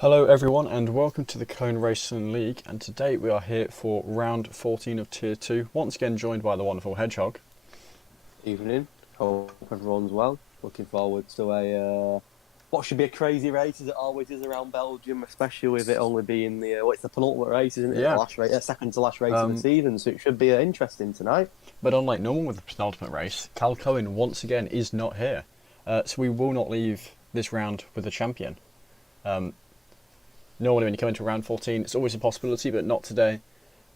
Hello everyone and welcome to the Cone Racing League, and today we are here for round 14 of Tier 2, once again joined by the wonderful Hedgehog. Evening, hope everyone's well. Looking forward to what should be a crazy race as it always is around Belgium, especially with it only being it's the penultimate race, isn't it? Yeah. The last race, second to last race of the season, so it should be interesting tonight. But unlike normal with the penultimate race, Cal Cohen once again is not here, so we will not leave this round with a champion. Normally when you come into round 14 it's always a possibility, but not today,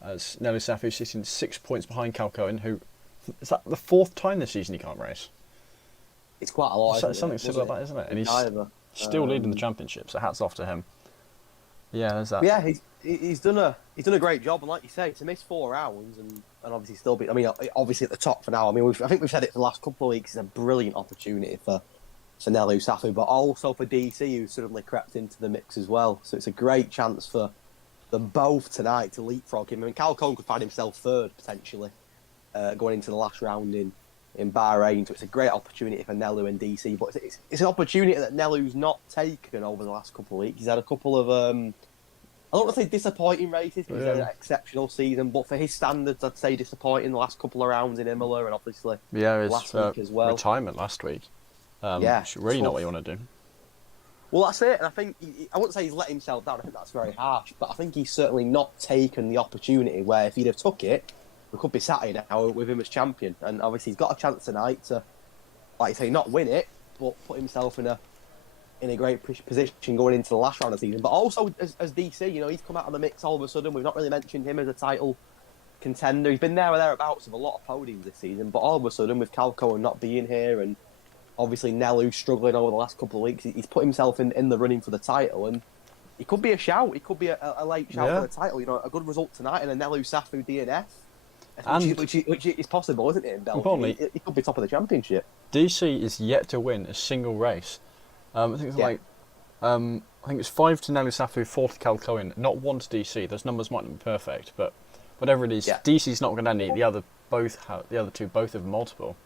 as Nelly Safu sitting 6 points behind Cal Cohen, who, is that the fourth time this season he can't race? It's quite a lot, Something similar like that, isn't it? And he's still leading the championship, so hats off to him. Yeah, there's that. Yeah, he's done a great job, and like you say, to miss 4 rounds and obviously still be. I mean, obviously at the top for now. I mean, I think we've said it for the last couple of weeks. It's a brilliant opportunity for Nelly Safu, but also for DC, who suddenly crept into the mix as well. So it's a great chance for them both tonight to leapfrog him. I mean, Cal Cohen could find himself third potentially going into the last round in Bahrain. So it's a great opportunity for Nelu and DC, but it's an opportunity that Nelu's not taken over the last couple of weeks. He's had a couple of I don't want to say disappointing races because he's had an exceptional season, but for his standards, I'd say disappointing the last couple of rounds in Imola and obviously last week as well. Retirement last week. It's really not what you want to do. Well, that's it, and I think I wouldn't say he's let himself down. I think that's very harsh, but I think he's certainly not taken the opportunity where if he'd have took it, we could be sat here now with him as champion. And obviously, he's got a chance tonight to, like you say, not win it, but put himself in a great position going into the last round of the season. But also as DC, he's come out of the mix all of a sudden. We've not really mentioned him as a title contender. He's been there or thereabouts with a lot of podiums this season, but all of a sudden with Cal Cohen not being here and obviously Nelu struggling over the last couple of weeks, he's put himself in the running for the title, and it could be a shout. It could be a late shout for the title. A good result tonight and a Nelu Safu DNF, which is possible, isn't it? In Belgium, he could be top of the championship. DC is yet to win a single race. I think it's I think it's 5 to Nelly Safu, 4 to Cal Cohen, not 1 to DC. Those numbers might not be perfect, but whatever it is, DC's not going to need the other two both have multiple.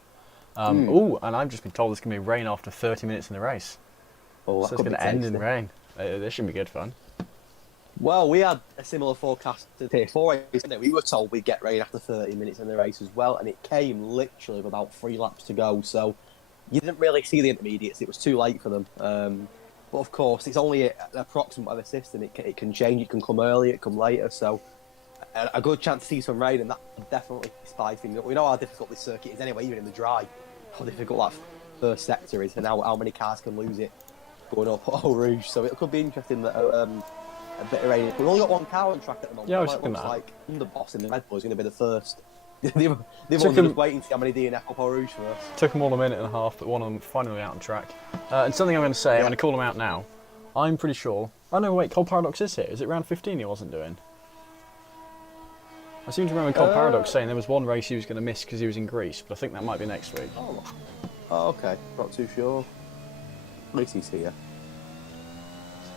Oh, and I've just been told there's going to be rain after 30 minutes in the race. Oh, so it's going to end in rain. This should be good fun. Well, we had a similar forecast to Tier 4 race, didn't we? We were told we'd get rain after 30 minutes in the race as well, and it came literally with about 3 laps to go, so you didn't really see the intermediates. It was too late for them. But of course, it's only an approximate of the system. It can change, it can come earlier, it can come later, so a good chance to see some rain, and that definitely spice things up. We know how difficult this circuit is anyway, even in the dry. How difficult that first sector is, and how many cars can lose it going up Eau Rouge. So it could be interesting that a bit of rain. We've only got one car on track at the moment. Yeah, it looks like the boss in the Red Bull is going to be the first. The other one's just waiting to see how many DNF up Eau Rouge first. Took them all a minute and a half, but one of them finally out on track. And something I'm going to say, I'm going to call them out now. I'm pretty sure. Oh no, wait, Cold Paradox is here. Is it round 15 he wasn't doing? I seem to remember Cold Paradox saying there was one race he was going to miss because he was in Greece, but I think that might be next week. Oh, okay. Not too sure. At least he's here.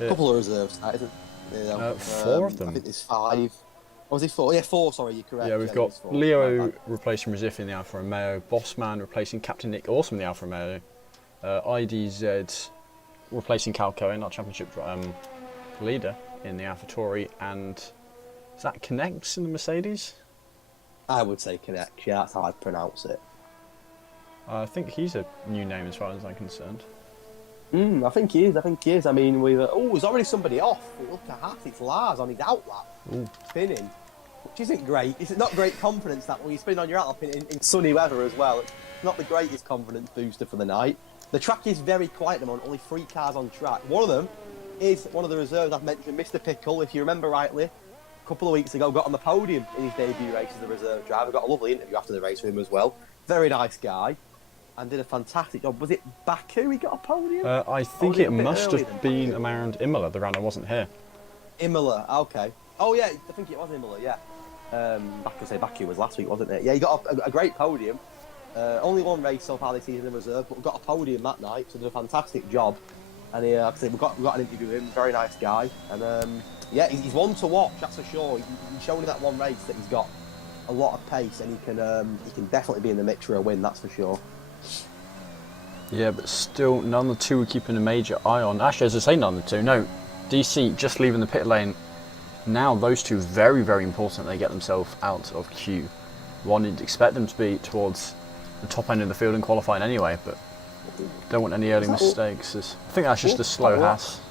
A couple of reserves, isn't there? 4 of them. I think there's 5. Or was it 4? Yeah, 4, sorry, you're correct. Yeah, we've got Leo replacing Razif in the Alfa Romeo, Bossman replacing Captain Nick Awesome in the Alfa Romeo, IDZ replacing Cal Cohen, our championship leader in the AlphaTauri, and is that Connects in the Mercedes? I would say Connect, yeah, that's how I'd pronounce it. I think he's a new name as far as I'm concerned. I think he is. I mean, there's already somebody off. Look at that, it's Lars on his outlap, spinning, which isn't great. It's not great confidence that when you spin on your outlap in sunny weather as well. It's not the greatest confidence booster for the night. The track is very quiet at the moment, only 3 cars on track. One of them is one of the reserves I've mentioned, Mr. Pickle, if you remember rightly. A couple of weeks ago, got on the podium in his debut race as a reserve driver. Got a lovely interview after the race with him as well. Very nice guy, and did a fantastic job. Was it Baku he got a podium? I think it must have been around Imola, the round I wasn't here. Imola, okay. Oh yeah, I think it was Imola, yeah. Baku was last week, wasn't it? Yeah, he got a great podium. Only one race so far this season in reserve, but we got a podium that night, so did a fantastic job. And like I said, we got an interview with him, very nice guy. And yeah, he's one to watch, that's for sure. He's shown in that one race that he's got a lot of pace, and he can definitely be in the mix for a win, that's for sure. Yeah, but still, none of the two are keeping a major eye on. Actually, as I say, none of the two. No, DC just leaving the pit lane. Now those two very, very important. They get themselves out of Q1. You'd expect them to be towards the top end of the field in qualifying anyway, but don't want any early mistakes. I think that's just a slow Haas.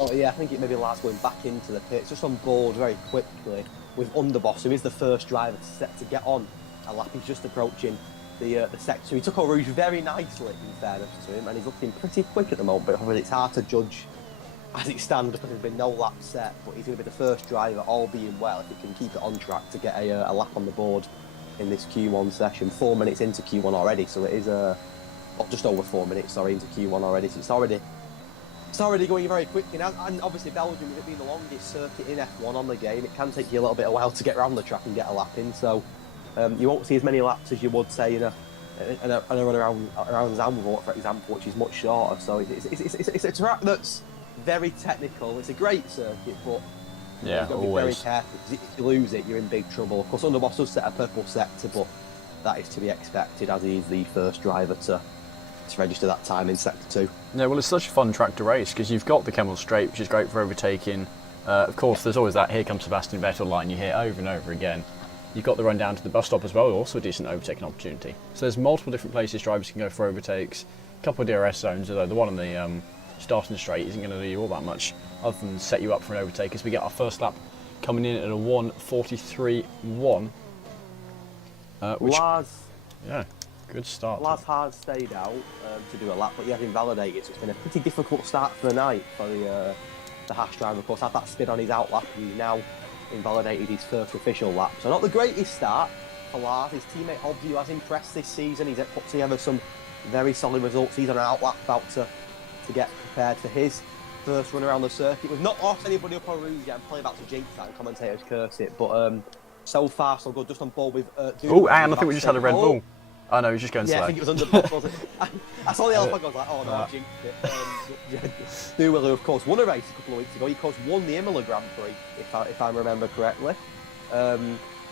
Oh yeah, I think it may be Lars going back into the pits, just on board very quickly with Underboss, who is the first driver to get on a lap. He's just approaching the sector. He took Eau Rouge very nicely, in fairness to him, and he's looking pretty quick at the moment, but it's hard to judge as it stands because there's been no lap set, but he's going to be the first driver, all being well, if he can keep it on track, to get a lap on the board in this Q1 session. 4 minutes into Q1 already, so it is just over 4 minutes, sorry, into Q1 already, so it's already going very quickly now. And obviously Belgium, with it being the longest circuit in F1 on the game, it can take you a little bit of a while to get around the track and get a lap in, so you won't see as many laps as you would say in a run around Zandvoort, for example, which is much shorter. So it's a track that's very technical. It's a great circuit, but you've got to be very careful, because if you lose it, you're in big trouble. Of course, Underboss does set a purple sector, but that is to be expected, as he's the first driver to register that time in Sector 2. Yeah, well, it's such a fun track to race, because you've got the Kemmel Straight, which is great for overtaking. Of course, there's always that "Here comes Sebastian Vettel" line you hear over and over again. You've got the run down to the bus stop as well, also a decent overtaking opportunity. So there's multiple different places drivers can go for overtakes. A couple of DRS zones, although the one on the starting straight isn't going to do you all that much, other than set you up for an overtake, as we get our first lap coming in at a 1:43.1. Yeah, good start. Lars has stayed out to do a lap, but he has invalidated, so it's been a pretty difficult start for the night for the Haas driver. Of course, had that spin on his out lap, and he's now invalidated his first official lap. So not the greatest start for Lars. His teammate Hobbs, who has impressed this season, he's put together some very solid results. He's on an out lap about to get prepared for his first run around the circuit. We've not lost anybody up on Rouge yet. I'm probably about to jinx that and commentators curse it, but so far so good. Just on board with oh, and I think we just had a Red Bull. Oh no, he's just going slow. Yeah, I think it was Underboss, wasn't it? I saw the yellow flag, I was like, oh no, I jinxed it. Newell, who of course won a race a couple of weeks ago, he of course won the Imola Grand Prix, if I remember correctly.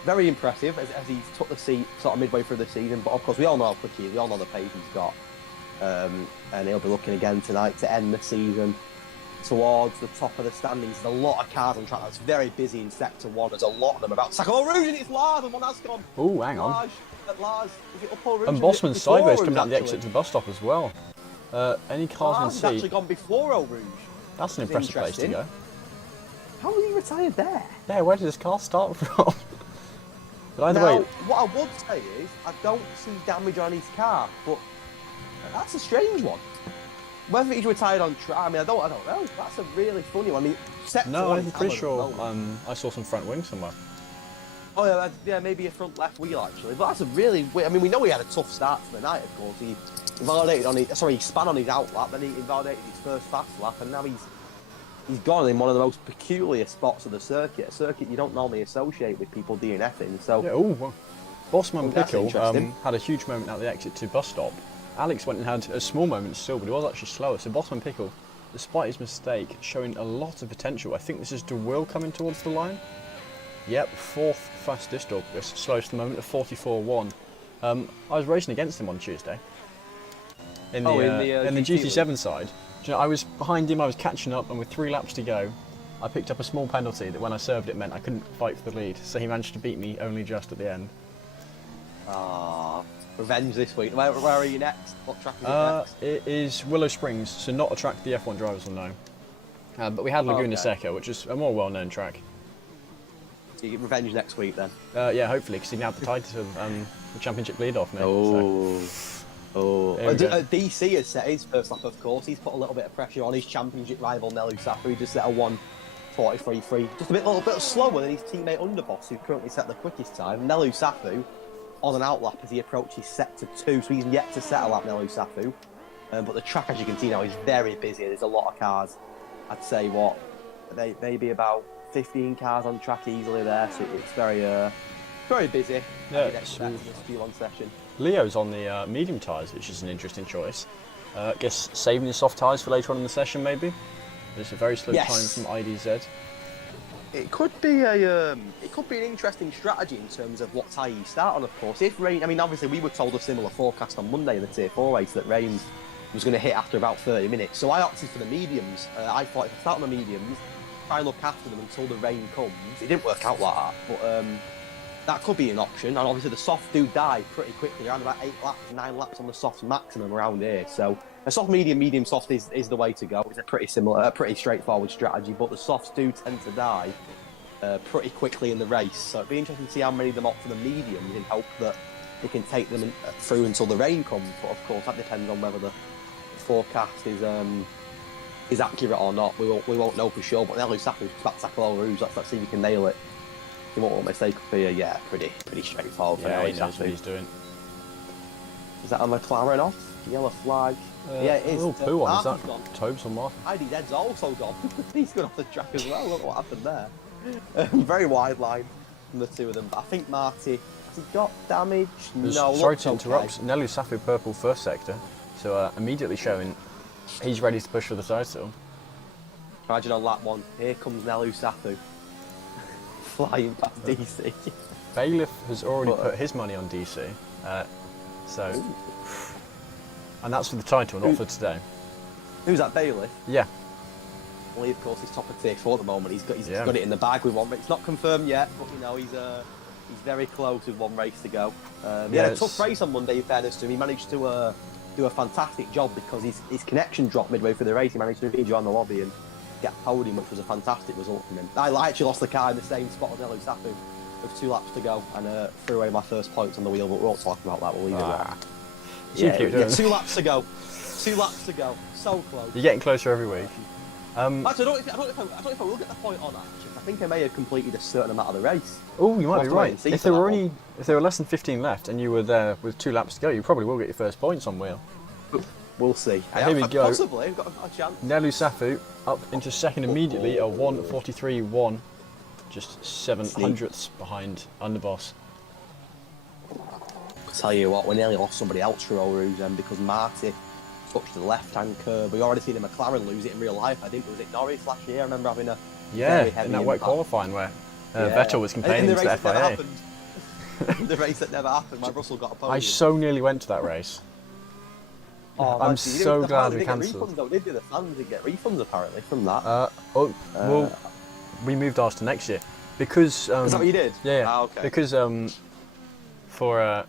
Very impressive as he took the seat sort of midway through the season, but of course we all know how quick he is, we all know the pace he's got. And he'll be looking again tonight to end the season towards the top of the standings. There's a lot of cars on track. It's very busy in Sector 1. There's a lot of them about to tackle Eau Rouge, and it's Lars, and one has gone. Oh, hang on. Lars, is it up Eau Rouge? And Bossman's sideways coming out the exit to the bus stop as well. Any cars in C? He's actually gone before Eau Rouge. That's an impressive place to go. How was he retired there? Yeah, where did his car start from? But either way, what I would say is, I don't see damage on his car, but that's a strange one. Whether he's retired on track, I mean, I don't know. That's a really funny one. I mean, I'm pretty sure I saw some front wing somewhere. Oh yeah, maybe a front left wheel actually. But that's a really weird. I mean, we know he had a tough start to the night. Of course, he he span on his out lap, then he invalidated his first fast lap, and now he's gone in one of the most peculiar spots of the circuit. A circuit you don't normally associate with people DNFing. So yeah. Oh, well, Bossman Pickle had a huge moment at the exit to bus stop. Alex went and had a small moment still, but he was actually slower. So Bossman Pickle, despite his mistake, showing a lot of potential. I think this is De Will coming towards the line. Yep, fourth fastest, or slowest at the moment, at 44.1. I was racing against him on Tuesday. In the GT7 side. Do you know, I was behind him, I was catching up, and with 3 laps to go, I picked up a small penalty that when I served it meant I couldn't fight for the lead. So he managed to beat me only just at the end. Revenge this week. Where are you next? What track is it next? It is Willow Springs, so not a track the F1 drivers will know. But we had Laguna Seca, which is a more well-known track. So you get revenge next week then? Yeah, hopefully, because he can have the title of the championship lead off me. DC has set his first lap, of course. He's put a little bit of pressure on his championship rival Nelu Safu. He just set a 1:43.3, just a little bit slower than his teammate Underboss, who currently set the quickest time. Nelu Safu on an out lap as he approaches Sector 2, so he's yet to set a lap, Nelu Safu. But the track, as you can see now, is very busy. There's a lot of cars. I'd say maybe about 15 cars on track easily there, so it's very busy. Yeah, it's this Q1 session. Leo's on the medium tyres, which is an interesting choice. I guess saving the soft tyres for later on in the session, maybe. There's a very slow time from IDZ. It could be an interesting strategy in terms of what tyre you start on. Of course, if rain, I mean, obviously we were told a similar forecast on Monday in the Tier 4 race that rain's was going to hit after about 30 minutes. So I opted for the mediums. I thought if I start on the mediums, try and look after them until the rain comes. It didn't work out like that, but that could be an option. And obviously the softs do die pretty quickly, around about 8 laps, 9 laps on the soft maximum around here. So a soft, medium, soft is the way to go. It's a pretty similar, pretty straightforward strategy, but the softs do tend to die pretty quickly in the race. So it'd be interesting to see how many of them opt for the mediums in hope that they can take them through until the rain comes. But of course, that depends on whether the forecast is accurate or not. We won't know for sure. But Nelly Sapphu's about to tackle all roofs. Let's see if he can nail it. He won't want a mistake up here. Yeah, pretty straightforward for Nelly he knows what he's doing. Is that a McLaren off? Yellow flag. Yeah, it is. Oh, poo on. Is that Tobes or Mark? IDZ's also gone. He's gone off the track as well. Look what happened there. Very wide line from the two of them. But I think Marty, has he got damage? No, sorry to interrupt. Okay. Nelly Sapphu purple first sector. So immediately showing he's ready to push for the title. Imagine on lap 1. Here comes Nelly Sapphu. Flying past DC. Bailiff has already put his money on DC. And that's for the title, not for today. Who's that, Bailiff? Yeah. Well, of course, he's top of tier 4 at the moment. He's got it in the bag with one race. It's not confirmed yet, but you know he's very close with one race to go. He had a tough race on Monday, in fairness to him. He managed to do a fantastic job because his connection dropped midway through the race. He managed to rejoin the lobby and get a podium, which was a fantastic result from him. I actually lost the car in the same spot as Nelly Sapphu with 2 laps to go and threw away my first points on the wheel, but we won't talk about that. We'll leave it there. 2 laps to go. 2 laps to go. So close. You're getting closer every week. Actually, I don't know if I will get the point on actually. I think I may have completed a certain amount of the race. Oh, you might be right. If there were less than 15 left and you were there with 2 laps to go, you probably will get your first points on wheel. We'll see. Here we go. Possibly, we've got a chance. Nelly Sapphu up into second immediately, a 1:43.1, just 7/100ths behind Underboss. I'll tell you what, we nearly lost somebody else for O'Roos then because Marty touched the left-hand curve. We already seen a McLaren lose it in real life. I think was it Norwich last year. I remember having a in that wet qualifying where Vettel was complaining to the FIA. The race that never happened. My Russell got a podium. I so nearly went to that race. Oh, I'm so glad we cancelled. The fans did get refunds apparently from that. Well, we moved ours to next year because. Is that what you did? Yeah. Okay. Because for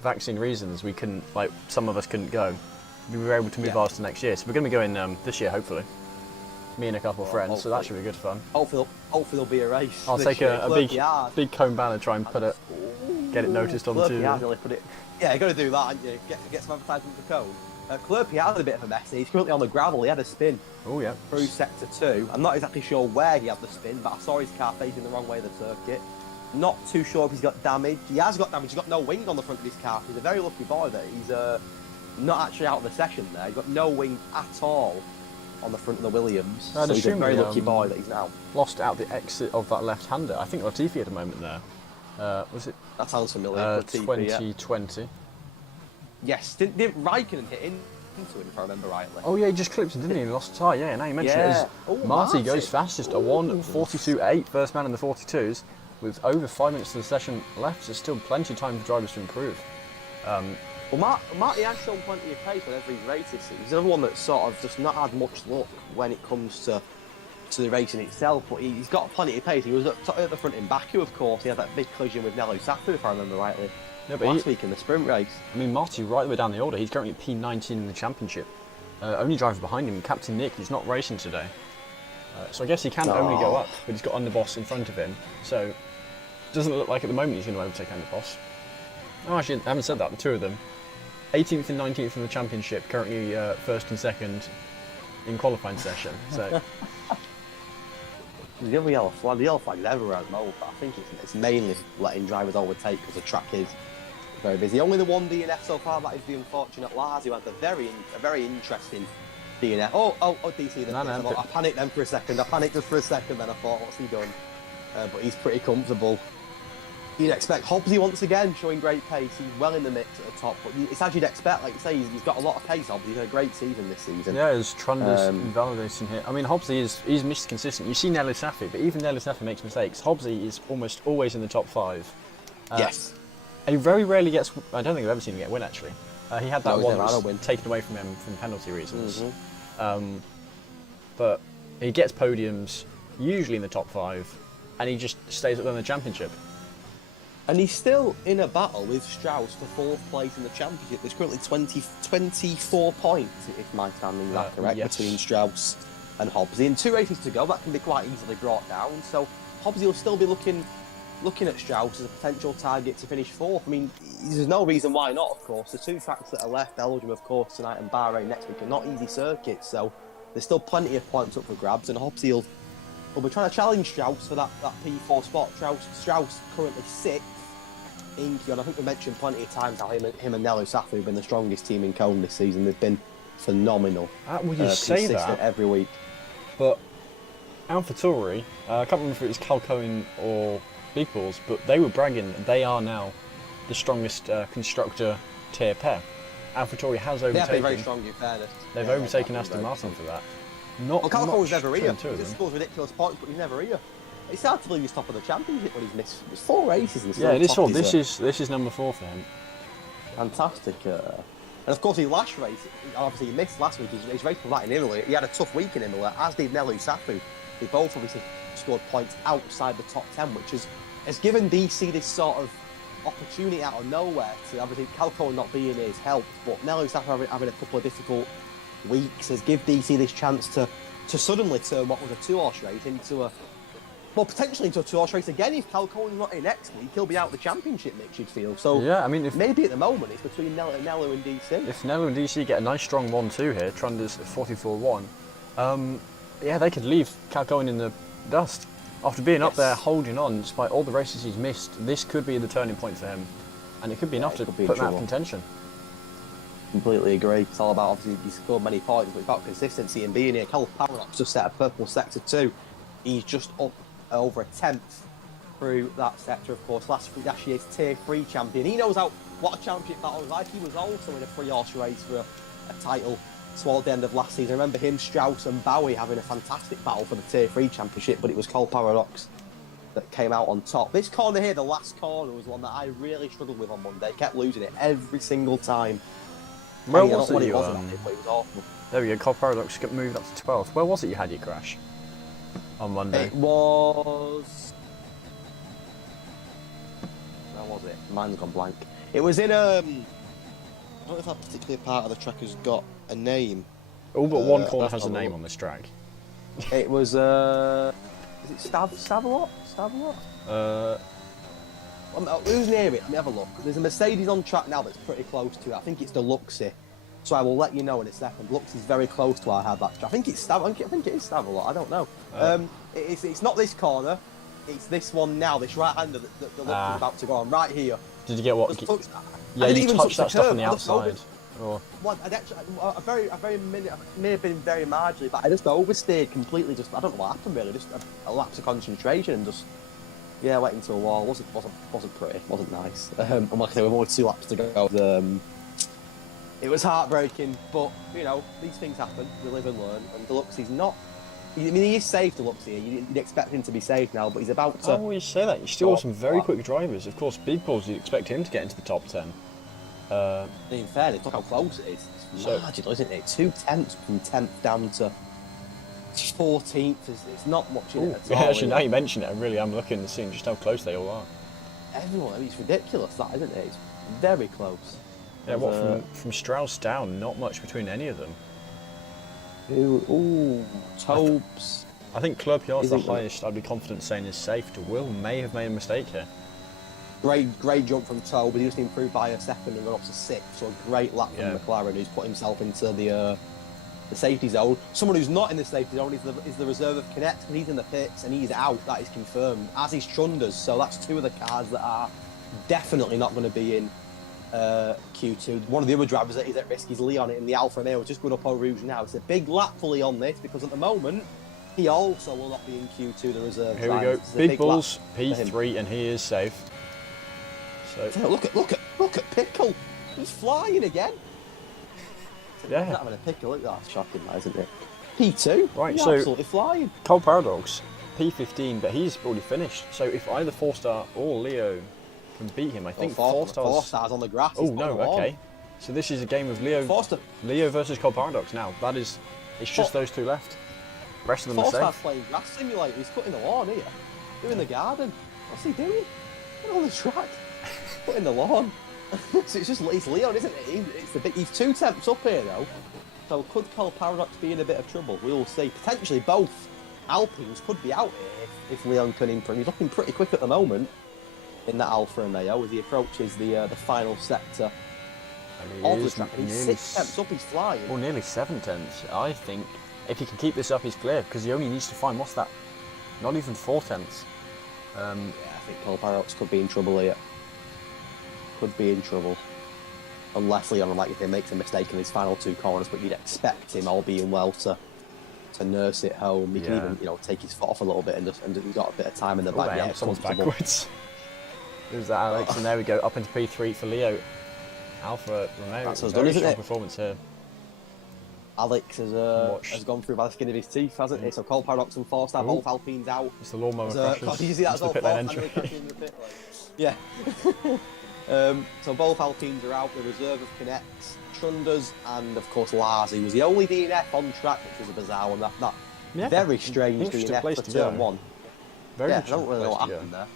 vaccine reasons, we couldn't. Like some of us couldn't go. We were able to move ours to next year, so we're going to be going this year, hopefully. Me and a couple of friends, so that should be good fun. Hopefully there'll be a race. I'll take a big cone banner, try and get it noticed on the TV. Yeah, you got to do that, haven't you? Get some advertising for cone. Clerpy had a bit of a mess. He's currently on the gravel. He had a spin. Oh yeah. Through sector 2. I'm not exactly sure where he had the spin, but I saw his car facing the wrong way of the circuit. Not too sure if he's got damage. He has got damage. He's got no wing on the front of his car. He's a very lucky boy that he's not actually out of the session there. He's got no wing at all on the front of the Williams. So he's a very lucky boy that he's now lost out the exit of that left-hander. I think Latifi at a moment there. Was it? That sounds familiar. 2020. Yeah. Yes, didn't Raikkonen hit into him if I remember rightly? Oh yeah, he just clipped him, didn't he? And lost a tyre. Yeah, now you mentioned it. Marty goes fastest, a 1:42.8, first man in the 42s, with over 5 minutes of the session left. There's still plenty of time for drivers to improve. Well, Marty has shown plenty of pace on every race this season. He's another one that's sort of just not had much luck when it comes to the racing itself, but he's got plenty of pace. He was at the front in Baku, of course. He had that big collision with Nelly Sapphu, if I remember rightly, last week in the sprint race. I mean, Marty right the way down the order. He's currently P19 in the championship. Only driver behind him, Captain Nick, who's not racing today. So I guess he can only go up, but he's got Underboss in front of him. So it doesn't look like at the moment he's going to overtake Underboss. Oh, actually, I haven't said that. The two of them. 18th and 19th in the championship, currently first and second in qualifying session. So the yellow flag is everywhere at the moment, but I think it's mainly letting drivers overtake because the track is very busy. Only the one DNF so far, that is the unfortunate Lars, who had a very interesting DNF. Oh, DC then. I panicked then for a second. I panicked just for a second, then I thought, what's he done? But he's pretty comfortable. You'd expect Hobbsy once again showing great pace. He's well in the mix at the top, but it's as you'd expect. Like you say, he's got a lot of pace. Hobbsy, he's had a great season this season. Yeah, his Trunder's invalidating here. I mean, Hobbsy he's Mr. Consistent. You see Nelly Sapphu, but even Nelly Sapphu makes mistakes. Hobbsy is almost always in the top 5. Yes. He very rarely gets. I don't think I've ever seen him get a win actually. He had that one that was taken away from him from penalty reasons. But he gets podiums, usually in the top 5, and he just stays up there in the championship. And he's still in a battle with Strauss for 4th place in the championship. There's currently 24 points, if my standings are correct, between Strauss and Hobbsy. And 2 races to go, that can be quite easily brought down. So Hobbsy will still be looking at Strauss as a potential target to finish 4th. I mean, there's no reason why not, of course. The 2 tracks that are left, Belgium, of course, tonight, and Bahrain next week, are not easy circuits. So there's still plenty of points up for grabs, and Hobbsy will be trying to challenge Strauss for that P4 spot. Strauss currently 6th. And I think we mentioned plenty of times how him and Nello Safi have been the strongest team in Cone this season. They've been phenomenal. Well, you say that every week. But AlphaTauri, I can't remember if it was Cal Cohen or Big Balls, but they were bragging that they are now the strongest constructor tier pair. AlphaTauri has overtaken. They've been very strong, in fairness. They've overtaken Aston Martin for that. Well, Cal Cohen's never here. He scores ridiculous points, but he's never here. It's hard to believe he's top of the championship when he's missed 4 races. And it is 4. This is number 4 for him. Fantastic. And of course, his last race, obviously he missed last week. His race for that in Italy. He had a tough week in Italy, as did Nelu Safu. They both obviously scored points outside the top 10, which has given DC this sort of opportunity out of nowhere. To obviously Cal Cohen not being here has helped, but Nelu Safu having a couple of difficult weeks has given DC this chance to suddenly turn what was a 2-horse race into a potentially into a 2-horse race again. If Cal Cohen's not in next week, he'll be out of the championship mix, you'd feel. So yeah, I mean, maybe at the moment it's between Nello and DC. If Nello and DC get a nice strong 1-2 here, Trunder's 44-1, they could leave Cal Cohen in the dust. After being up there holding on, despite all the races he's missed, this could be the turning point for him. And it could be enough to put him out of contention. Completely agree. It's all about, obviously, he scored many points, but it's about consistency and being here. Cal Paradox just set a purple sector 2. He's just up over a 10th through that sector, of course. Last year's Tier 3 champion. He knows what a championship battle is like. He was also in a 3-horse race for a title towards the end of last season. I remember him, Strauss and Bowie having a fantastic battle for the Tier 3 championship, but it was Cole Paradox that came out on top. This corner here, the last corner, was one that I really struggled with on Monday. Kept losing it every single time. Where was it? It was awful. There we go, Cole Paradox moved up to 12th. Where was it you had your crash? On Monday. It was... Where was it? Mine's gone blank. It was in I don't know if that particular part of the track has got a name. All but one corner has a name on this track. It was is it Stavelot? Who's near it? Let me have a look. There's a Mercedes on track now that's pretty close to it. I think it's the Luxie. So I will let you know in a second. Luxie's very close to where I had that track. I think it is Stavelot. I don't know. It's not this corner. It's this one now. This right-hander that the Luxie's about to go on right here. Did you get what? You touched that stuff on the outside. Or... Well, I may have been very marginally, but I just oversteered completely. Just I don't know what happened really. Just a lapse of concentration and just went into a wall. Wasn't pretty. Wasn't nice. And like I say, we've only 2 laps to go. It was heartbreaking, but these things happen. We live and learn. And Deluxe's not. I mean, he is safe, Deluxe. You'd expect him to be safe now, but he's about to. I always say that. You still have some very quick drivers. Of course, Big Balls, you'd expect him to get into the top 10. In fairness, look how close it is. It's marginal, isn't it? 2 tenths from 10th down to 14th. It's not much in it at all. Actually, now you mention it, I really am looking and seeing just how close they all are. Everyone, I mean, it's ridiculous, that, isn't it? It's very close. Yeah, from Strauss down, not much between any of them. Tobes. I think Club Yard's the highest I'd be confident saying is safe. To Will may have made a mistake here. Great jump from Tobe, but he just improved by a second and got up to 6th. So a great lap from McLaren, who's put himself into the safety zone. Someone who's not in the safety zone is the reserve of Connect, and he's in the pits and he's out. That is confirmed, as is Trunders. So that's 2 of the cars that are definitely not going to be in Q2. One of the other drivers that is at risk is Leon in the Alfa Romeo, just going up Eau Rouge now. It's a big lap for Leon this, because at the moment he also will not be in Q2, the reserve. Here we go. Big Balls P3, and he is safe. So look at Pickle. He's flying again. Yeah. He's not having a pickle. That's shocking, isn't it? P2. Right. He's so absolutely flying. Cole Paradox P15, but he's already finished. So if either 4-star or Leo can beat him, I think 4-stars. 4-stars on the grass. Oh no, okay. So this is a game of Leo versus Cold Paradox now. It's just those two left. The rest of them are safe. Forster's playing Grass Simulator. He's cutting the lawn here. Doing the garden. What's he doing? Get on the track. Cutting the lawn. So it's Leon, isn't it? He's 2 temps up here though. So could Cold Paradox be in a bit of trouble? We'll see. Potentially both Alpines could be out here if Leon can improve. He's looking pretty quick at the moment in that Alfa Romeo as he approaches the final sector of the track. He's 6 temps up, he's flying. Well, nearly 7 tenths. I think if he can keep this up, he's clear because he only needs to find, what's that? Not even 4 tenths. Yeah, I think Cold Paradox could be in trouble here. Could be in trouble. Unless Leon, like if he makes a mistake in his final 2 corners, but you'd expect him, all being well, to nurse it home. He can even, take his foot off a little bit and he's got a bit of time in the back. Yeah, someone's backwards. There's that Alex, and there we go, up into P3 for Leo. Alfa Romeo. That's us done, isn't it? Performance here. Alex has gone through by the skin of his teeth, hasn't he? So Cold Paradox and Forster, both Alpines out. It's the lawnmower crashes. Did you see that as well? Yeah. So both Alpines are out. The reserve of Connects, Trunders, and of course Lars, who was the only DNF on track, which was a bizarre one. That very strange DNF for turn 1. Very I don't really know what happened there.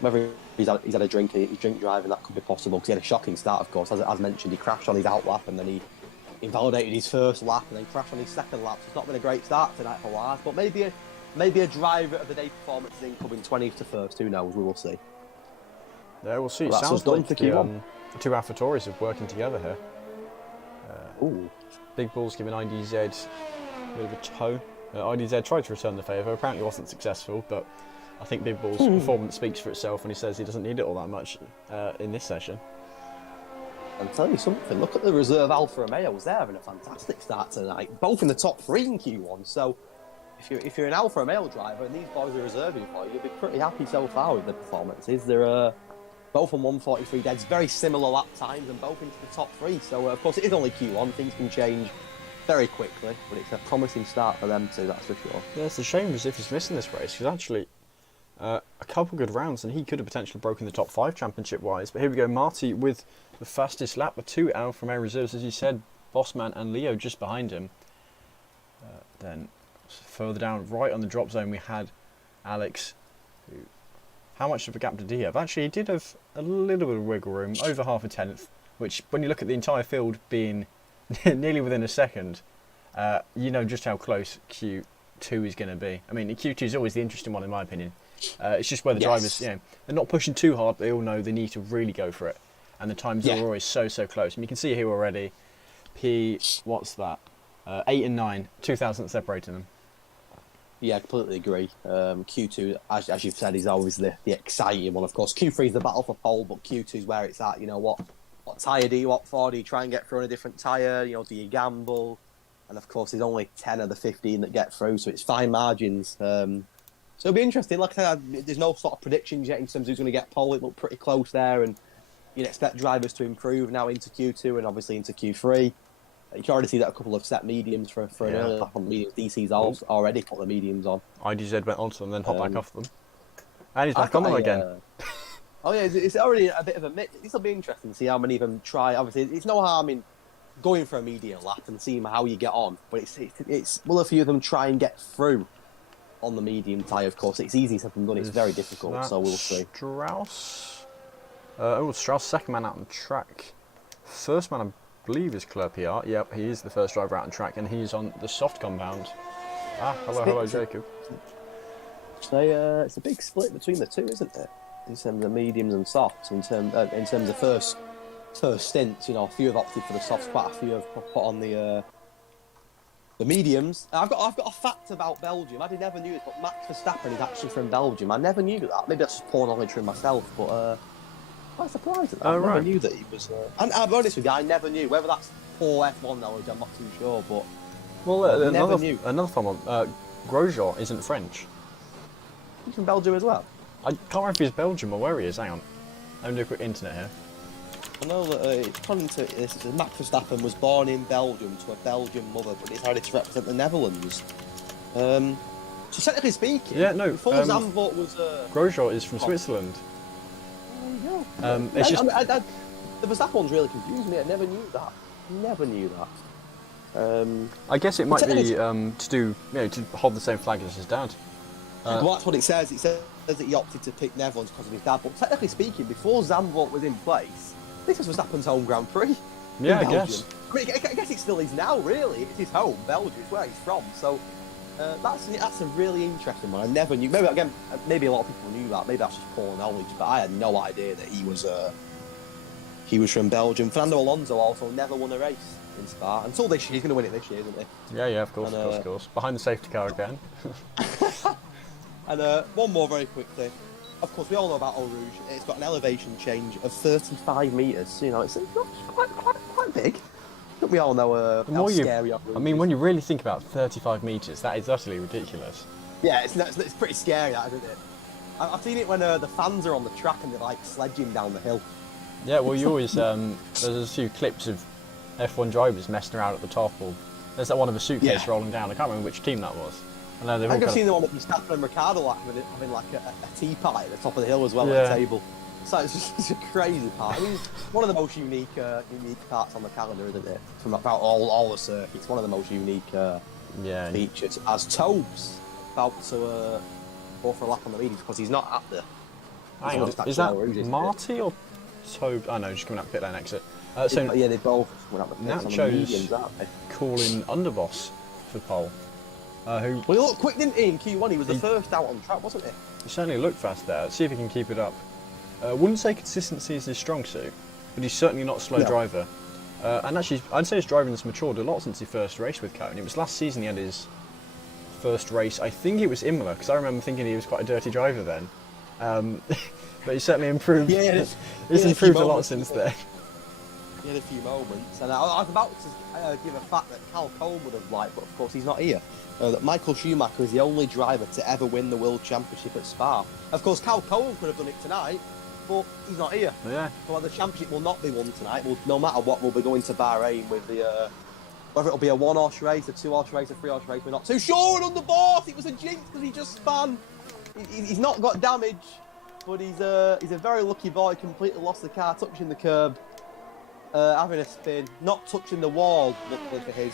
Whether he's had a drink, he's drink driving, that could be possible because he had a shocking start, of course. As mentioned, he crashed on his out lap and then he invalidated his first lap and then crashed on his second lap. So it's not been a great start tonight for Lars, but maybe a driver of the day performance is incoming 20th to first. Who knows? We will see. Yeah, we'll see. It sounds like the 2 AlphaTauris are working together here. Big Bull's giving IDZ a bit of a toe. IDZ tried to return the favour, apparently wasn't successful, but I think Big Bull's performance speaks for itself when he says he doesn't need it all that much in this session. I'll tell you something, look at the reserve Alfa Romeos, they're having a fantastic start tonight, both in the top 3 in Q1, so if you're an Alfa Romeo driver and these boys are reserving for you, you'll be pretty happy so far with the performances. They're both on 143 deads, very similar lap times and both into the top 3, so of course it is only Q1, things can change very quickly, but it's a promising start for them too, that's for sure. Yeah, it's a shame as if he's missing this race, because actually a couple good rounds and he could have potentially broken the top 5 championship wise, but here we go, Marty with the fastest lap with 2 Alfa Romeo reserves, as you said, Bossman and Leo just behind him. Then further down, right on the drop zone, we had Alex, who, how much of a gap did he have? Actually, he did have a little bit of wiggle room, over half a tenth, which when you look at the entire field being nearly within a second, you know just how close Q2 is going to be. I mean, Q2 is always the interesting one in my opinion. It's just where the drivers, they're not pushing too hard, but they all know they need to really go for it. And the times are always so close. And you can see here already, what's that? 8 and 9, 2,000 separating them. Yeah, I completely agree. Q2, as you've said, is always the exciting one. Of course, Q3 is the battle for pole, but Q2 is where it's at. You know, what tyre do you opt for? Do you try and get through on a different tyre? You know, do you gamble? And of course, there's only 10 of the 15 that get through, so it's fine margins. So it'll be interesting. Like I said, there's no sort of predictions yet in terms of who's going to get pole. It looked pretty close there, and you'd expect drivers to improve now into Q2 and obviously into Q3. You can already see that a couple of set mediums for an early lap on mediums. DC's already put the mediums on. IDZ went onto them, then hopped back off them. And he's back on them again. It's already a bit of a mix. This will be interesting to see how many of them try. Obviously, it's no harm in going for a medium lap and seeing how you get on. But will a few of them try and get through on the medium tyre? Of course, it's easy said than done. It's very difficult, so we'll see. Strauss. Strauss, second man out on track. First man, I believe, is Claire PR. Yep, he is the first driver out on track, and he's on the soft compound. Hello, Jacob. It's a big split between the two, isn't it? In terms of mediums and softs. In terms of first stints, you know, a few have opted for the softs, quite a few have put on the mediums. I've got a fact about Belgium. I never knew this, but Max Verstappen is actually from Belgium. I never knew that. Maybe that's just poor knowledge from myself, but quite surprised at that. I never knew that he was. And I'm honest with you, I never knew. Whether that's poor F1 knowledge, I'm not too sure. But another fun one. Grosjean isn't French. He's from Belgium as well. I can't remember if he's Belgium or where he is. Hang on, let me do a quick internet here. I know that according to this, Max Verstappen was born in Belgium to a Belgian mother, but decided to represent the Netherlands. So technically speaking, before Zandvoort was. Grosjean is from Switzerland. There you go. It's just The Verstappen one's really confused me. I never knew that. Never knew that. I guess it might be to do, to hold the same flag as his dad. Well, that's what it says. It says that he opted to pick Netherlands because of his dad. But technically speaking, before Zandvoort was in place, this was Verstappen's home Grand Prix. Yeah, I guess. I mean, I guess it still is now, really. It's his home, Belgium. It's where he's from. So that's a really interesting one. I never knew. Maybe a lot of people knew that. Maybe that's just poor knowledge. But I had no idea that he was from Belgium. Fernando Alonso also never won a race in Spa until this year. He's going to win it this year, isn't he? Yeah, of course, of course. Behind the safety car again. And one more very quick thing. Of course, we all know about Eau Rouge. It's got an elevation change of 35 metres. You know, it's not quite big. We all know how scary Eau Rouge is. when you really think about 35 metres, that is utterly ridiculous. Yeah, it's pretty scary, that, isn't it? I've seen it when the fans are on the track and they're like sledging down the hill. Yeah, well, you always there's a few clips of F1 drivers messing around at the top, or there's that one of a suitcase rolling down. I can't remember which team that was. I think I've seen the one with Verstappen and Ricciardo having like a tea party at the top of the hill as well at the table. So it's a crazy part. I mean, one of the most unique parts on the calendar, isn't it? From about all the circuits, one of the most unique features. As Tobes about to go for a lap on the mediums because he's not at the. Hang on, is that Marty or Tobe? Oh no, just coming up pit lane exit. Yeah, they both went up the pits on the mediums, aren't they? Calling underboss for pole. Well, he looked quick, didn't he, in Q1? He was the first out on track, wasn't he? He certainly looked fast there. Let's see if he can keep it up. Wouldn't say consistency is his strong suit, but he's certainly not a slow driver. And actually, I'd say his driving has matured a lot since he first raced with Cone. It was last season he had his first race. I think it was Imola, because I remember thinking he was quite a dirty driver then. But he's certainly improved. Yeah, he's improved a lot since then. He had a few moments, and I was about to give a fact that Cal Cole would have liked, but of course he's not here. That Michael Schumacher is the only driver to ever win the World Championship at Spa. Of course, Cal Cole could have done it tonight, but he's not here. Yeah. So the championship will not be won tonight. No matter what, we'll be going to Bahrain with the whether it'll be a one-horse race, a two-horse race, a three-horse race. We're not too sure. And on the board, it was a jinx because he just spun. He's not got damage, but he's a very lucky boy. Completely lost the car, touching the curb, having a spin, not touching the wall. Luckily for his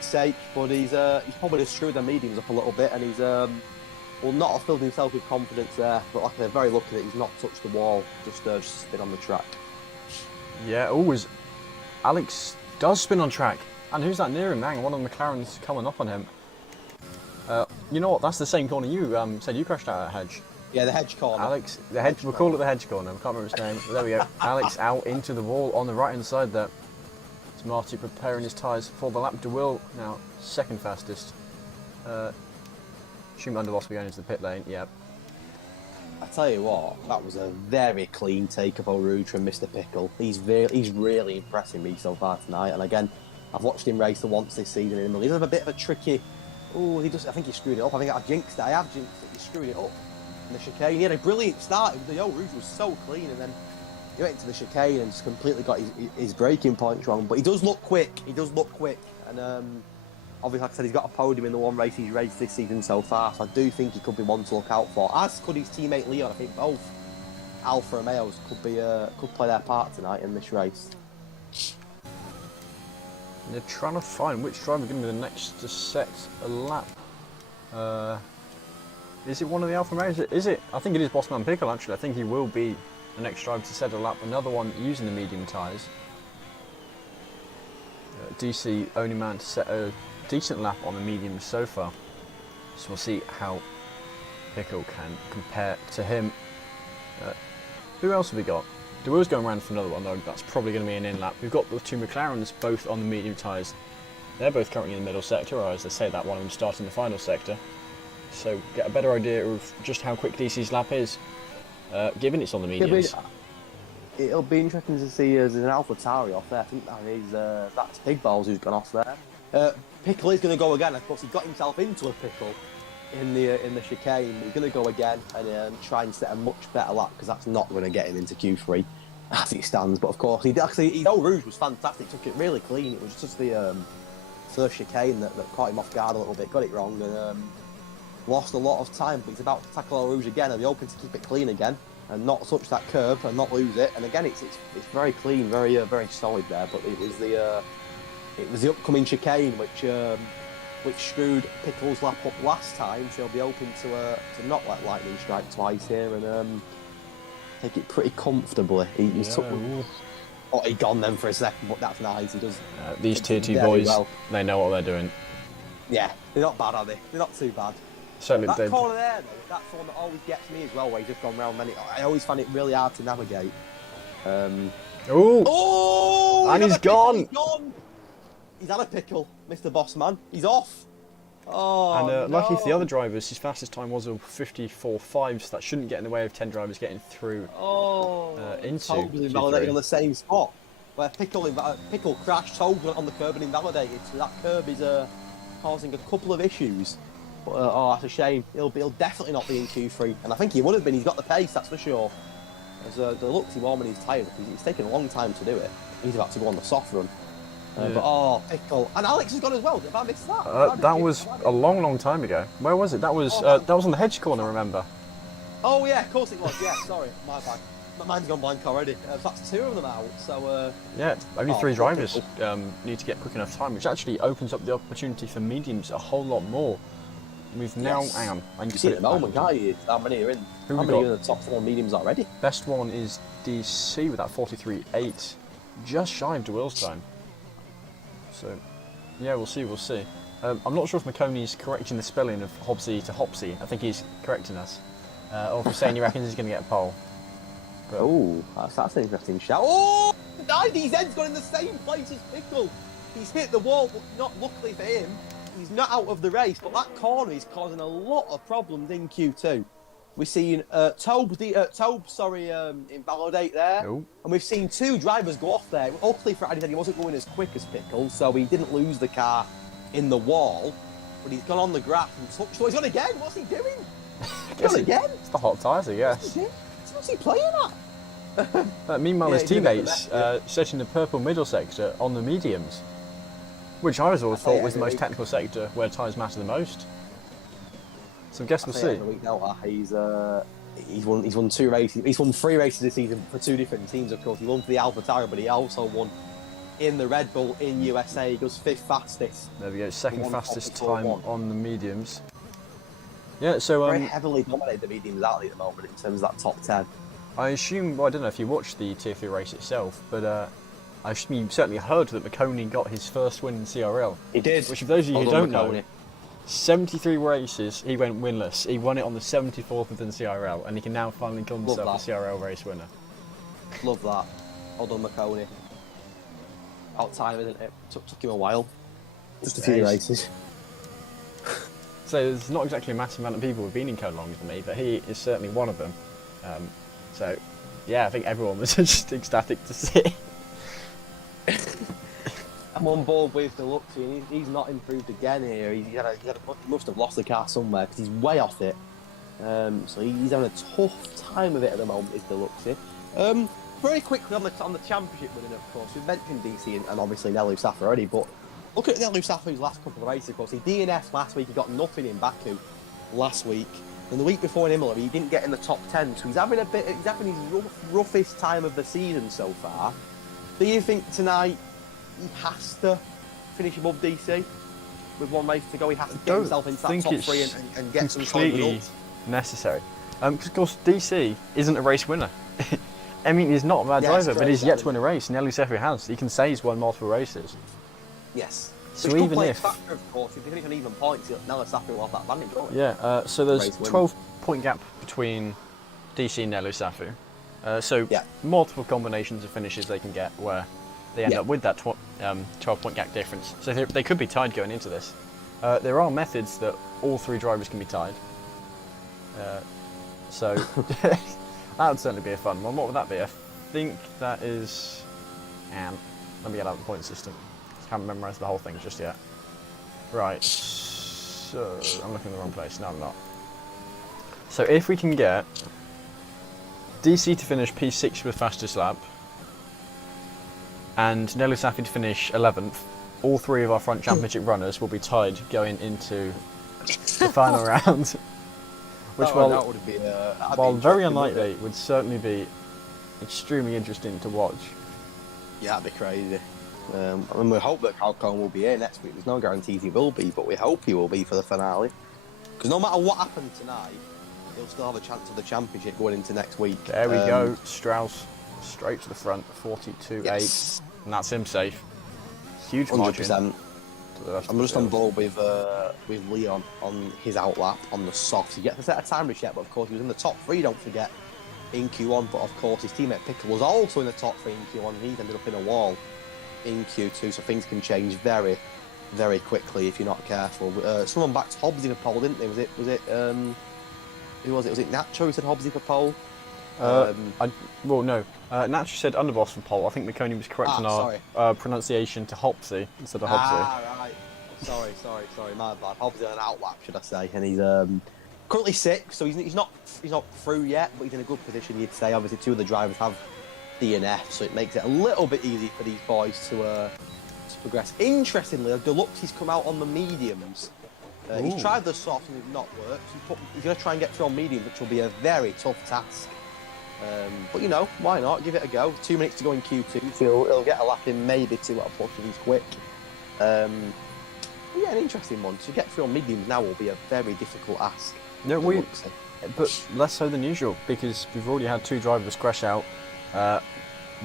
sake, but he's probably just screwed the mediums up a little bit, and he's will not have filled himself with confidence there. But like I said, very lucky that he's not touched the wall, just spin on the track. Yeah, always. Alex does spin on track, and who's that near him? Hang on, one of the McLarens coming up on him. You know what? That's the same corner you said you crashed out at hedge. Yeah, the hedge corner. Alex, the hedge. We'll call it the hedge corner. I can't remember his name. But there we go. Alex out into the wall on the right hand side there. It's Marty preparing his tyres for the lap. De Wil now second fastest. Schumacher will be going into the pit lane. Yep. I tell you what, that was a very clean take of Eau Rouge from Mr. Pickle. He's really impressing me so far tonight. And again, I've watched him race once this season in Imola. He's a bit of a tricky. I think he screwed it up. I think I jinxed it. I have jinxed it. He screwed it up in the chicane. He had a brilliant start. The Eau Rouge was so clean, and then he went into the chicane and just completely got his braking points wrong. But he does look quick. And obviously, like I said, he's got a podium in the one race he's raced this season so far. So I do think he could be one to look out for. As could his teammate Leon. I think both Alfa Romeos could play their part tonight in this race. They're trying to find which driver is going to be the next to set a lap. Is it one of the Alfa Romeos? Is it? I think it is Bossman Pickle, actually. I think he will be the next driver to set a lap. Another one using the medium tyres. DC only man to set a decent lap on the medium so far. So we'll see how Pickle can compare to him. Who else have we got? De Wil's going around for another one, though. That's probably going to be an in-lap. We've got the two McLarens both on the medium tyres. They're both currently in the middle sector, or as they say, that one of them starting the final sector. So get a better idea of just how quick DC's lap is, given it's on the mediums. It'll be interesting to see there's an AlphaTauri off there. I think that's Pig Balls who's gone off there. Pickle is going to go again. Of course, he got himself into a pickle in the chicane. He's going to go again and try and set a much better lap, because that's not going to get him into Q3 as it stands. But of course, his Eau Rouge was fantastic. Took it really clean. It was just the first chicane that caught him off guard a little bit. Got it wrong and lost a lot of time. But he's about to tackle Eau Rouge again, and they're hoping to keep it clean again. and not touch that curb and not lose it. And again, it's very clean, very solid there. But it was the upcoming chicane which screwed Pickle's lap up last time. So he'll be hoping to not let lightning strike twice here and take it pretty comfortably. He gone then for a second, but that's nice. He does. These tier 2 boys, they know what they're doing. Yeah, they're not bad, are they? They're not too bad. Certainly, that corner there, though, that's one that always gets me as well, where he's just gone round. I always find it really hard to navigate. Oh! And he's gone. He's had a pickle, Mr. Bossman. He's off. Oh, and lucky for the other drivers, his fastest time was a 54.5, so that shouldn't get in the way of 10 drivers getting through into Totally invalidated on the same spot. Where Pickle crashed, Toad went on the curb and invalidated, so that curb is causing a couple of issues. But, that's a shame. He'll definitely not be in Q3, and I think he would have been. He's got the pace, that's for sure. As the looks he warm and he's tired, because it's taken a long time to do it. He's about to go on the soft run. But Pickle and Alex has gone as well. Have I missed that? That was a long time ago. Where was it? That was on the hedge corner. Remember? Oh yeah, of course it was. Yeah, sorry, my bad. Mine's gone blank already. That's 2 of them out. So yeah, only 3 drivers need to get quick enough time, which actually opens up the opportunity for mediums a whole lot more. We've now, hang on, I need to see at the moment, can't you? How many are in? How many are in the top 4 mediums already? Best one is DC with that 43.8, just shy of DeWill's time. So, yeah, we'll see. I'm not sure if McConey's correcting the spelling of Hobbsy to Hopsy. I think he's correcting us. Or if Hussein reckons he's going to get a pole. Oh, that's an interesting shout. Oh, his head's gone in the same place as Pickle. He's hit the wall, but not luckily for him. He's not out of the race, but that corner is causing a lot of problems in Q2. We've seen Tobe invalidate there, and we've seen 2 drivers go off there. Hopefully for Eddie, he wasn't going as quick as Pickle, so he didn't lose the car in the wall, but he's gone on the graph and touched. So he's gone again. What's he doing? He's gone again. It's the hot tyres, I guess. What's he playing at? Meanwhile, his teammates setting the purple middle sector on the mediums, which I always thought was the most technical sector where tyres matter the most. So I guess we'll see. He's won 2 races. He's won 3 races this season for 2 different teams, of course. He won for the AlphaTauri, but he also won in the Red Bull in USA. He goes 5th fastest. There we go, 2nd fastest time on the mediums. Yeah, so very heavily dominated the mediums out at the moment in terms of that top 10. I assume, well, I don't know if you watched the Tier 3 race itself, but I assume you certainly heard that McConey got his first win in CRL. He did. Which, for those of you who don't know, 73 races, he went winless. He won it on the 74th within CRL, and he can now finally call himself a CRL race winner. Love that. Well done, McConey. Out time, isn't it? Took him a while. Just a few races. So there's not exactly a massive amount of people who've been in code longer than me, but he is certainly one of them. So, yeah, I think everyone was just ecstatic to see. I'm on board with the Deluxe. He's not improved again here. He must have lost the car somewhere because he's way off it. So he's having a tough time of it at the moment, is Deluxe. Very quickly on the championship winning, of course. We've mentioned DC and obviously Nelu Safa already, but look at Nelu Safa's last couple of races, of course. He DNF'd last week, he got nothing in Baku last week. And the week before in Imola, he didn't get in the top 10, so he's having his roughest time of the season so far. Do you think tonight he has to finish above DC with 1 race to go? He has to get himself into that top 3 and get some solid results. Necessary. Because of course DC isn't a race winner. I mean, he's not a bad driver, but he's yet to win a race. Nelu Safa has. He can say he's won multiple races. Yes. So even if, factor, of course, if you finish on even points, Nelu Safa will have that advantage, won't he? Yeah. So there's 12-point gap between DC and Nelu Safa. So multiple combinations of finishes they can get where they end up with that 12-point gap difference. So they could be tied going into this. There are methods that all 3 drivers can be tied. So that would certainly be a fun one. What would that be? I think that is... let me get out the point system. I haven't memorised the whole thing just yet. Right, so I'm looking in the wrong place. No, I'm not. So if we can get DC to finish P6 with fastest lap, and Nelu Safa to finish 11th, all 3 of our front championship runners will be tied going into the final round. Which, that would be, while very unlikely, would certainly be extremely interesting to watch. Yeah, that'd be crazy. And we hope that Calcone will be here next week. There's no guarantees he will be, but we hope he will be for the finale. Because no matter what happens tonight, he'll still have a chance of the championship going into next week. There we go. Strauss straight to the front, 42.8. Yes. And that's him safe. Huge margin. 100%. I'm just on board with Leon on his outlap on the softs. He gets a set of time yet, but of course he was in the top 3, don't forget, in Q1. But of course his teammate Pickle was also in the top 3 in Q1, and he's ended up in a wall in Q2, so things can change very, very quickly if you're not careful. Someone backed Hobbsy for pole, didn't they? Was it who was it? Was it Nacho who said Hobbsy for pole? No. Nacho said Underboss for pole. I think McConey was correct in our pronunciation to Hopsy instead of Hobbsy. Right. Sorry, my bad. Hobbsy on an outlap, should I say? And he's currently 6th, so he's not through yet, but he's in a good position, you'd say. Obviously, 2 of the drivers have DNF, so it makes it a little bit easy for these boys to progress. Interestingly, Deluxe he's come out on the mediums. He's tried the soft and it's not worked. He's going to try and get through on mediums, which will be a very tough task. But why not? Give it a go. 2 minutes to go in Q2, so he'll get a lap in, maybe 2 at a push if he's quick. Yeah, an interesting one. To get through on mediums now will be a very difficult ask. No, but less so than usual, because we've already had 2 drivers crash out.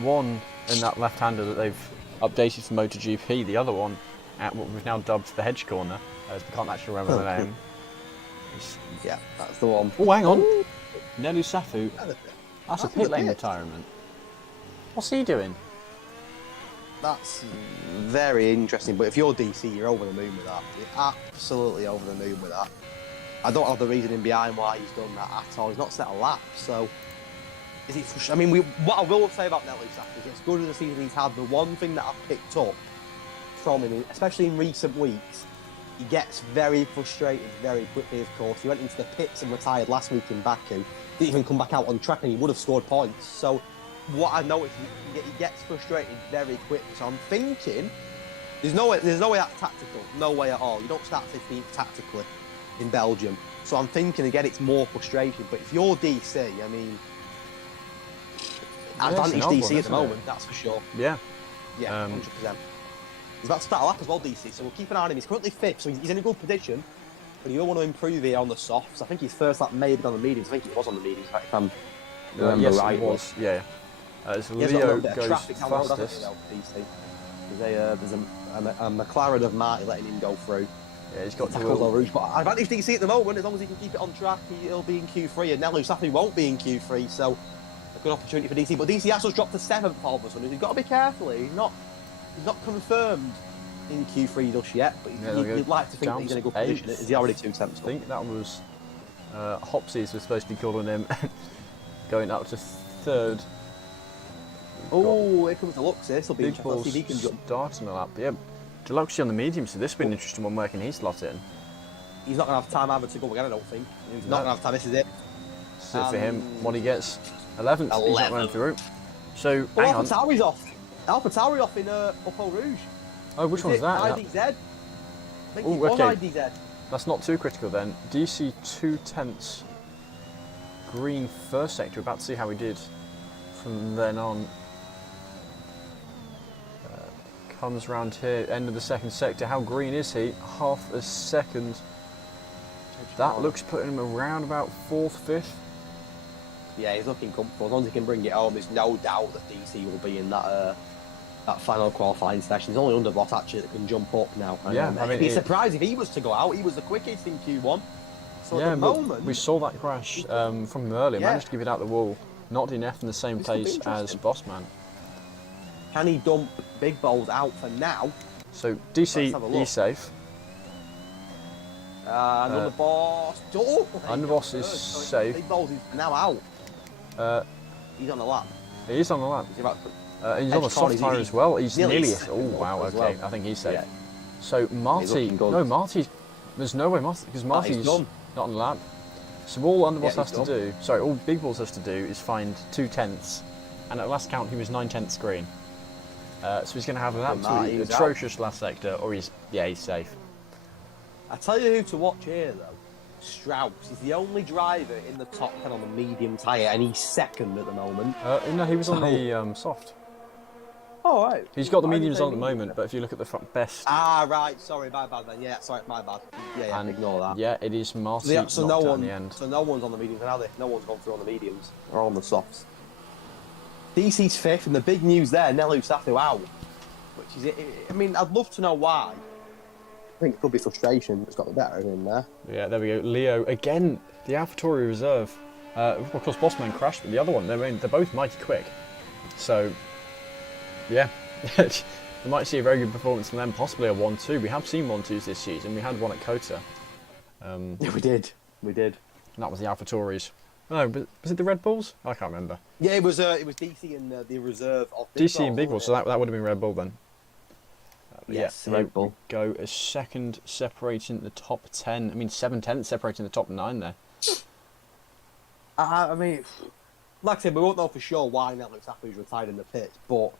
One in that left-hander that they've updated for MotoGP, the other one at what we've now dubbed the hedge corner, as we can't actually remember the name. Yeah, that's the one. Oh, hang on. Nelu Safu. That's a pit lane retirement. What's he doing? That's very interesting, but if you're DC, you're over the moon with that. You're absolutely over the moon with that. I don't have the reasoning behind why he's done that at all. He's not set a lap, so... Is it what I will say about Nelu Safu is as good as the season he's had, the one thing that I've picked up from him, especially in recent weeks, he gets very frustrated very quickly, of course. He went into the pits and retired last week in Baku. Didn't even come back out on track and he would have scored points. So what I know is he gets frustrated very quick. So I'm thinking, there's no way that's tactical. No way at all. You don't start 15th tactically in Belgium. So I'm thinking, again, it's more frustration. But if you're DC, advantage DC at the moment, that's for sure. Yeah. Yeah, 100%. He's about to start a lap as well, DC, so we'll keep an eye on him. He's currently 5th, so he's in a good position, but he will want to improve here on the softs. I think his first lap may have been on the mediums. I think it was on the mediums, if I'm yes, right. It was, yeah. As Leo goes fastest. There's a McLaren of Marty letting him go through. Yeah, he's got to Rouge, but advantage DC at the moment, as long as he can keep it on track, he'll be in Q3, and Nelu Safu won't be in Q3, so a good opportunity for DC. But DC has just dropped to 7th all of a sudden. He's got to be careful. He's not confirmed in Q3 just yet, but you'd like to think that he's in a good position. Is he already 2 tenths? I think that was Hopsies was supposed to be calling him going up to 3rd. Oh, here comes Deluxe. This will be interesting. Let's see if he can jump. Starting a lap, yeah. Deluxe on the medium, so this will be an interesting one. Where can he slot in? He's not going to have time either to go again, I don't think. He's not going to have time. This is it. This is it for him. What he gets, 11th. He's not going through. So, hang on. AlphaTauri's off. AlphaTauri off in Upper Rouge. Oh, which one's that? IDZ. I think it was IDZ. That's not too critical then. DC 2 tenths. Green first sector. About to see how he did from then on. Comes around here, end of the 2nd sector. How green is he? Half a second. That looks putting him around about 4th, 5th. Yeah, he's looking comfortable. As long as he can bring it home, there's no doubt that DC will be in that final qualifying session. There's only Underbot actually that can jump up now. Yeah, I'd be surprised if he was to go out. He was the quickest in Q1. So at the moment, we saw that crash from him earlier. Yeah. Managed to give it out the wall. Not DNF in the same place as Bossman. Can he dump Big Balls out for now? So DC, he's safe. Underboss. Underboss is safe. Big Balls is now out. He's on the lap. He is on the lap. He's on the soft tyre as well. He's nearly. Oh wow. Okay, well. I think he's safe. Yeah. So Marty. No, Marty. There's no way Marty, because Marty's not on the lap. So all Underboss has to do. Sorry, all Big Balls has to do is find 2 tenths, and at last count he was 9 tenths green. So he's going to have an absolutely atrocious last sector, or he's safe. I tell you who to watch here though. Strauss. He's the only driver in the top 10 on the medium tyre, and he's second at the moment. No, he was on the soft. Oh, right. He's got the mediums on at the moment, but if you look at the front best... Ah, right. Sorry, my bad then. Yeah, sorry, my bad. Yeah, and ignore that. Yeah, it is Marty so knocked out in the end. So no one's on the mediums, are they? No one's gone through on the mediums. They're all on the softs. DC's fifth, and the big news there, Nelu Safu out. Which is, I mean, I'd love to know why. I think it could be frustration that's got the better of him there. Yeah, there we go. Leo, again, the AlphaTauri reserve. Of course, Bossman crashed, but the other one, they're both mighty quick. So, yeah, we might see a very good performance from them, possibly a 1-2. We have seen 1-2s this season. We had one at Kota. Yeah, we did. And that was the AlphaTauris. No, was it the Red Bulls? I can't remember. Yeah, it was DC and the reserve of Big DC and Big Bull, so that would have been Red Bull then. Yes, yeah, Red Bull. Go a second separating the top 10. I mean, 7/10 separating the top 9 there. I mean, like I said, we won't know for sure why Nelu Safu's retired in the pits, but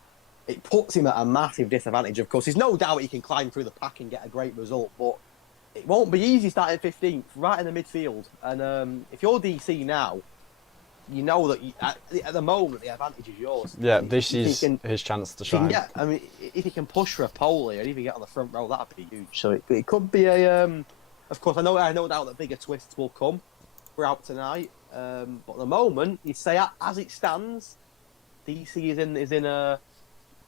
it puts him at a massive disadvantage. Of course, there's no doubt he can climb through the pack and get a great result, but it won't be easy starting 15th, right in the midfield. And if you're DC now, you know that at the moment the advantage is yours. Yeah, this is his chance to shine. I mean, if he can push for a pole here and even get on the front row, that'd be huge. So it could be a. Of course, I know doubt that bigger twists will come throughout tonight. But at the moment, you say as it stands, DC is in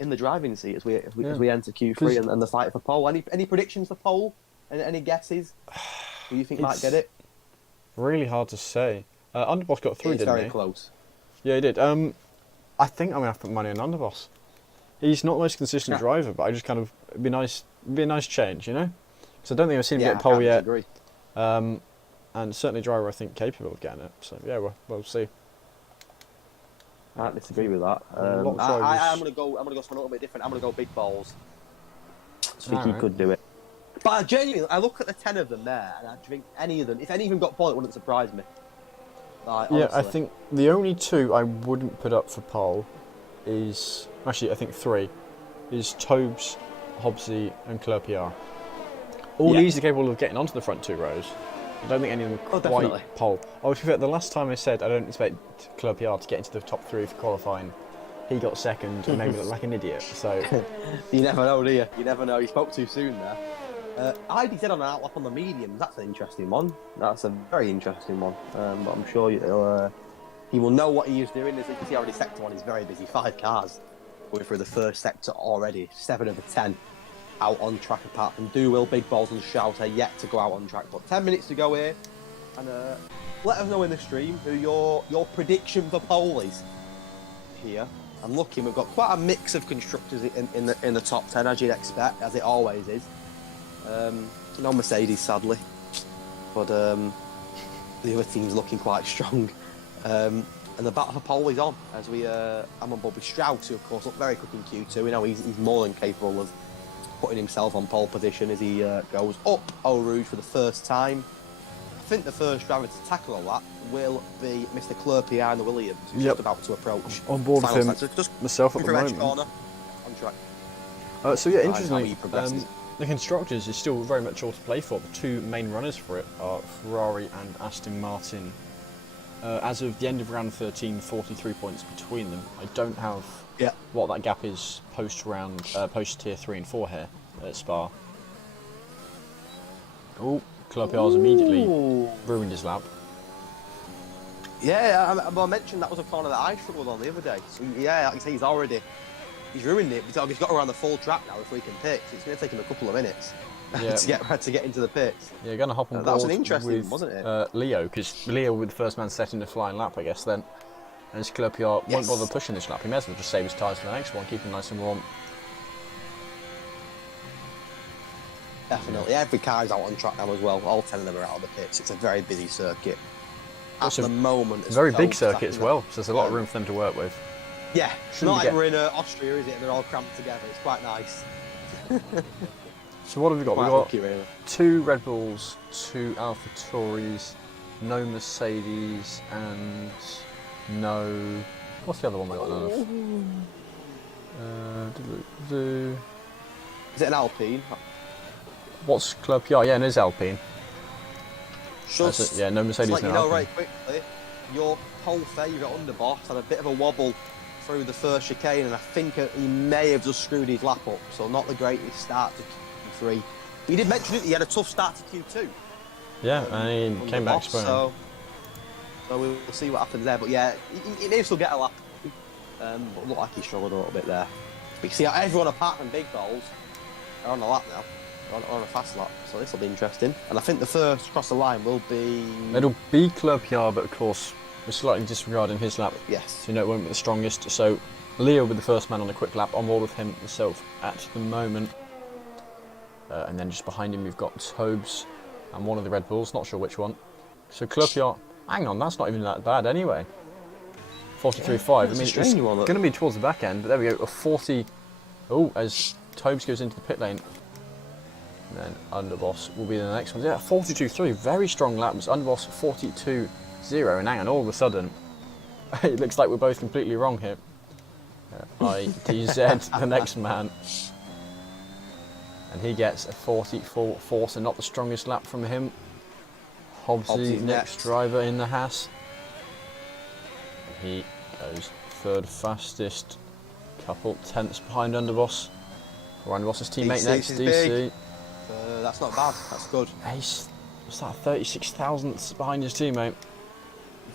the driving seat as we enter Q3 and the fight for pole. Any predictions for pole? Any guesses? Who you think might get it? Really hard to say. Underboss got through, didn't he? Very close. Yeah, he did. I think I'm gonna have to put money on Underboss. He's not the most consistent driver, but I just kind of it'd be a nice change, you know. So I don't think I've seen him get pole yet. Agree. And certainly a driver I think capable of getting it. So yeah, we'll see. I don't disagree with that. I'm gonna go something a little bit different. I'm gonna go big balls. I think he could do it. But genuinely, I look at the 10 of them there, and I think if any of them got pole, it wouldn't surprise me. Like, yeah, I think the only 2 I wouldn't put up for pole is actually I think 3 is Tobes, Hobbsy, and Clerpiard. All these are capable of getting onto the front 2 rows. I don't think any of them quite pole. I would forget the last time I said I don't expect Clerpiard to get into the top 3 for qualifying. He got second and made me look like an idiot. So you never know, do you? You never know. He spoke too soon there. ID said on an outlap on the mediums. That's an interesting one. That's a very interesting one. But I'm sure he will know what he is doing. As you can see already, sector 1 is very busy. 5 cars going through the first sector already. 7 of the 10 out on track, apart from Doolittle, Big Balls and Shout are yet to go out on track. But 10 minutes to go here. And let us know in the stream who your prediction for pole is here. I'm looking, we've got quite a mix of constructors in the top 10, as you'd expect, as it always is. No Mercedes, sadly, but the other team's looking quite strong. And the battle for pole is on, as I'm on board with Strauss, who of course looked very quick in Q2. We know he's more than capable of putting himself on pole position as he goes up Eau Rouge for the first time. I think the first driver to tackle all that will be Mr. Clerpiard and the Williams, who's just about to approach. On board with him, just myself at the moment. Corner, on track. So yeah, interestingly, the constructors is still very much all to play for. The 2 main runners for it are Ferrari and Aston Martin. As of the end of round 13, 43 points between them. I don't have what that gap is post tier 3 and 4 here at Spa. Oh, Clerpiard's immediately ruined his lap. Yeah, I mentioned that was a corner that I struggled on the other day. So yeah, like you say, he's ruined it. He's got to run the full track now if we can pit. So it's going to take him a couple of minutes to get into the pits. Yeah, going to hop on board. That was an interesting one, wasn't it? Leo, because Leo with the first man setting the flying lap, I guess, then. And Clerpiard won't bother pushing this lap. He may as well just save his tyres for the next one, keep him nice and warm. Definitely. Every car is out on track now as well. All 10 of them are out of the pits. It's a very busy circuit. At the moment, it's a very big circuit as well, so there's a lot of room for them to work with. Yeah, it's not like we're in Austria, is it? And they're all cramped together. It's quite nice. So what have we got? We've got 2 Red Bulls, 2 AlphaTauris, no Mercedes, and no... What's the other one we got none of? Is it an Alpine? What's Clerpiard? Yeah, it is Alpine. Just, yeah, no Mercedes. like, you know, right quickly, your whole favourite underboss had a bit of a wobble through the first chicane, and I think he may have just screwed his lap up. So not the greatest start to Q3. But he did mention it. He had a tough start to Q2. Yeah, and he came back strong. So we'll see what happens there. But yeah, he may still get a lap. But looked like he struggled a little bit there. But you see, everyone apart from Big Balls are on the lap now. On a fast lap, so this will be interesting. And I think the first across the line will be... It'll be Club PR, but of course we're slightly disregarding his lap. Yes. So you know it won't be the strongest. So Leo will be the first man on a quick lap. On board with him myself at the moment. And then just behind him we've got Tobes and one of the Red Bulls, not sure which one. So Club PR, hang on, that's not even that bad anyway. 43.5. I mean, it's going to be towards the back end, but there we go. A 40. Oh, as Tobes goes into the pit lane. And then Underboss will be the next one. Yeah, 42.3, very strong laps. Underboss 42.0, and hang on, all of a sudden, it looks like we're both completely wrong here. IDZ, the next man. And he gets a 44.4, so not the strongest lap from him. Hobbsy, next driver in the Haas. And he goes third fastest, couple tenths behind Underboss. Or Underboss's teammate next, DC. That's not bad, that's good. He's, what's that, 36 thousandths behind his teammate.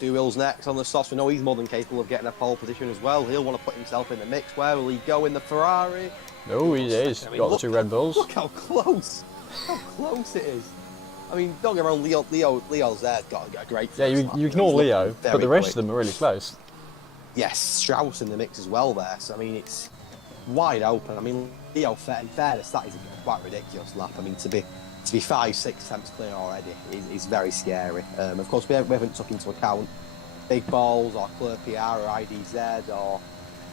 Doolill's next on the softs. We know he's more than capable of getting a pole position as well. He'll want to put himself in the mix. Where will he go in the Ferrari? No, he is. Got the two Red Bulls. Look how close. How close it is. I mean, don't get me wrong, Leo's there's got a great first lap. You ignore Leo, but the rest of them are really close. Yes, Strauss in the mix as well there. So, I mean, it's wide open. I mean, Leo, in fairness, that is a quite ridiculous lap. I mean, to be 5-6 tenths clear already is very scary. Of course, we haven't took into account Big Balls or Club PR or IDZ or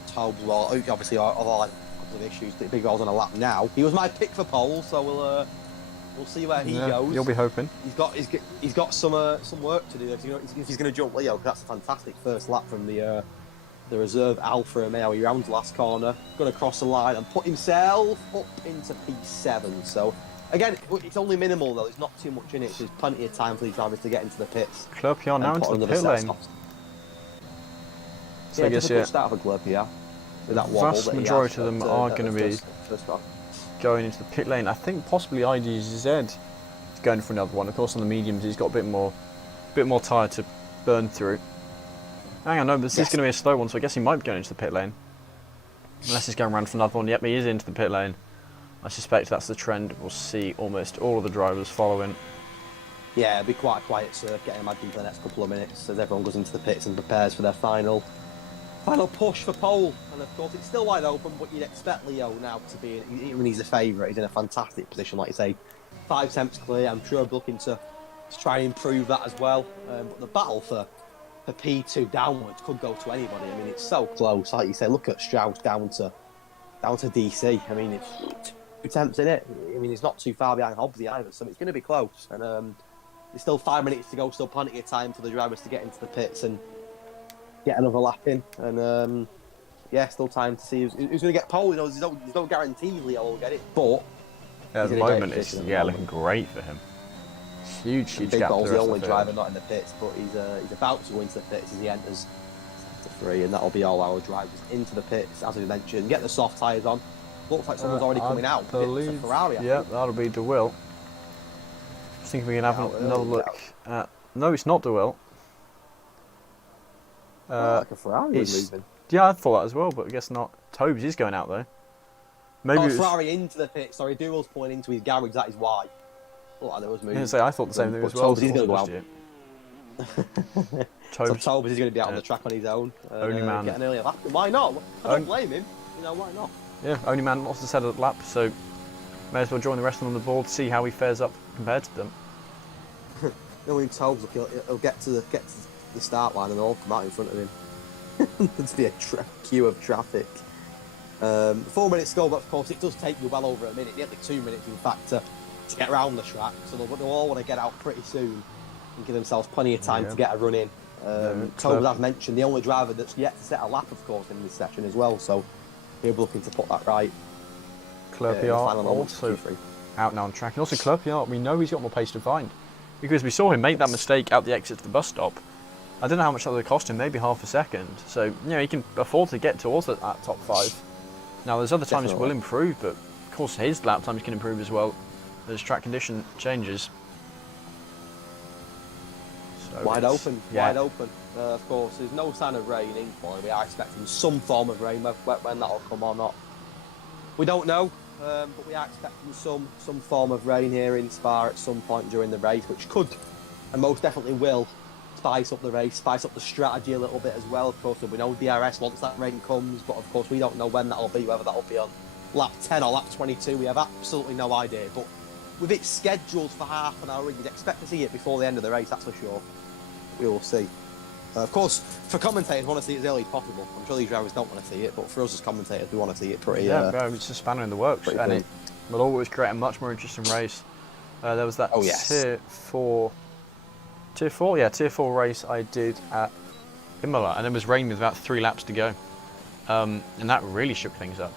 Tobes. Well, obviously, all a couple of issues. Big Balls on a lap now. He was my pick for pole, so we'll see where he goes. You'll be hoping. He's got some work to do if he's going to jump Leo. Cause that's a fantastic first lap from the reserve Alfa Romeo. He rounds the last corner, going to cross the line and put himself up into P7. So again, it's only minimal though. There's not too much in it. So there's plenty of time for these drivers to get into the pits. Club PR now into the pit lane. So I guess start for Club PR. With that wobble vast majority of them are going to be going into the pit lane. I think possibly IDZ is going for another one. Of course, on the mediums, he's got a bit more tyre to burn through. Hang on, no, but this is going to be a slow one, so I guess he might be going into the pit lane. Unless he's going around for another one. Yep, he is into the pit lane. I suspect that's the trend. We'll see almost all of the drivers following. Yeah, it'll be quite a quiet circuit, I imagine, for the next couple of minutes as everyone goes into the pits and prepares for their final push for pole. And of course, it's still wide open, but you'd expect Leo now to be, even he's a favourite, he's in a fantastic position, like you say. 5 tenths clear. I'm sure I'm looking to try and improve that as well. But the battle for P2 downwards could go to anybody. I mean, it's so close. Like you say, look at Strauss down to DC. I mean, it's 2 tenths in it. I mean, it's not too far behind Hobbsy either, so it's going to be close. And there's still 5 minutes to go, still plenty of time for the drivers to get into the pits and get another lap in. And yeah, still time to see who's going to get pole. You know, there's no guarantee Leo will get it, but at the moment, it's looking great for him. Huge gap. Big Ball's the only driver not in the pits, but he's about to go into the pits as he enters to 3, and that'll be all our drivers into the pits, as we mentioned. Get the soft tyres on. Looks like someone's already coming out. It's a Ferrari. Yeah, that'll be DeWill. I think we can have another look at. No, it's not DeWill. Like a Ferrari was moving. Yeah, I thought that as well, but I guess not. Tobes is going out though. Maybe Ferrari into the pit. Sorry, DeWill's pulling into his garage. That is why. Like there was moving. I thought the same thing as well. He's going to go out. So Tobes is going to be out on the track on his own. Only man. Get an earlier lap. Why not? I don't blame him. You know, why not? Yeah, only man lost his head at the lap, so may as well join the rest of them on the board, see how he fares up compared to them. When Tobes, he'll get to the start line and they'll all come out in front of him. There'd be a queue of traffic. 4 minutes to go, but of course it does take you well over a minute, nearly 2 minutes in fact, to get around the track. So they'll all want to get out pretty soon and give themselves plenty of time to get a run in. Tobes, as mentioned, the only driver that's yet to set a lap, of course, in this session as well. So he'll be looking to put that right. Club PR also out now on track. And also Club PR, we know he's got more pace to find. because we saw him make that mistake at the exit to the bus stop. I don't know how much that would cost him, maybe half a second. So, you know, he can afford to get towards that top 5. Now, there's other times will improve, but of course his lap times can improve as well as track condition changes. So wide open, yeah. wide open. Of course, there's no sign of rain in quality. We are expecting some form of rain, when that'll come or not, we don't know. But we are expecting some form of rain here in Spa at some point during the race, which could, and most definitely will, spice up the race, spice up the strategy a little bit as well. Of course, we know DRS once that rain comes, but of course we don't know when that'll be, whether that'll be on lap 10 or lap 22. We have absolutely no idea. But with it scheduled for half an hour, you'd expect to see it before the end of the race, that's for sure. We will see. Of course, for commentators, we want to see it as early as possible. I'm sure these drivers don't want to see it, but for us as commentators, we want to see it pretty. Yeah, bro, it's a spanner in the works, and it will always create a much more interesting race. There was that Tier 4 race I did at Imola, and it was raining with about 3 laps to go, and that really shook things up.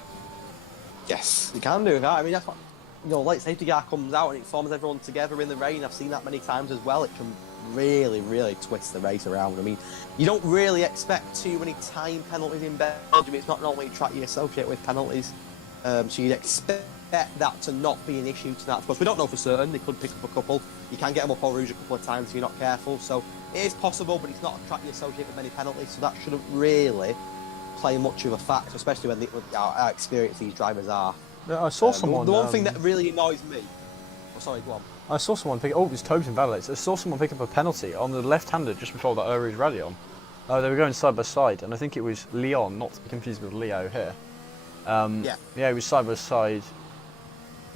Yes, you can do that. I mean, that's what, you know, late safety car comes out and it forms everyone together in the rain. I've seen that many times as well. It can really twist the race around. I mean, you don't really expect too many time penalties in Belgium. It's not normally a track you associate with penalties, so you'd expect that to not be an issue tonight. Of course, we don't know for certain. They could pick up a couple. You can get them up on Rouge a couple of times if you're not careful. So it is possible, but it's not a track you associate with many penalties, so that shouldn't really play much of a factor, especially when how experienced these drivers are. Yeah, I saw someone. The one thing that really annoys me. Oh, sorry, go on. I saw someone pick. Oh, it was Tobes and Validates. I saw someone pick up a penalty on the left-hander just before that Rouge rally on. They were going side by side, and I think it was Leon, not to be confused with Leo here. Yeah, it was side by side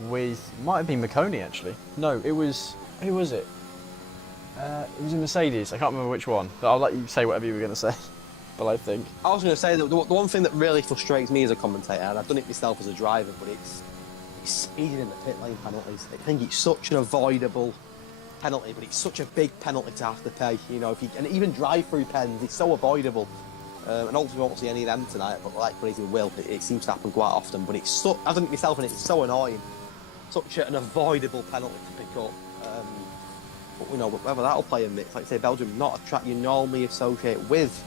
with, might have been McConey actually. No, it was, who was it? It was a Mercedes. I can't remember which one, but I'll let you say whatever you were going to say. But I think I was going to say that the one thing that really frustrates me as a commentator, and I've done it myself as a driver, but it's speeding in the pit lane penalties. I think it's such an avoidable penalty, but it's such a big penalty to have to pay. You know, and even drive-through pens, it's so avoidable. And hopefully we won't see any of them tonight, but like we will. It seems to happen quite often, but it's so, I've done it myself, and it's so annoying. Such an avoidable penalty to pick up. But you know, whether that'll play a mix, like I say, Belgium not a track you normally associate with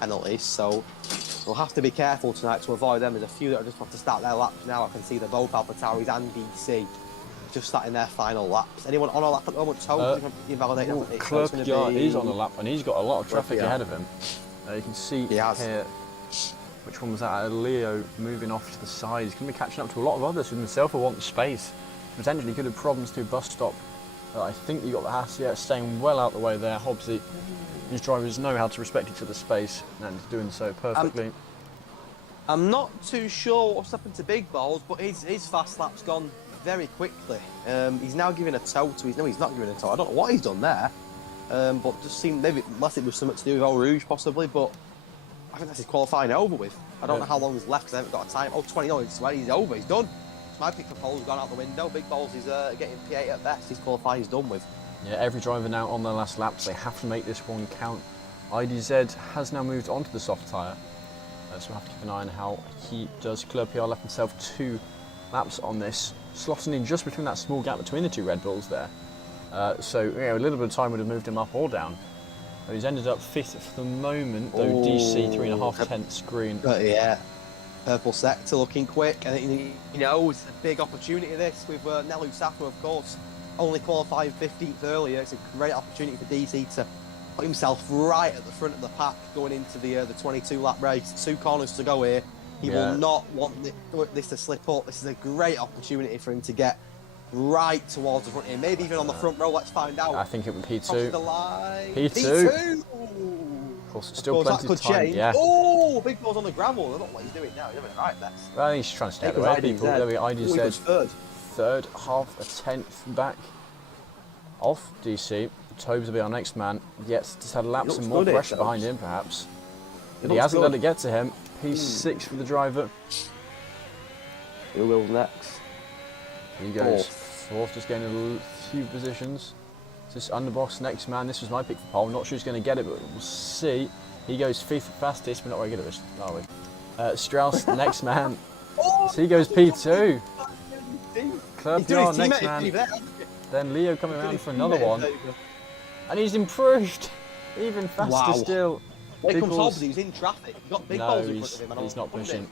penalties, so we'll have to be careful tonight to avoid them. There's a few that are just have to start their laps now. I can see they're both AlphaTauris and DC just starting their final laps. Anyone on a lap at the moment? Invalidate. Club, he's on a lap, and he's got a lot of traffic ahead of him. You can see here, which one was that? Leo moving off to the side. He's going to be catching up to a lot of others who themselves will want space. Potentially could have problems to bus stop. I think you got the Haas staying well out the way there. Hobbsy, these drivers know how to respect each other's space and doing so perfectly. I'm not too sure what's happened to Big Balls, but his fast lap's gone very quickly. He's now giving a toe to he's not giving a toe. I don't know what he's done there, but just seemed maybe unless it was something to do with Eau Rouge possibly. But I think that's his qualifying over with. I don't know how long he's left because I haven't got a time. 20. No, he's over. He's done. My pick for pole's gone out the window. Big Balls is getting P8 at best. His qualifying's done with. Yeah, every driver now on their last laps. They have to make this one count. IDZ has now moved on to the soft tyre, so we'll have to keep an eye on how he does. Club PR left himself 2 laps on this, slotting in just between that small gap between the 2 Red Bulls there. So you know, a little bit of time would have moved him up or down. But he's ended up 5th for the moment, though. DC 3.5 tenths green. Yeah. Purple sector looking quick, and you know it's a big opportunity this with Nelu Safa, of course, only qualifying 15th earlier. It's a great opportunity for DC to put himself right at the front of the pack going into the 22 lap race. 2 corners to go here. He will not want this to slip up. This is a great opportunity for him to get right towards the front here, maybe even on the front row. Let's find out. I think it would be P2. Crossing the line. P2. Of course, it's still plenty of time. Change. Yeah. Oh, Big Ball's on the gravel. I don't know what he's doing now. He's doing it right there. Well, he's trying to stay away people. There we go. IDZ third, half a tenth back off DC. Tobes will be our next man. Yet just had laps and more pressure behind him, perhaps. But he hasn't let it get to him. P6 for the driver. Who will next? He goes fourth, just gaining a few positions. This underbox next man. This was my pick for pole. Not sure he's going to get it, but we'll see. He goes 5th fastest. We're not very good at this, are we? Strauss next man. So he goes P2. Club PR next man. Then Leo coming around for another one. And he's improved. Even faster still. Here comes Hobbs, he's in traffic. He's got big balls in front of him. And he's not pushing.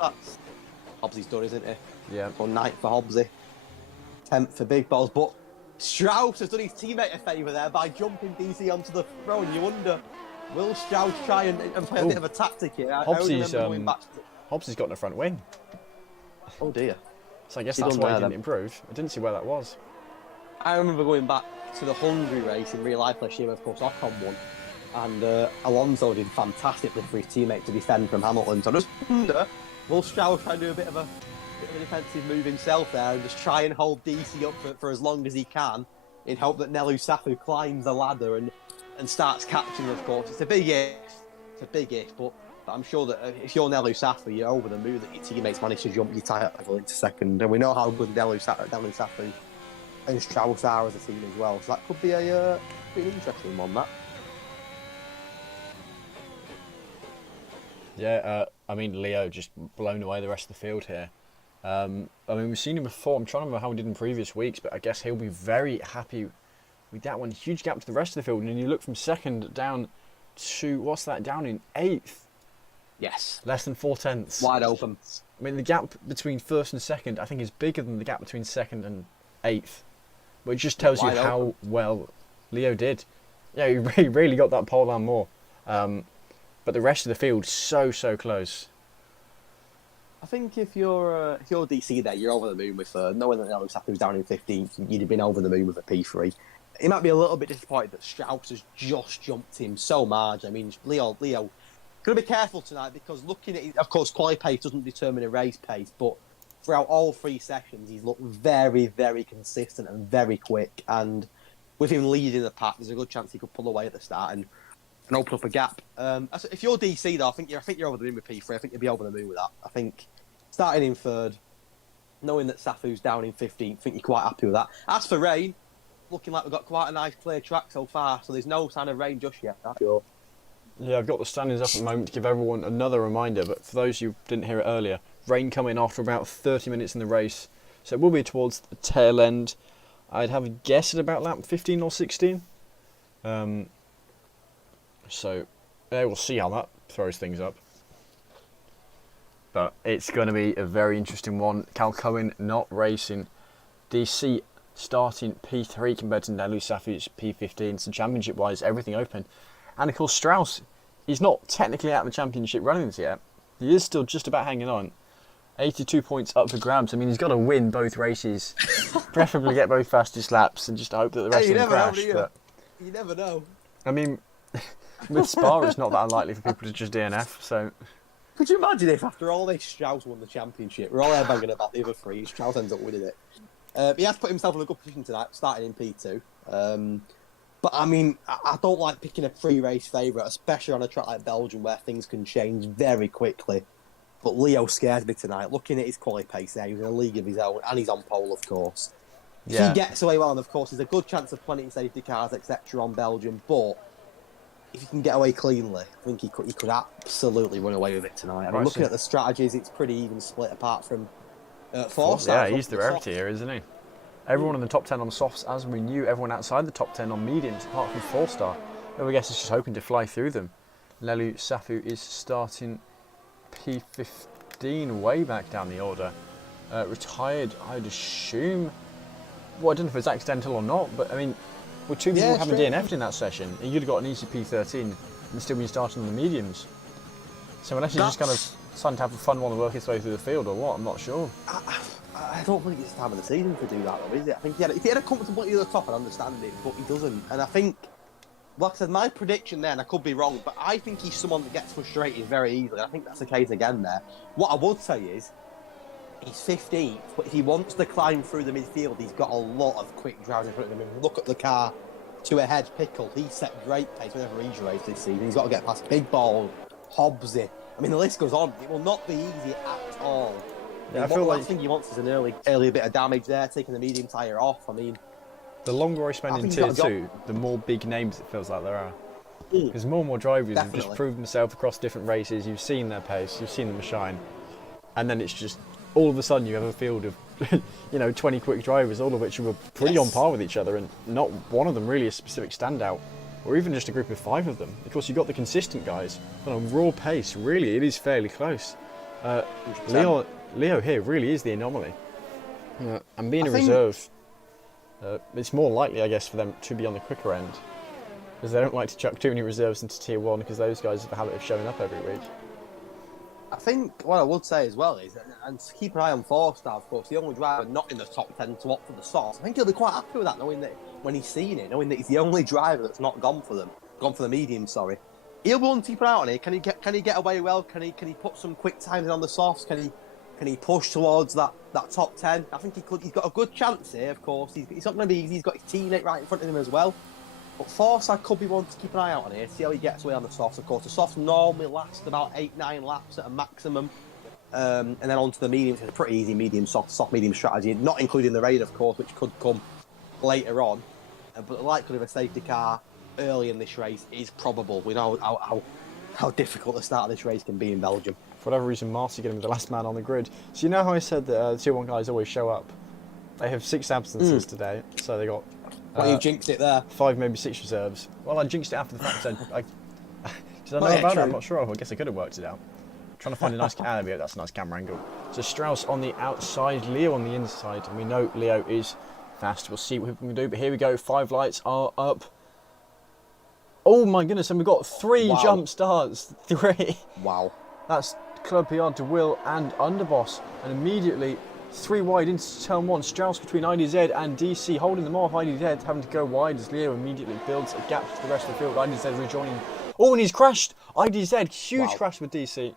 Hobbsy's done, isn't he? Yeah. Well, 9th for Hobbsy. 10th for big balls. But Strauss has done his teammate a favour there by jumping DC onto the throne. You wonder, will Strauss try and play a bit of a tactic here? Hobbsy's got in the front wing. Oh dear. So I guess that's why he didn't improve. I didn't see where that was. I remember going back to the Hungary race in real life last year, of course, Ocon won. And Alonso did fantastically for his teammate to defend from Hamilton. So I just wonder, will Strauss try and do a bit of a defensive move himself there and just try and hold DC up for as long as he can in hope that Nelu Safu climbs the ladder and starts catching, of course. It's a big if. It's a big if, but I'm sure that if you're Nelu Safu, you're over the moon that your teammates managed to jump your tyre level into second. And we know how good Nelu Safu and Strauss are as a team as well. So that could be an interesting one, that. Yeah, I mean, Leo just blown away the rest of the field here. I mean, we've seen him before. I'm trying to remember how he did in previous weeks, but I guess he'll be very happy with that one. Huge gap to the rest of the field. And you look from second down to, what's that, down in 8th? Yes. Less than 4 tenths. Wide open. I mean, the gap between first and second, I think, is bigger than the gap between second and 8th. Which just tells you how well Leo did. Yeah, he really got that pole down more. But the rest of the field, so close. I think if you're DC there, you're over the moon with knowing that Nelu Safu was down in 15th, you'd have been over the moon with a P3. He might be a little bit disappointed that Strauss has just jumped him so much. I mean, Leo, got to be careful tonight because looking at it, of course, quali pace doesn't determine a race pace, but throughout all 3 sessions, he's looked very, very consistent and very quick. And with him leading the pack, there's a good chance he could pull away at the start and open up a gap. If you're DC though, I think you're over the moon with P3. I think you'll be over the moon with that. I think starting in 3rd, knowing that Safu's down in 15th, I think you're quite happy with that. As for rain, looking like we've got quite a nice clear track so far, so there's no sign of rain just yet. That's sure. Yeah, I've got the standings up at the moment to give everyone another reminder, but for those who didn't hear it earlier, rain coming after about 30 minutes in the race, so it will be towards the tail end. I'd have a guess at about lap 15 or 16. So we'll see how that throws things up. But it's going to be a very interesting one. Cal Cohen not racing. DC starting P3 compared to Nelu Safu's P15. So championship-wise, everything open. And of course, Strauss, he's not technically out of the championship runnings yet. He is still just about hanging on. 82 points up for grabs. I mean, he's got to win both races. Preferably get both fastest laps and just hope that the rest of them crash. You never know. I mean, with Spa, it's not that unlikely for people to just DNF, so... Could you imagine if after all this Strauss won the championship? We're all there banging about the other 3. Strauss ends up winning it. He has put himself in a good position tonight, starting in P2. But I mean, I don't like picking a 3-race favourite, especially on a track like Belgium where things can change very quickly. But Leo scares me tonight. Looking at his quali pace there, he's in a league of his own, and he's on pole, of course. Yeah. If he gets away well, and of course, there's a good chance of plenty of safety cars, etc. on Belgium, but if he can get away cleanly, I think he could absolutely run away with it tonight. I mean, looking at the strategies, it's pretty even split apart from Force. Yeah, he's the rarity here, isn't he? Everyone in the top 10 on softs, as we knew, everyone outside the top 10 on mediums, apart from 4-star. I guess it's just hoping to fly through them. Nelu Safu is starting P15 way back down the order. Retired, I'd assume. Well, I don't know if it's accidental or not, but I mean, with 2 people having DNF'd in that session, you'd have got an easy P13 and still been starting on the mediums. So unless he's just kind of starting to have fun while they work his way through the field or what, I'm not sure. I don't think it's the time of the season to do that though, is it? I think if he had a comfortability at the top, I'd understand it, but he doesn't. And I think, like I said, my prediction there, and I could be wrong, but I think he's someone that gets frustrated very easily. I think that's the case again there. What I would say is, he's 15th, but if he wants to climb through the midfield, he's got a lot of quick drivers in front of him. Look at the car to ahead, Pickle. He set great pace whenever he's raced this season. He's got to get past Big Ball, Hobbsy. I mean, the list goes on. It will not be easy at all. Yeah, I feel like last thing he wants is an early bit of damage there, taking the medium tyre off. I mean, the longer I spend in Tier 2, the more big names it feels like there are. Because more and more drivers have just proved themselves across different races. You've seen their pace, you've seen them shine, and then it's just all of a sudden you have a field of, 20 quick drivers, all of which were pretty on par with each other, and not one of them really a specific standout, or even just a group of 5 of them. Of course, you've got the consistent guys, but on raw pace, really, it is fairly close. Leo here really is the anomaly. And being a reserve, it's more likely, I guess, for them to be on the quicker end, because they don't like to chuck too many reserves into Tier 1, because those guys have a habit of showing up every week. I think what I would say as well is, and to keep an eye on 4-star, of course, the only driver not in the top 10 to opt for the softs. I think he'll be quite happy with that, knowing that when he's seen it, knowing that he's the only driver that's not gone for the medium. Sorry, he'll be one to keep an eye on it. Can he get away well? Can he put some quick times in on the softs? Can he push towards that top 10? I think he could. He's got a good chance here. Of course, he's not going to be. He's got his teammate right in front of him as well. But 4-star could be one to keep an eye out on here, see how he gets away on the softs. Of course, the softs normally last about 8-9 laps at a maximum. And then onto the mediums. It's a pretty easy medium, soft medium strategy, not including the rain, of course, which could come later on. But the likelihood of a safety car early in this race is probable. We know how difficult the start of this race can be in Belgium. For whatever reason, Marcy's going to be the last man on the grid. So you know how I said that the Tier 1 guys always show up? They have 6 absences today, so they got... Well, you jinxed it there. 5, maybe 6 reserves. Well, I jinxed it after the fact. Did I know about it? I'm not sure. I guess I could have worked it out. Trying to find a nice camera. That's a nice camera angle. So Strauss on the outside, Leo on the inside, and we know Leo is fast. We'll see what we can do. But here we go. 5 lights are up. Oh my goodness! And we've got 3 jump starts. 3. Wow. That's Club PR, De Will, and Underboss, and immediately 3 wide into turn 1. Strauss between IDZ and DC, holding them off. IDZ having to go wide as Leo immediately builds a gap to the rest of the field. IDZ rejoining. Oh, and he's crashed. IDZ, huge crash with DC.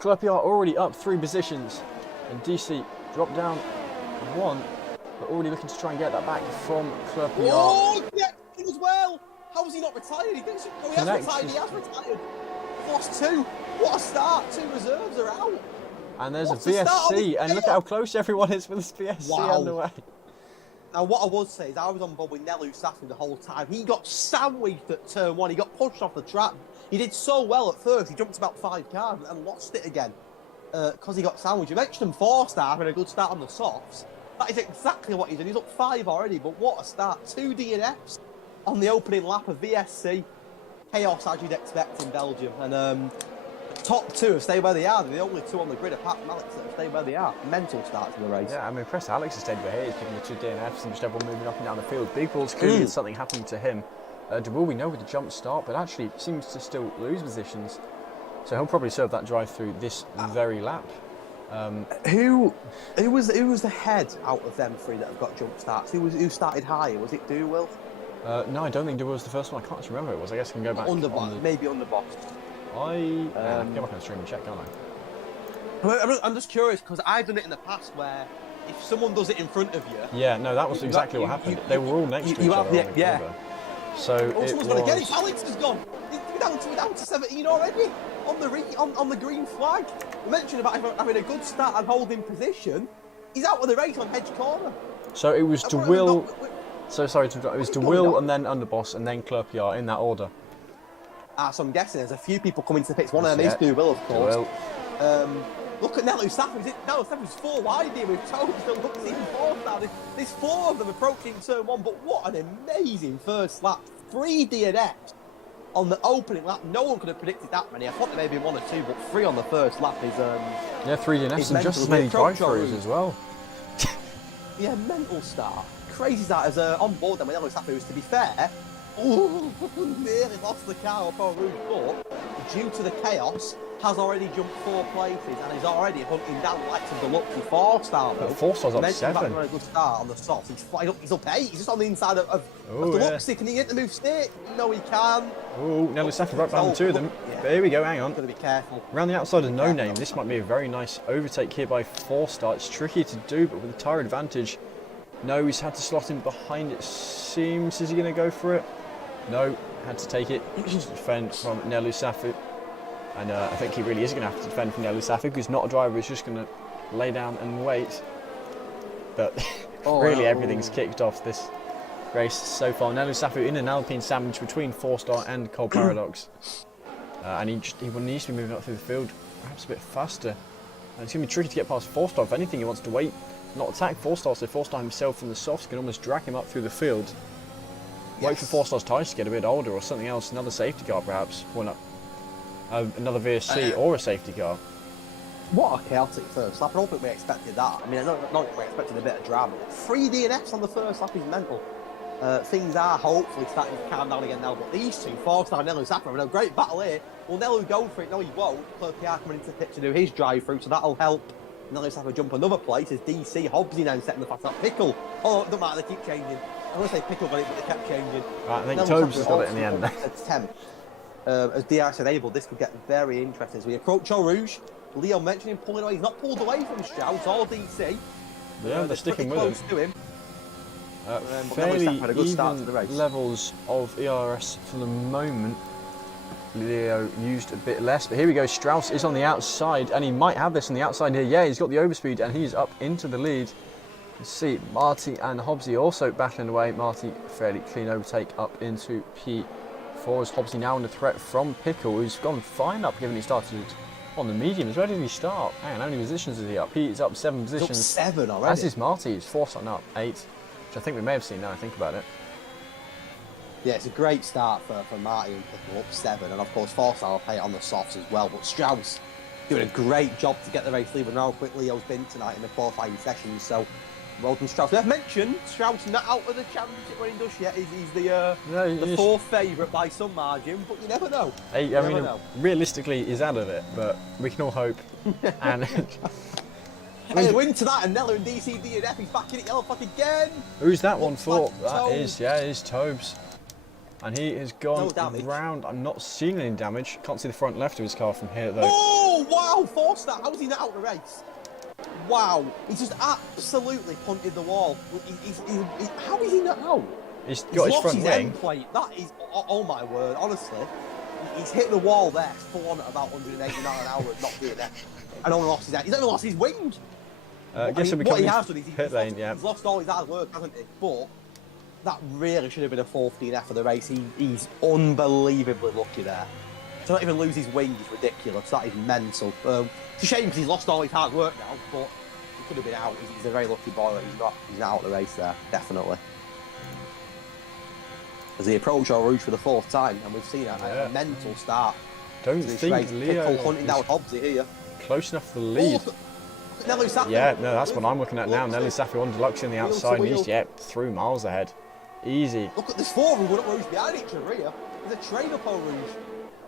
Club PR already up 3 positions, and DC dropped down 1, but already looking to try and get that back from Club PR. Oh, yeah, he was well. How was he not retired? He has retired. He has retired. Lost 2. What a start. 2 reserves are out. And there's a VSC, and look at how close everyone is with this VSC underway. Now, what I would say is I was on board with Nelu Safi the whole time. He got sandwiched at turn 1. He got pushed off the track. He did so well at first. He jumped about 5 cars and lost it again because he got sandwiched. You mentioned him 4-star having a good start on the softs. That is exactly what he's done. He's up 5 already, but what a start. 2 DNFs on the opening lap of VSC. Chaos, as you'd expect in Belgium. And top 2 have stayed where they are. They're the only 2 on the grid apart from Alex that have stayed where they are. Mental start to the race. Yeah, I'm impressed Alex has stayed where he is, picking the 2 DNFs and just everyone moving up and down the field. Big Balls clearly something happening to him. De Will we know with the jump start, but actually seems to still lose positions. So he'll probably serve that drive through this very lap. Who was the head out of them 3 that have got jump starts? Who started higher? Was it De Will? No, I don't think De Will was the first one. I can't remember who it was. I guess I can go back. Maybe Underboss. Can go back on the stream and check, can't I? I'm just curious because I've done it in the past where if someone does it in front of you. Yeah, no, that was exactly what happened. They were all next to each other. Yeah. So someone's going to get it. Alex has gone. We're down to 17 already on the green flag. We mentioned about having a good start and holding position. He's out with the race on Hedge Corner. So it was De Will. So sorry to interrupt. It was De Will and then Underboss and then Club PR in that order. So I'm guessing there's a few people coming to the pits. One of them is De Will, of course. Look at Nelu Safi. Nelu Safi's 4 wide here with Toes that looks even 4-star. There's 4 of them approaching turn 1, but what an amazing first lap. 3 DNFs on the opening lap. No one could have predicted that many. I thought there may be 1 or 2, but 3 on the first lap is... yeah, 3 DNFs and just as many drive-throughs as well. Yeah, mental start. Crazy start as on board then with Nelu Safi, who's, to be fair, nearly lost the car up on Rouge, but due to the chaos, has already jumped 4 places and is already hunting down likes of the lucky 4-star though. 4-star's up 7. A good start on the softs. He's up 8. He's just on the inside of Deluxe. Can he get the move stick? No, he can. Oh, Nelu Safi right behind the 2 of them. Yeah. There we go, hang on. Got to be careful. Around the outside of No Name, this might be a very nice overtake here by 4-star. It's tricky to do, but with a tyre advantage. No, he's had to slot in behind, it seems. Is he going to go for it? No, had to take it. Defend from Nelu Safi. And I think he really is going to have to defend from Nelu Safi because not a driver who's just going to lay down and wait. But really everything's kicked off this race so far. Nelu Safi in an Alpine sandwich between 4-star and Cold Paradox. And he needs to be moving up through the field perhaps a bit faster. And it's going to be tricky to get past 4-star. If anything, he wants to wait, not attack 4-star, so 4-star himself from the softs can almost drag him up through the field. Wait for 4-star's tyres to get a bit older or something else, another safety car perhaps. Well, not, another VSC or a safety car. What a chaotic first lap. I don't think we expected that. I mean, I don't think we expected a bit of drama. 3 DNFs on the first lap is mental. Things are hopefully starting to calm down again now, but these two, 4-star and Nelu Safra, having a great battle here. Will Nelu go for it? No, he won't. Pierre coming into the pit to do his drive-through, so that'll help Nelu Safra jump another place as DC Hobbsy now setting the fast up. Pickle. Oh, it doesn't matter, they keep changing. I want to say Pickle got it, but they kept changing. Right, I think Tobes has got it in the end. Attempt. As DRS enabled, this could get very interesting as we approach Eau Rouge. Leo mentioned him pulling away. He's not pulled away from Strauss or DC. Yeah, they're sticking with him. To him. Fairly even levels of ERS for the moment. Leo used a bit less, but here we go. Strauss is on the outside, and he might have this on the outside here. Yeah, he's got the overspeed, and he's up into the lead. You see Marty and Hobbsy also battling away. Marty fairly clean overtake up into P4 as Hobbsy now under threat from Pickle, who's gone fine up given he started on the mediums. Where did he start? Hang on, how many positions is he up? He's up 7 positions. He's up 7 already. As is Marty, he's 4-star up 8, which I think we may have seen now I think about it. Yeah, it's a great start for Marty and Pickle up 7, and of course 4-star will pay it on the softs as well. But Strauss doing a great job to get the race lead, and how quick Leo's been tonight in the qualifying sessions. So well done, Strauss. I've mentioned Strauss not out of the championship when he does yet. He's the fourth favourite by some margin, but you never know. I mean, realistically, he's out of it, but we can all hope. And hey, win to that, and Nella and DC DNF, he's back in at yellow flag again. Who's that one for? That is Tobes. And he has gone round. I'm not seeing any damage. Can't see the front left of his car from here, though. Oh, wow, 4-star. How is he not out of the race? Wow, he's just absolutely punted the wall. How is he not out? He's got his front wing. Plate. That is, oh my word, honestly. He's hit the wall there, full on at about 180 miles an hour and not doing that. And only lost his head. He's only lost his wing. I guess what he has done is he's lost all his hard work, hasn't he? But that really should have been a 4th DNF for the race. He's unbelievably lucky there. To not even lose his wing is ridiculous. That is mental. It's a shame because he's lost all his hard work now, but he could have been out. He's a very lucky boy that he's not out of the race there, definitely. As he approached Eau Rouge for the 4th time, and we've seen a mental start. Don't think Leo hunting down Hobbsy here. Close enough for the lead. Yeah, no, that's what I'm looking at now. Nelu Safra on Deluxe in the outside, and he's through miles ahead. Easy. Look at this 4 who went up Rouge behind each other here. There's a train up Eau Rouge.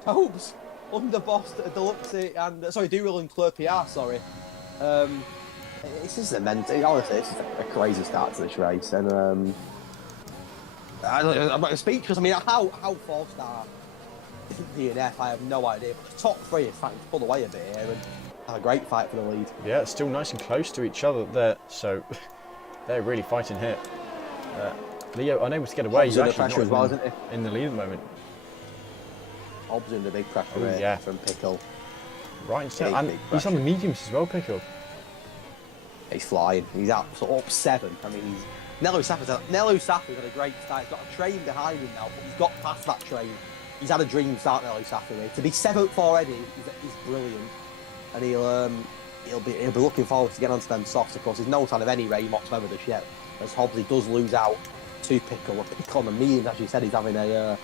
Tobes, Underboss, Deluxe, and Doolittle and Claire PR, sorry. It's just honestly, it's just a crazy start to this race, and I'm not speechless. I mean, how 4-star isn't DNF, I have no idea. But the top 3 is fighting to pull away a bit here and have a great fight for the lead. Yeah, it's still nice and close to each other there, so they're really fighting here. Leo unable to get away. He's actually pressure as well, isn't he? In the lead at the moment. Hobbs under big pressure from Pickle. Right, and he's on the mediums as well, Pickle. He's flying. He's up 7. I mean, Nelu Safra's had a great start. He's got a train behind him now, but he's got past that train. He's had a dream start, Nelu Safra. To be 7th already is brilliant, and he'll be looking forward to getting onto them softs. Of course, there's no sign of any rain whatsoever just yet, as Hobbsy does lose out to Pickle. Pickle on the medium, as you said, he's having a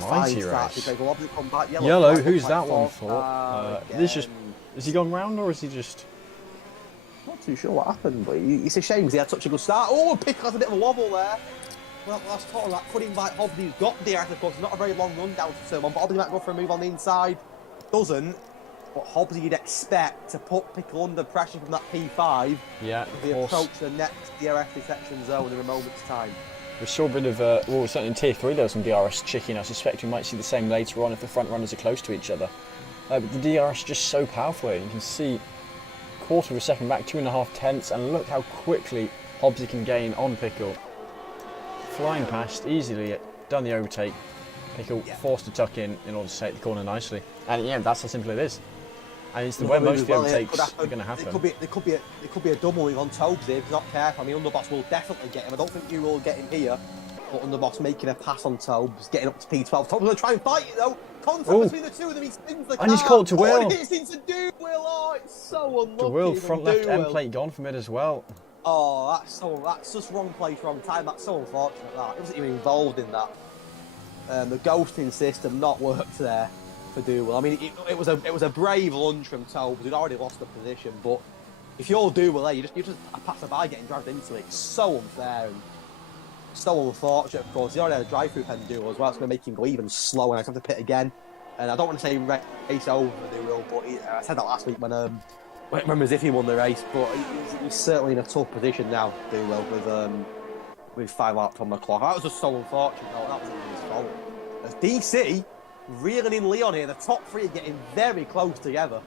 mighty race. Come back. Yellow, who's that one for? Has he gone round or is he just? Not too sure what happened, but it's a shame because he had such a good start. Oh, Pickle has a bit of a wobble there. Well, last talk of that could invite Hobbsy, who's got the of course. It's not a very long run down to turn 1, but Hobbsy might go for a move on the inside. Doesn't. But Hobbsy you'd expect to put Pickle under pressure from that P5. Yeah, of course. As we approach the next DRS detection zone in a moment's time. We saw a bit of, well, certainly in Tier 3 there was some DRS chicken. I suspect we might see the same later on if the front runners are close to each other. But the DRS is just so powerful here. You can see 1/4 of a second back, 2.5 tenths, and look how quickly Hobbsy can gain on Pickle. Flying past, easily done the overtake. Pickle forced to tuck in order to take the corner nicely. And yeah, that's how simple it is. And it's the way most of the overtakes are going to happen. It could be a double move on Tobes here if he's not careful. I mean, Underboss will definitely get him. I don't think you will get him here. but Underboss making a pass on Tobes, getting up to P12. Tobes going to try and fight it though. Contact between the two of them, he spins the car. And he's caught to Will. Oh, he hits into Doolittle. Oh, it's so unlucky. To Will, front left end plate gone from it as well. Oh, that's just wrong place, wrong time. That's so unfortunate. That he wasn't even involved in that. The ghosting system not worked there for Doolittle. I mean, it was a brave lunge from Tobes, who'd already lost the position. But if you're Doolittle, you're just a passerby getting dragged into it. It's so unfair and so unfortunate. Of course, he already had a drive-through pen Doolittle as well. It's going to make him go even slower. And I have to pit again. And I don't want to say race over Doolittle, but I said that last week when I remember as if he won the race. But he's certainly in a tough position now, Doolittle, with 5 laps on the clock. That was just so unfortunate. No, that wasn't his fault. As DC reeling in Leon here, the top 3 are getting very close together.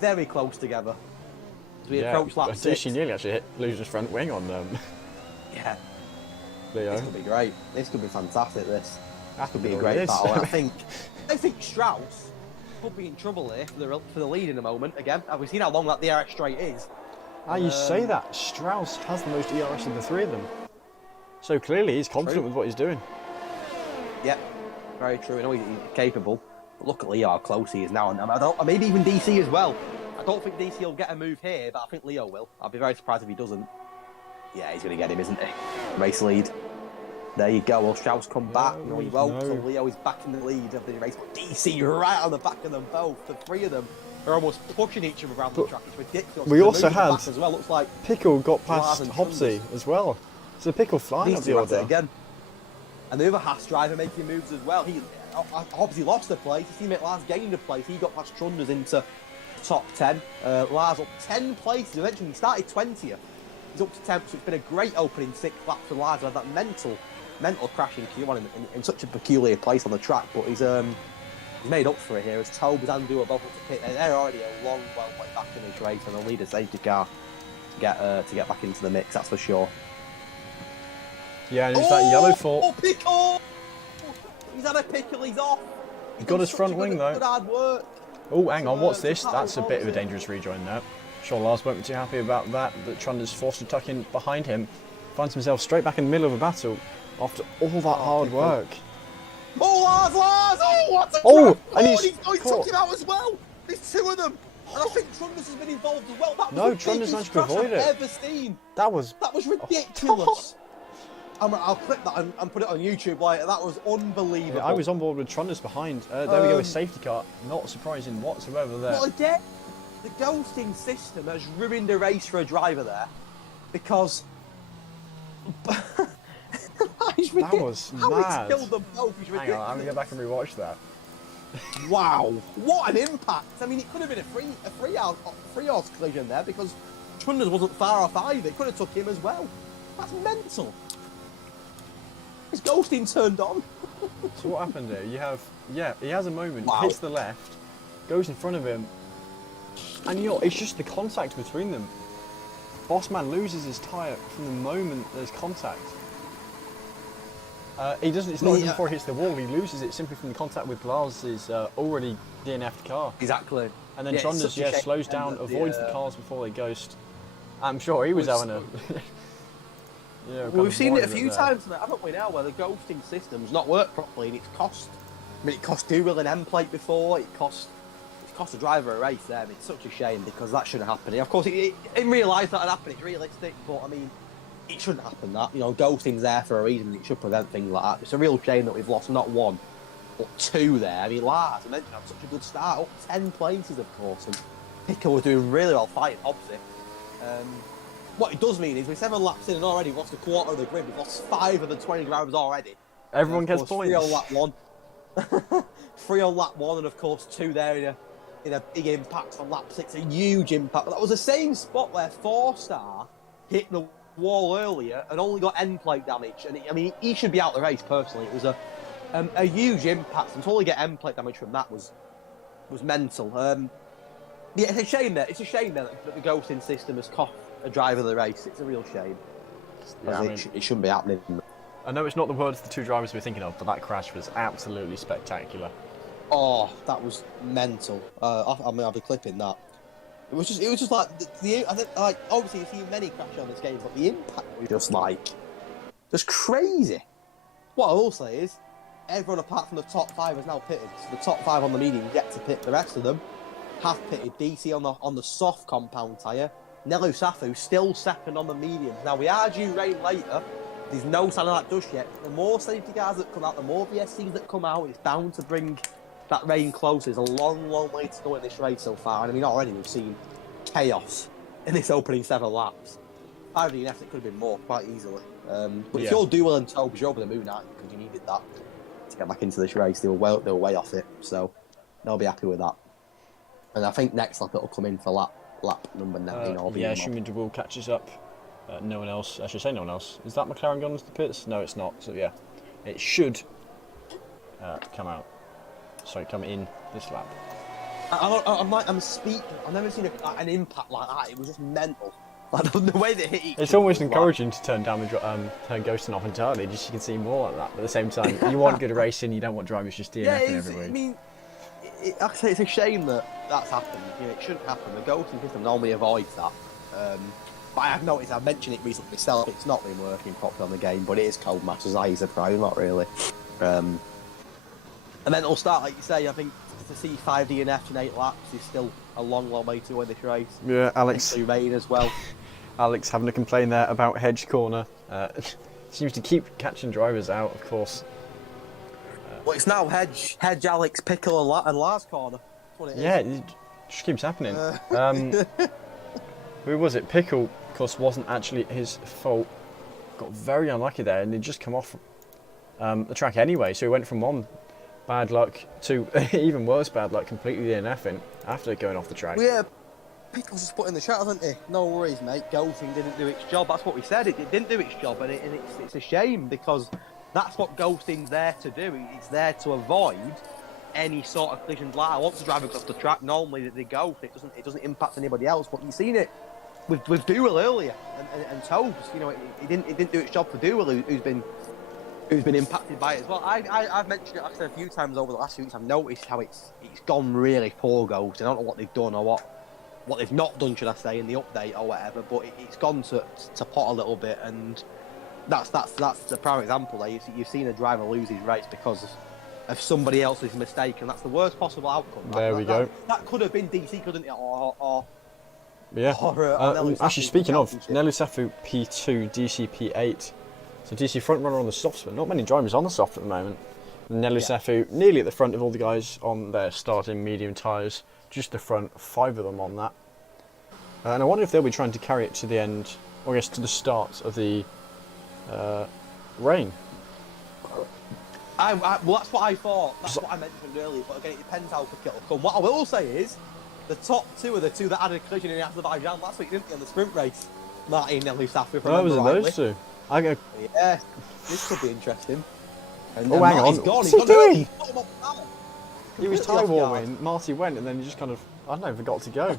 Very close together. As we approach lap 6. DC nearly actually loses his front wing on Yeah. Leo. This could be great. This could be fantastic, this. That Could be a great battle. I think Strauss could be in trouble here for the lead in a moment again. We've seen how long that DRS straight is. You say that. Strauss has the most ERS of the 3 of them. So clearly he's confident with what he's doing. Yeah, very true. I know he's capable. But look at Leo how close he is now. And maybe even DC as well. I don't think DC will get a move here, but I think Leo will. I'll be very surprised if he doesn't. Yeah, he's going to get him, isn't he? Race lead. There you go. Will Strauss come back? No, he won't. So Leo is back in the lead of the race. But DC right on the back of them both. The 3 of them are almost pushing each other around the track. It's ridiculous. We also had as well. Looks like Pickle got past Hobbsy as well. So Pickle flying up the order again. And the other Haas driver making moves as well. He obviously lost the place. His teammate Lars gained a place. He got past Trunders into top 10. Lars up 10 places. Eventually he started 20th. He's up to 10th. So it's been a great opening 6 laps for Lars. Had that mental crash in Q1 in such a peculiar place on the track. But he's made up for it here as Tobes and Duo both up to pit. They're already a long way back in this race, and they'll need a safety car to get back into the mix. That's for sure. Yeah, and it's that yellow fault. Oh, Pickle! He's had a pickle, he's off. He got his front wing though. Good hard work. Oh, hang on, what's this? That's a bit of a dangerous rejoin there. Sure, Lars won't be too happy about that. That Trunder's forced to tuck in behind him. Finds himself straight back in the middle of a battle after all that hard work. Oh, Lars! Oh, what a and he's took him out as well. There's 2 of them. And I think Trunders has been involved as well. That was no, the Trunders biggest managed to crash avoid I've it. ever seen. That was ridiculous. I'll clip that and put it on YouTube later. That was unbelievable. Yeah, I was on board with Trunders behind. There we go, a safety car. Not surprising whatsoever there. Well, again, the ghosting system has ruined the race for a driver there because that was how mad. He's killed them both is ridiculous. Hang on, I'm going to go back and rewatch that. Wow, what an impact! I mean, it could have been a free horse collision there because Trunders wasn't far off either. It could have took him as well. That's mental. His ghosting turned on. So what happened here? You have, he has a moment, Wow. hits the left, goes in front of him, and it's just the contact between them. Bossman loses his tyre from the moment there's contact. He doesn't. It's not even before he hits the wall. He loses it simply from the contact with Lars's already DNF'd car. Exactly. And then Trunders, slows down, avoids the cars before they ghost. I'm sure he was having a. Well, we've seen it a few times now, haven't we? Now where the ghosting system's not worked properly, and it's cost. I mean, it cost Doolittle an M plate before. It's cost the driver a race there. I mean, it's such a shame because that shouldn't happen. Of course, in real life that would happen. It's realistic, but I mean. It shouldn't happen that. Ghosting's there for a reason. It should prevent things like that. It's a real shame that we've lost not 1, but 2 there. I mean, Lars, I mentioned, had such a good start. Up 10 places, of course. And Pickle was doing really well fighting opposite. What it does mean is we're 7 laps in and already lost a quarter of the grid. We've lost 5 of the 20 drivers already. Everyone gets points. 3 on lap 1. 3 on lap 1 and, of course, 2 there in a big impact on lap 6. A huge impact. But that was the same spot where 4-star hit the wall earlier and only got end plate damage, and he should be out of the race personally. It was a huge impact, and to only get end plate damage from that was mental. It's a shame that the ghosting system has cost a driver the race. It's a real shame. Yeah, it shouldn't be happening. I know it's not the words the 2 drivers we're thinking of, but that crash was absolutely spectacular. Oh, that was mental. I'll be clipping that. It was just like I think obviously you've seen many crashes on this game, but the impact was just crazy. What I will say is, everyone apart from the top 5 is now pitted. So the top 5 on the medium yet to pit. The rest of them have pitted. DC on the soft compound tyre. Nelu Safu still second on the medium. Now we are due rain later. There's no sign of that dust yet. The more safety cars that come out, the more VSCs that come out, it's bound to bring that rain closer. There's a long, long way to go in this race so far. And I mean, already we've seen chaos in this opening 7 laps. 5 DNFs, it could have been more, quite easily. But if you're Dual and Tobes, you're over the moon, aren't you? Because you needed that to get back into this race. They were way off it, so they'll be happy with that. And I think next lap it'll come in for lap number 9. Yeah, assuming DeWall catches up. No one else. I should say no one else. Is that McLaren gone into the pits? No, it's not. So yeah, it should come out. Sorry, come in this lap. I'm speaking. I've never seen an impact like that. It was just mental. Like the way that hit each. It's almost encouraging to turn turn ghosting off entirely, just so you can see more like that. But at the same time, you want good racing. You don't want drivers just DNFing every week. I mean, like I say, it's a shame that that's happened. You know, it shouldn't happen. The ghosting system normally avoids that. But I have noticed, I've mentioned it recently myself, it's not been working properly on the game, but it is cold matches. I surprised, not really. And then it'll start, like you say, I think to see 5 DNFs in 8 laps is still a long, long way to win this race. Yeah, Alex. Rain as well. Alex having a complaint there about Hedge Corner. Seems to keep catching drivers out, of course. Well, it's now Hedge, Alex, Pickle and Lars Corner. That's what it is. Yeah, it just keeps happening. Who was it? Pickle, of course, wasn't actually his fault. Got very unlucky there, and he'd just come off the track anyway. So he went from one bad luck to even worse bad luck, completely DNFing after going off the track. Well, yeah, Pickle's just put in the chat, hasn't he? No worries, mate. Ghosting didn't do its job. That's what we said. It didn't do its job, and it's a shame because that's what ghosting's there to do. It's there to avoid any sort of collisions. Like once the driver goes off the track, normally they go. It doesn't impact anybody else. But you've seen it with Dual earlier and Tobes. You know, it didn't do its job for Dual, who's been impacted by it as well. I've mentioned it, like I said, a few times over the last few weeks. I've noticed how it's gone really poor ghosting. I don't know what they've done or what they've not done, should I say, in the update or whatever. But it's gone to pot a little bit, and that's the prime example there. You've seen a driver lose his race because of somebody else's mistake, and that's the worst possible outcome. There we go. That could have been DC, couldn't it? Or actually, speaking of, Nelu Safu P2, DC P8. So DC front runner on the softs, but not many drivers on the soft at the moment. Nelu Safu nearly at the front of all the guys on their starting medium tyres, just the front, 5 of them on that. And I wonder if they'll be trying to carry it to the end, or I guess to the start of the rain. Well, that's what I thought. That's what I mentioned earlier. But again, it depends how quick it'll come. What I will say is, the top 2 are the 2 that had a collision in Azerbaijan last week, didn't they, in the sprint race? Martin and Nelu Safu. Oh, was it those 2? Yeah, this could be interesting. And hang on. He's gone. What's he doing? He was tyre warming. Marty went, and then he just kind of, I don't know, forgot to go.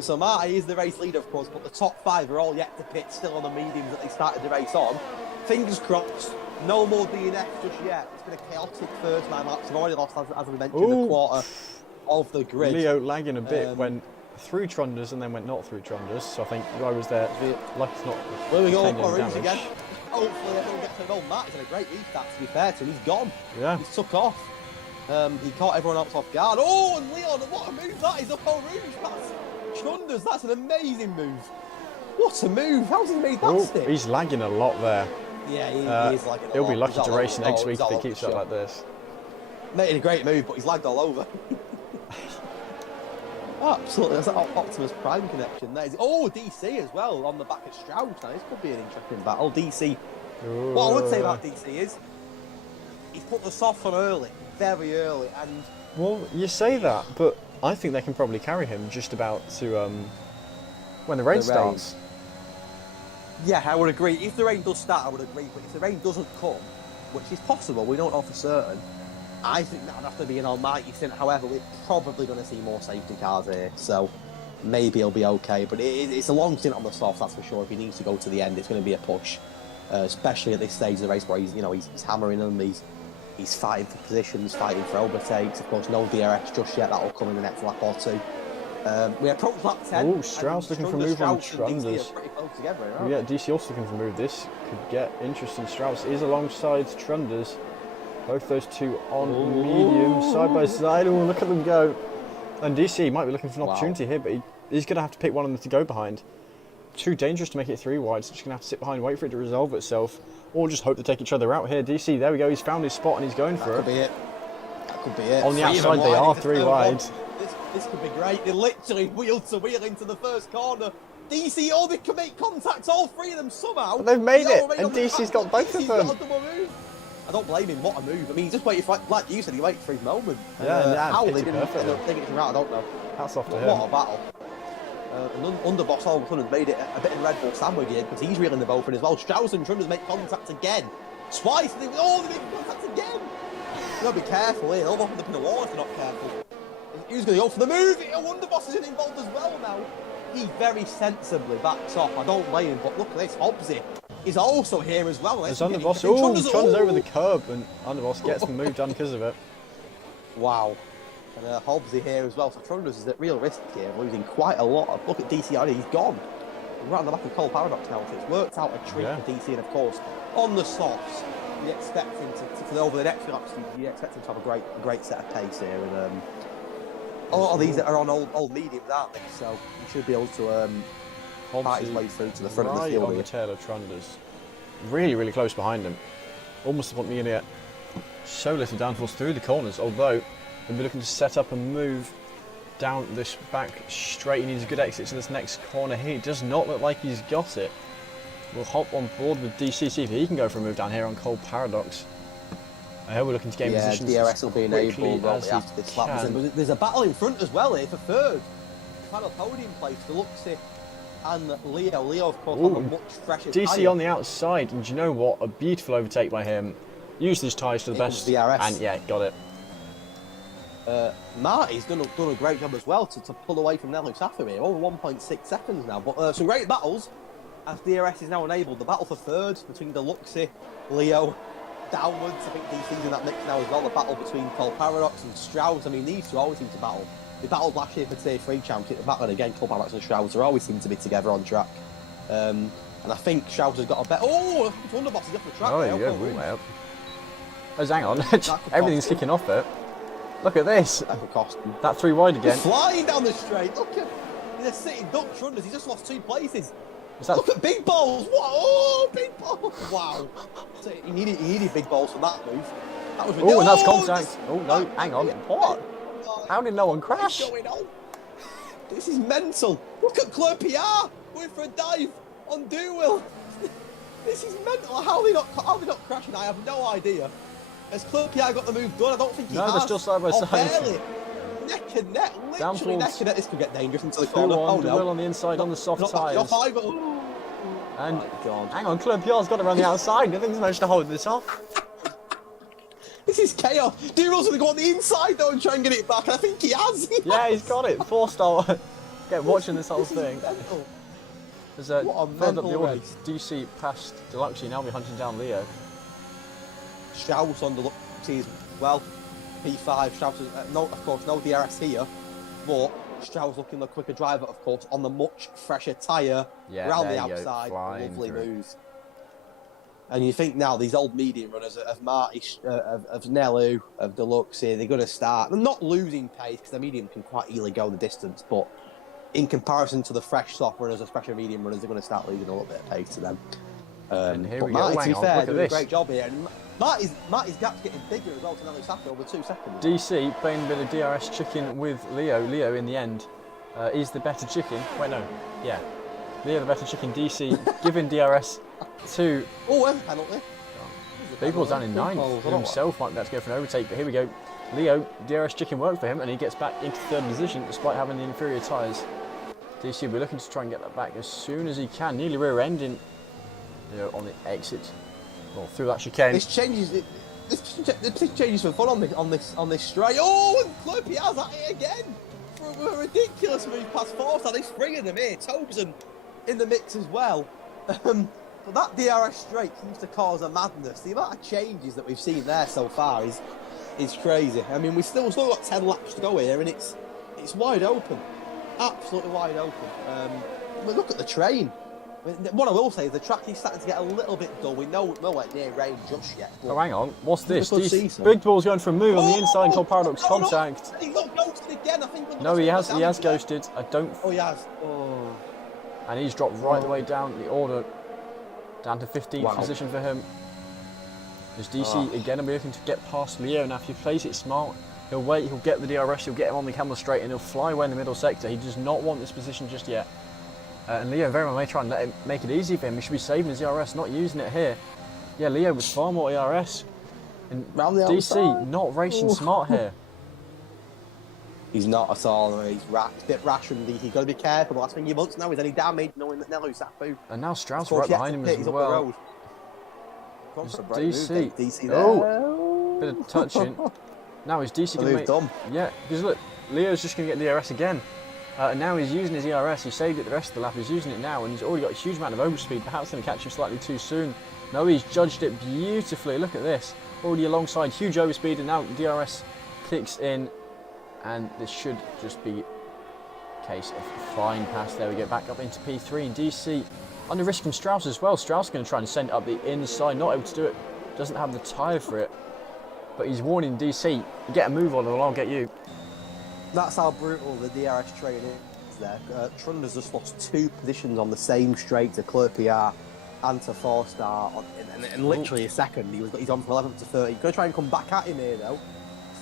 So Marty is the race leader, of course, but the top 5 are all yet to pit, still on the mediums that they started the race on. Fingers crossed, no more DNF just yet. It's been a chaotic first 9 laps. They've already lost, as we mentioned, a quarter of the grid. Leo lagging a bit, went through Trunders and then went not through Trunders. So I think the guy was there. Lucky it's not. There we go, Orange again. Hopefully everyone gets to know Matt. He's had a great restart, to be fair to him. He's gone. Yeah. He's took off. He caught everyone else off guard. Oh, and Leon, what a move that is up on Rouge. That's Trunders. That's an amazing move. What a move. How's he made that stick? He's lagging a lot there. Yeah, he is lagging a lot. He'll be lucky to race next week if he keeps up like this. Making a great move, but he's lagged all over. Absolutely, that's an Optimus Prime connection there. Oh, DC as well, on the back of Strauss. Now, this could be an interesting battle. DC. What I would say about DC is, he's put the soft on early, very early, and... Well, you say that, but I think they can probably carry him just about to, when the rain starts. Yeah, I would agree. If the rain does start, I would agree, but if the rain doesn't come, which is possible, we don't know for certain, I think that would have to be an almighty stint. However, we're probably going to see more safety cars here, so maybe he'll be okay. But it's a long stint on the soft, that's for sure. If he needs to go to the end, it's going to be a push, especially at this stage of the race where he's hammering them. He's fighting for positions, fighting for overtakes. Of course, no DRS just yet. That will come in the next lap or 2. We approach lap 10. Oh, Strauss looking for a move on Trunders. Pretty close together, Yeah, DC also looking for a move. This could get interesting. Strauss is alongside Trunders. Both those two on medium, side by side. Oh, look at them go. And DC might be looking for an opportunity here, but he's going to have to pick one of them to go behind. Too dangerous to make it 3 wide, so just going to have to sit behind, wait for it to resolve itself, or just hope to take each other out here. DC, there we go. He's found his spot and he's going for it. That could be it. That could be it. On the outside, they are 3 wide. This could be great. They literally wheel to wheel into the first corner. DC, oh, they can make contact, all 3 of them somehow. But they've made it, and DC's got both of them. I don't blame him. What a move! I mean, he just waited for, like you said, he waited for his moment. Yeah, how they picked it didn't perfectly. think it's out, I don't know. Hats off to him. What a battle! And Underboss all of a sudden made it a bit in Red Bull sandwich again because he's reeling the both in as well. Strauss and Trunders make contact again, twice. They make contact again. You gotta be careful here. They'll open up in the wall if they're not careful. Who's going to go for the move? Underboss is involved as well now. He very sensibly backs off. I don't blame him, but look at this. Hobbsy is also here as well. There's Underboss. Oh, Trunders over the curb, and Underboss gets moved on because of it. Wow. And Hobbsy here as well. So Trunders is at real risk here, losing quite a lot. Look at DC already. He's gone. He's right on the back of Cole Paradox now. So it's worked out a treat for DC, and of course, on the softs, you expect him to over the next few laps, you expect him to have a great set of pace here. And a lot of these are on old mediums, aren't they? So he should be able to fight his way through to the front of the field. On the tail of Trunders. Really, really close behind him. Almost want me in here. So little downforce through the corners, although we'll be looking to set up and move down this back straight. He needs a good exit to this next corner here. It does not look like he's got it. We'll hop on board with DC, see if he can go for a move down here on Cole Paradox. I hope we're looking to gain positions. Yeah, DRS will be enabled after this lap. There's a battle in front as well here for third. Final podium place for Luxie and Leo. Leo, of course, on a much fresher DC tyre. on the outside, and do you know what? A beautiful overtake by him. Used his tyres to the best. DRS. And yeah, got it. Marty's done a great job as well to pull away from Nelly Safa here. Over 1.6 seconds now. But some great battles as DRS is now enabled. The battle for third between Deluxie, Leo, downwards. I think DC's in that mix now as well. The battle between Cole Paradox and Strauss. I mean, these two always seem to battle. They battled last year for Tier 3 championship. They're battling again. Cole Paradox and Strauss always seem to be together on track. And I think Strauss has got a better. Oh, Wonderboss is off the track. Oh, there you go. Way up. Oh, hang on. Everything's kicking off there. Look at this. That could cost him. That 3 wide again. He's flying down the straight. Look at. He's a sitting duck Trunders. He's just lost 2 places. Look at big balls! What? Oh, big balls! Wow. So he needed big balls for that move. That was and that's contact. Oh no, hang on. What? How did no one crash? What's going on? This is mental. Look at Claire Pierre going for a dive on Doolittle. This is mental. How are they not crashing? I have no idea. Has Claire Pierre got the move done? I don't think he has. No, they're still side by side. Barely. Neck and neck, literally neck and neck. This could get dangerous into the corner. Oh no! On the inside, on the soft tyres. And hang on, Club Pierre's got it around the outside. I think he's managed to hold this off. This is chaos. Doodle's going to go on the inside though and try and get it back. And I think he has. Yeah, he's got it. 4-star. Get watching this whole thing. There's a further up the order. DC past Deluxie, now we're hunting down Leo. Strauss on Deluxie as well. P5, Strauss, of course, no DRS here, but Strauss looking the quicker driver, of course, on the much fresher tyre, around the outside. Lovely move. And you think now these old medium runners of Marty, of Nelu, of Deluxie, they're going to start. They're not losing pace because the medium can quite easily go the distance, but in comparison to the fresh soft runners, the fresher medium runners, they're going to start losing a little bit of pace to them. And here we Marty, go. to be fair, doing a great job here. And Marty's gap's getting bigger as well to Nelly Safa over 2 seconds. DC playing a bit of DRS chicken with Leo. Leo, in the end, is the better chicken. Wait, no. Yeah. Leo, the better chicken. DC giving DRS to... Oh, and penalty. Big ball's down in 9th. Himself might be able to go for an overtake, but here we go. Leo, DRS chicken worked for him, and he gets back into 3rd position despite having the inferior tyres. DC will be looking to try and get that back as soon as he can. Nearly rear-ending Leo on the exit. Well, through that chicane. This changes for fun on this straight. Oh, and Claire Pierre's at it again for a ridiculous move past 4-star. They're springing them here. Tobson in the mix as well. But that DRS straight seems to cause a madness. The amount of changes that we've seen there so far is crazy. I mean, we've still got 10 laps to go here, and it's wide open. absolutely wide open. But look at the train. What I will say is the track is starting to get a little bit dull. We know nowhere near rain just yet. Oh, hang on. What's this? These Big Ball's going for a move on the inside called Paradox Contact. He's not ghosted again, I think. No, he has ghosted. I don't... Oh, he has. Oh. And he's dropped right the way down the order. Down to 15th position for him. As DC again will be looking to get past Leo. Now if he plays it smart, he'll wait, he'll get the DRS, he'll get him on the camera straight and he'll fly away in the middle sector. He does not want this position just yet. And Leo very well may try and let him make it easy for him. He should be saving his DRS, not using it here. Yeah, Leo with far more DRS. And DC not racing smart here. He's not at all. He's a bit rash from DC. He's got to be careful. The last thing he wants now is any damage, knowing that Nello Safu. And now Strauss right behind him as well. DC. DC oh, bit of touching. Now is DC going to make... Dumb. Yeah, because look, Leo's just going to get the DRS again. And now he's using his ERS. He saved it the rest of the lap. He's using it now, and he's already got a huge amount of overspeed. Perhaps going to catch him slightly too soon. No, he's judged it beautifully. Look at this. Already alongside, huge overspeed, and now DRS kicks in. And this should just be a case of flying past. There we go, back up into P3, and DC under risk from Strauss as well. Strauss going to try and send it up the inside, not able to do it. Doesn't have the tyre for it. But he's warning DC, get a move on or I'll get you. That's how brutal the DRS train is there. Trunder's just lost 2 positions on the same straight to Clerpier and to 4-star. In literally a second, he's on from 11th to 30. He's going to try and come back at him here though.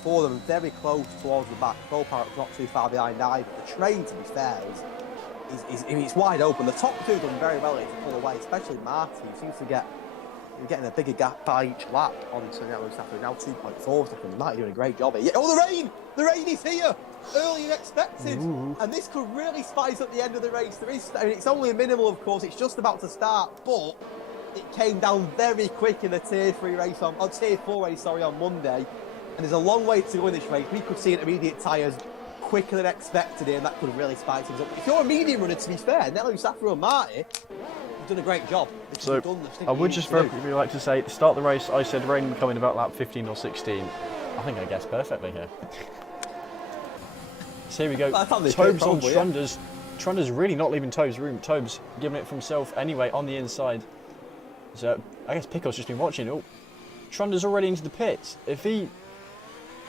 4 of them very close towards the back. Volpark's not too far behind either. The train, to be fair, is wide open. The top 2 have done very well to pull away, especially Marty, who seems to get getting a bigger gap by each lap onto Nello Safu. Now 2.4 seconds. Marty doing a great job here. Oh, the rain! The rain is here! Earlier than expected. Ooh. And this could really spice up the end of the race. It's only a minimal, of course. It's just about to start, but it came down very quick in the Tier 3 race Tier 4 race, on Monday. And there's a long way to go in this race. We could see intermediate tyres quicker than expected here, and that could really spice things up. If you're a medium runner, to be fair, Nello Safu and Marty have done a great job. So, I would just very quickly like to say, to start the race, I said rain would come in about lap 15 or 16. I think I guessed perfectly here. So here we go. Tobes on Trunders. Trunders really not leaving Tobes room. Tobes giving it for himself anyway on the inside. So, I guess Pickle's just been watching. Oh, Trunders already into the pits. If he...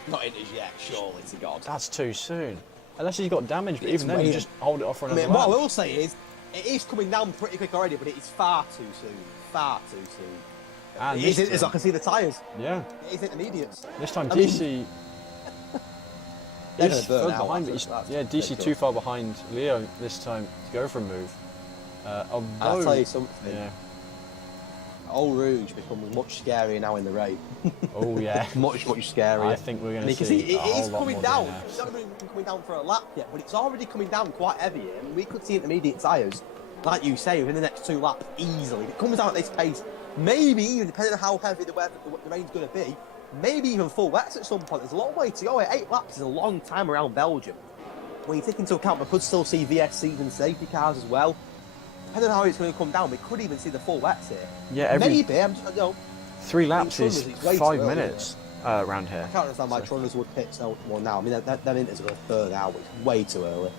Not in as yet, surely to God. That's too soon. Unless he's got damage, but even then you just hold it off for another lap. What I will say is, it is coming down pretty quick already, but it is far too soon. Far too soon. And it is, I can see the tyres. Yeah. It is intermediates. This time DC... He's further behind, DC too far behind Leo this time to go for a move. I'll tell you something. Yeah. Old Rouge becomes much scarier now in the rain. Oh yeah, much scarier. I think we're going to see it is coming down. It's not even coming down for a lap yet, but it's already coming down quite heavy. And we could see intermediate tyres, like you say, within the next 2 laps easily. If it comes down at this pace, maybe even depending on how heavy the rain's going to be, maybe even full wets at some point. There's a long way to go. 8 laps is a long time around Belgium. When you take into account, we could still see VSCs and safety cars as well. Depending on how it's going to come down, we could even see the full wets here. Yeah, maybe. 3 laps is 5 minutes around here. I can't understand why Trunders would pit so more now. I mean, them inters are going to burn out, which is way too early.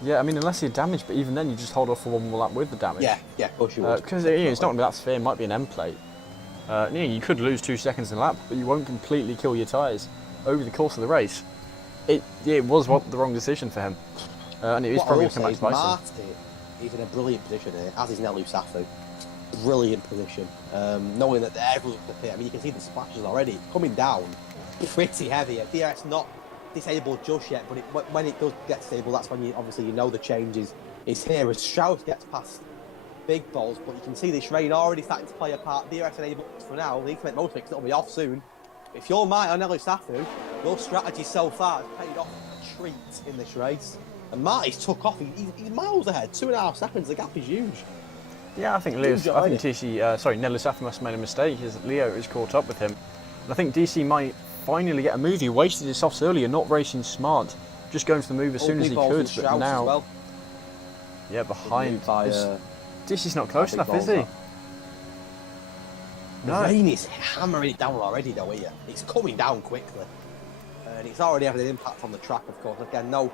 Yeah, I mean, unless you're damaged, but even then, you just hold off for 1 more lap with the damage. Yeah, of course you would. Because it's not going to be that severe. It might be an end plate. You could lose 2 seconds in a lap, but you won't completely kill your tyres over the course of the race. It was the wrong decision for him, and it is probably going to come back to bite him. He's in a brilliant position here, as is Nello Safu. Brilliant position. Knowing that everyone's up the pit. I mean, you can see the splashes already coming down pretty heavy. DRS not disabled just yet, but when it does get stable, that's when you know the change is here. As Strauss gets past Big Balls, but you can see this rain already starting to play a part. DRS enabled for now. They need to make most of it because it'll be off soon. If you're Marty or Nello Safu, your strategy so far has paid off a treat in this race. And Marty's took off. He's miles ahead. 2.5 seconds. The gap is huge. Yeah, I think Nello Safu must have made a mistake. Leo is caught up with him. And I think DC might finally get a move. He wasted his softs earlier, not racing smart, just going for the move as soon as he could. But now, yeah, behind. DC's not close enough, is he? The rain is hammering it down already, though. Here, it's coming down quickly, and it's already having an impact on the track. Of course, again, no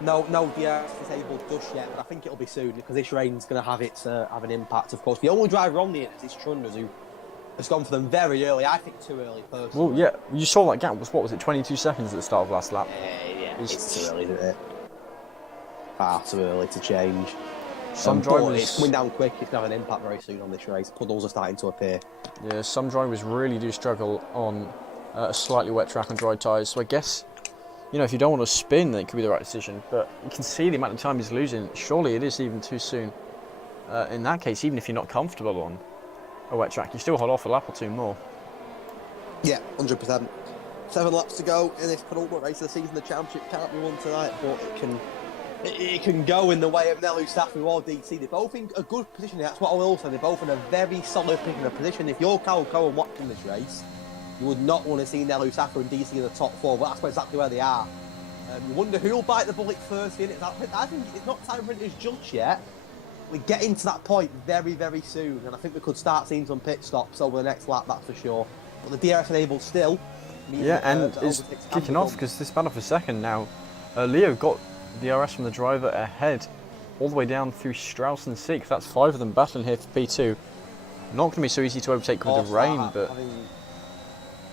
No, DRS disabled just yet, but I think it'll be soon because this rain's going to have have an impact. Of course, the only driver on the is Trunders, who has gone for them very early. I think too early, personally. Well, yeah, you saw that gap was, what was it, 22 seconds at the start of last lap? Yeah, it's too early, isn't it? Far too early to change. Some drivers... It's coming down quick. It's going to have an impact very soon on this race. Puddles are starting to appear. Yeah, some drivers really do struggle on a slightly wet track on dry tyres. So I guess, you know, if you don't want to spin, then it could be the right decision. But you can see the amount of time he's losing. Surely it is even too soon. In that case, even if you're not comfortable on a wet track, you still hold off a lap or two more. Yeah, 100%. 7 laps to go in this penultimate race of the season. The championship can't be won tonight, but it can go in the way of Nelu Safu or DC. They're both in a good position. That's what I will say. They're both in a very solid position. If you're Carl Cohen watching this race, you would not want to see Nelu Safu and DC in the top 4, but that's exactly where they are. You wonder who'll bite the bullet first in it. I think it's not time for it just yet. We're getting to that point very, very soon, and I think we could start seeing some pit stops over the next lap, that's for sure. But the DRS enabled still. Yeah, and it's kicking off because this battle for second now. Leo got DRS from the driver ahead, all the way down through Strauss and Seek. That's 5 of them battling here for P2. Not going to be so easy to overtake with the rain, but...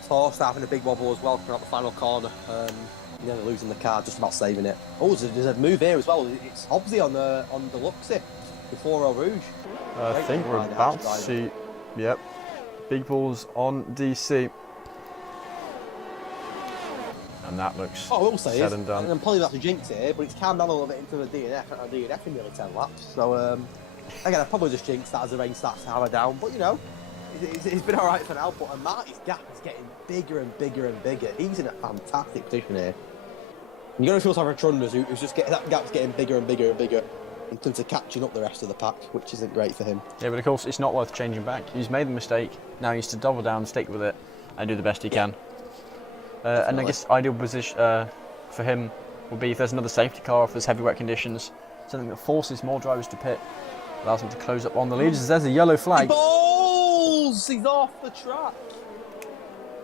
Torst having a big wobble as well, coming out the final corner. Nearly losing the car, just about saving it. Oh, there's a move here as well. It's Hobbsy on the Luxie before Eau Rouge. I think we're about to see... Yep. Big balls on DC. And that looks said and done. And I'm probably about to jinx it here, but it's calmed down a little bit into the DNF, and a DNF in nearly 10 laps. So, again, I probably just jinxed that as the rain starts to hammer down. But, you know, it's been alright for now. But Marty's gap is getting bigger and bigger and bigger. He's in a fantastic position here. And you're going to feel sorry for Trunders, who's just getting, that gap's getting bigger and bigger and bigger in terms of catching up the rest of the pack, which isn't great for him. Yeah, but of course, it's not worth changing back. He's made the mistake. Now he needs to double down, stick with it, and do the best he can. And I guess ideal position for him would be if there's another safety car, if there's heavy wet conditions, something that forces more drivers to pit, allows them to close up on the leaders. There's a yellow flag. Balls! He's off the track.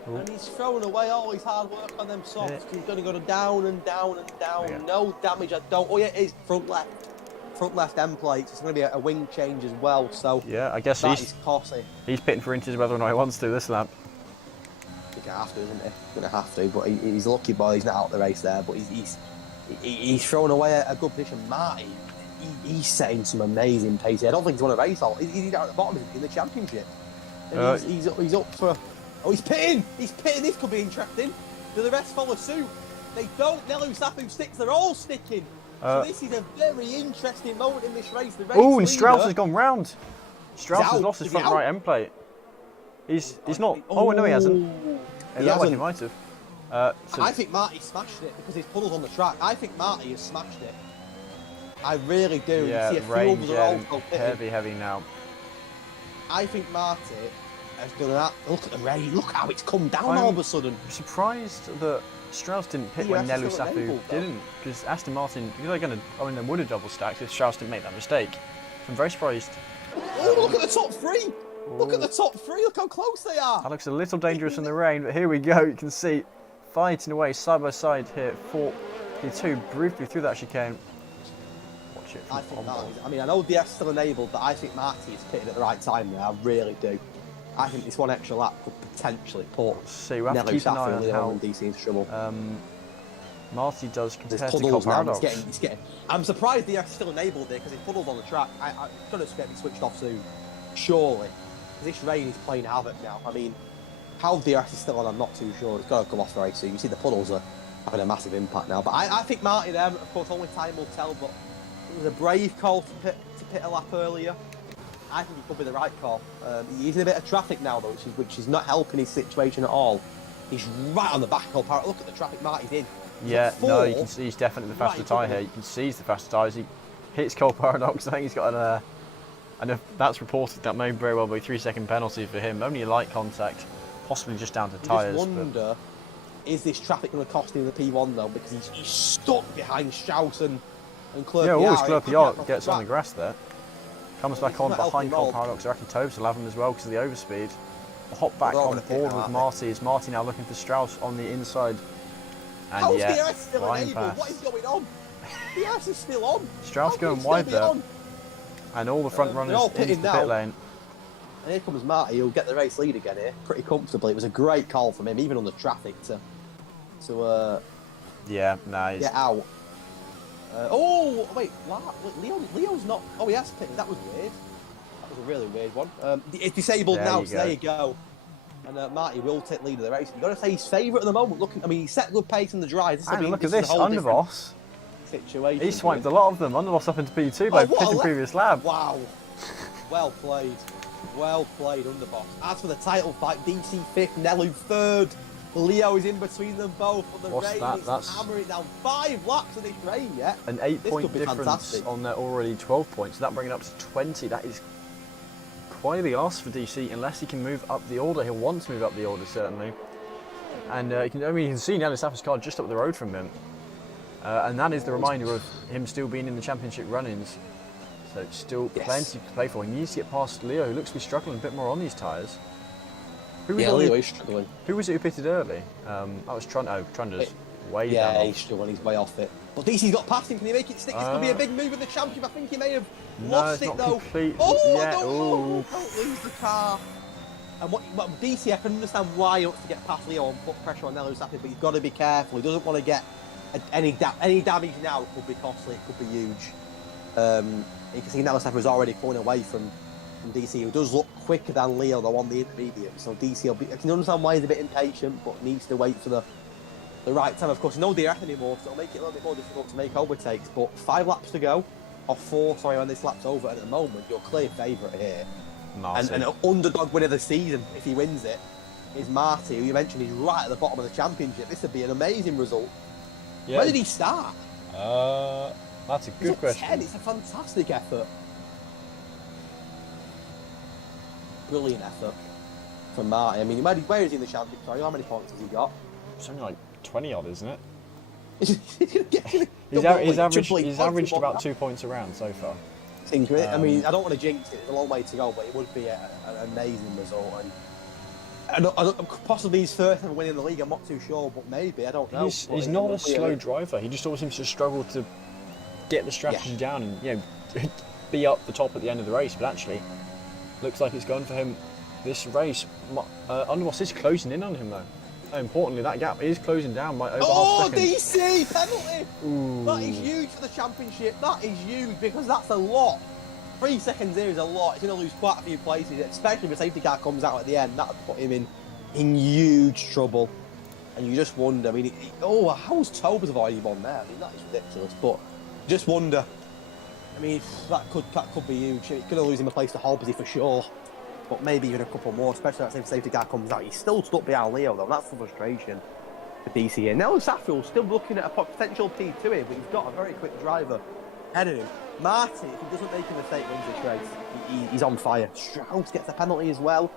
Ooh. And he's thrown away all his hard work on them softs. Yeah. He's going to go down and down and down. Yeah. No damage, Oh yeah, it is front left end plates. It's going to be a wing change as well. So yeah, I guess he's costly. He's pitting for inches whether or not he wants to this lap. He's going to have to, isn't he? He's going to have to, but he's a lucky boy. He's not out the race there, but he's thrown away a good position. Marty, he's setting some amazing pace here. I don't think he's won a race all. He's down at the bottom in the championship. And he's up for. Oh, he's pitting! He's pitting! This could be interesting. Do the rest follow suit? They don't. Nelu Safu sticks. They're all sticking. So this is a very interesting moment in this race. Oh, and Strauss has gone round. Strauss has lost his front right end plate. He's not. Oh no, he hasn't. He hasn't. Like he might have. I think Marty smashed it because his puddle's on the track. I think Marty has smashed it. I really do. Yeah, you see rain heavy now. I think Marty has done that. Look at the rain. Look how it's come down all of a sudden. I'm surprised that Strauss didn't pit when Nelu Safu didn't, because Aston Martin, they're going to, I mean, they would have double stacked if Strauss didn't make that mistake. So I'm very surprised. Oh, look at the top three! Ooh. Look at the top three, look how close they are! That looks a little dangerous in the rain, but here we go. You can see fighting away side by side here for P2, briefly through that chicane. Watch it. I mean, I know the S still enabled, but I think Marty is pitted at the right time there. I really do. I think this one extra lap could potentially put Nelu Safu and Leo and DC into trouble. Marty does compared to Cole Paradox. He's getting, I'm surprised the S still enabled it because his puddle's on the track. I'm going to get me switched off soon, surely. Because this rain is playing havoc now. I mean, how the S is still on, I'm not too sure. It's got to come off very soon. You see the puddles are having a massive impact now. But I think Marty there, of course, only time will tell. But it was a brave call to pit a lap earlier. I think it could be the right call. He's in a bit of traffic now, though, which is not helping his situation at all. He's right on the back of Cole Paradox. Look at the traffic Marty's in. Yeah, no, you can see he's definitely the faster tyre here. You can see he's the faster tyres. He hits Cole Paradox. I think he's got and if that's reported, that may very well be a 3-second penalty for him. Only a light contact, possibly just down to tyres. I just wonder, is this traffic going to cost him the P1 though? Because he's stuck behind Strauss and Clerpiard. Yeah, always Clerpiard gets on the grass there. Comes back on behind Cole Paradox. I reckon Tobes will have him as well because of the overspeed. The hop back on board with Marty. Is Marty now looking for Strauss on the inside? And how's the S still enabled? What is going on? Yes, he's still on. Strauss going wide there. On? And all the front runners into the pit lane. And here comes Marty, who'll get the race lead again here, pretty comfortably. It was a great call from him, even on the traffic, to yeah, nice. Get out. Oh, wait, what? Leo's not... Oh, he has picked. That was weird. That was a really weird one. It's disabled now, so there you go. And Marty will take lead of the race. You've got to say he's favourite at the moment. I mean, he set good pace in the drive. And look at this, Underboss. Situation. He swiped a lot of them. Underboss up into P2 by pitting previous lap. Wow. Well played. Well played, Underboss. As for the title fight, DC 5th, Nelu 3rd. Leo is in between them both on the rain. That's hammering down 5 laps of this rain, yeah? An 8-point difference on their already 12 points. That bringing it up to 20. That is quite the ask for DC, unless he can move up the order. He'll want to move up the order, certainly. And you can see Nelly Safa's car just up the road from him. And that is the reminder of him still being in the championship run-ins. So it's still plenty to play for. He needs to get past Leo, who looks to be struggling a bit more on these tyres. Leo is struggling. Who was it who pitted early? That was Trunder's way down. Yeah, he's struggling. He's way off it. But DC's got past him. Can he make it stick? This could be a big move in the championship. I think he may have lost it, though. Don't lose the car. And what DC, I can understand why he wants to get past Leo and put pressure on Nello Safi, but he's got to be careful. He doesn't want to get any damage now. It could be costly. It could be huge. You can see Nello Safi was already pulling away from DC, who does look quicker than Leo, though, on the intermediate. So DC will be... I can understand why he's a bit impatient, but needs to wait for the right time. Of course, no DRS anymore, so it'll make it a little bit more difficult to make overtakes. But 5 laps to go, or 4, sorry, when this lap's over. And at the moment, your clear favourite here, and an underdog winner of the season, if he wins it, is Marty, who you mentioned is right at the bottom of the championship. This would be an amazing result. Yeah. Where did he start? That's a good question. 10. It's a fantastic effort. Brilliant effort from Marty. I mean, where is he in the championship? Sorry, how many points has he got? It's only like 20 odd, isn't it? He's averaged about 2 points around so far. Seems great. I mean, I don't want to jinx it. It's a long way to go, but it would be an amazing result. And possibly his first ever win in the league. I'm not too sure, but maybe. I don't know. He's not a slow driver. He just always seems to struggle to get the strategy down and be up the top at the end of the race. But actually, looks like it's gone for him this race. Underboss is closing in on him though. Importantly, that gap is closing down by over half a second. DC penalty! Ooh. That is huge for the championship. That is huge because that's a lot. 3 seconds here is a lot. He's going to lose quite a few places, especially if a safety car comes out at the end. That would put him in huge trouble. And you just wonder, I mean, how's Tobers already won there? I mean, that is ridiculous. But just wonder. I mean, that could be huge. It's going to lose him a place to Hobbsy for sure. But maybe even a couple more, especially if the safety car comes out. He's still stuck behind Leo, though. That's the frustration for DC here. Now, Saffield still looking at a potential P2 here, but he's got a very quick driver ahead of him. Martin, if he doesn't make a mistake, wins this race. He's on fire. Strauss gets the penalty as well.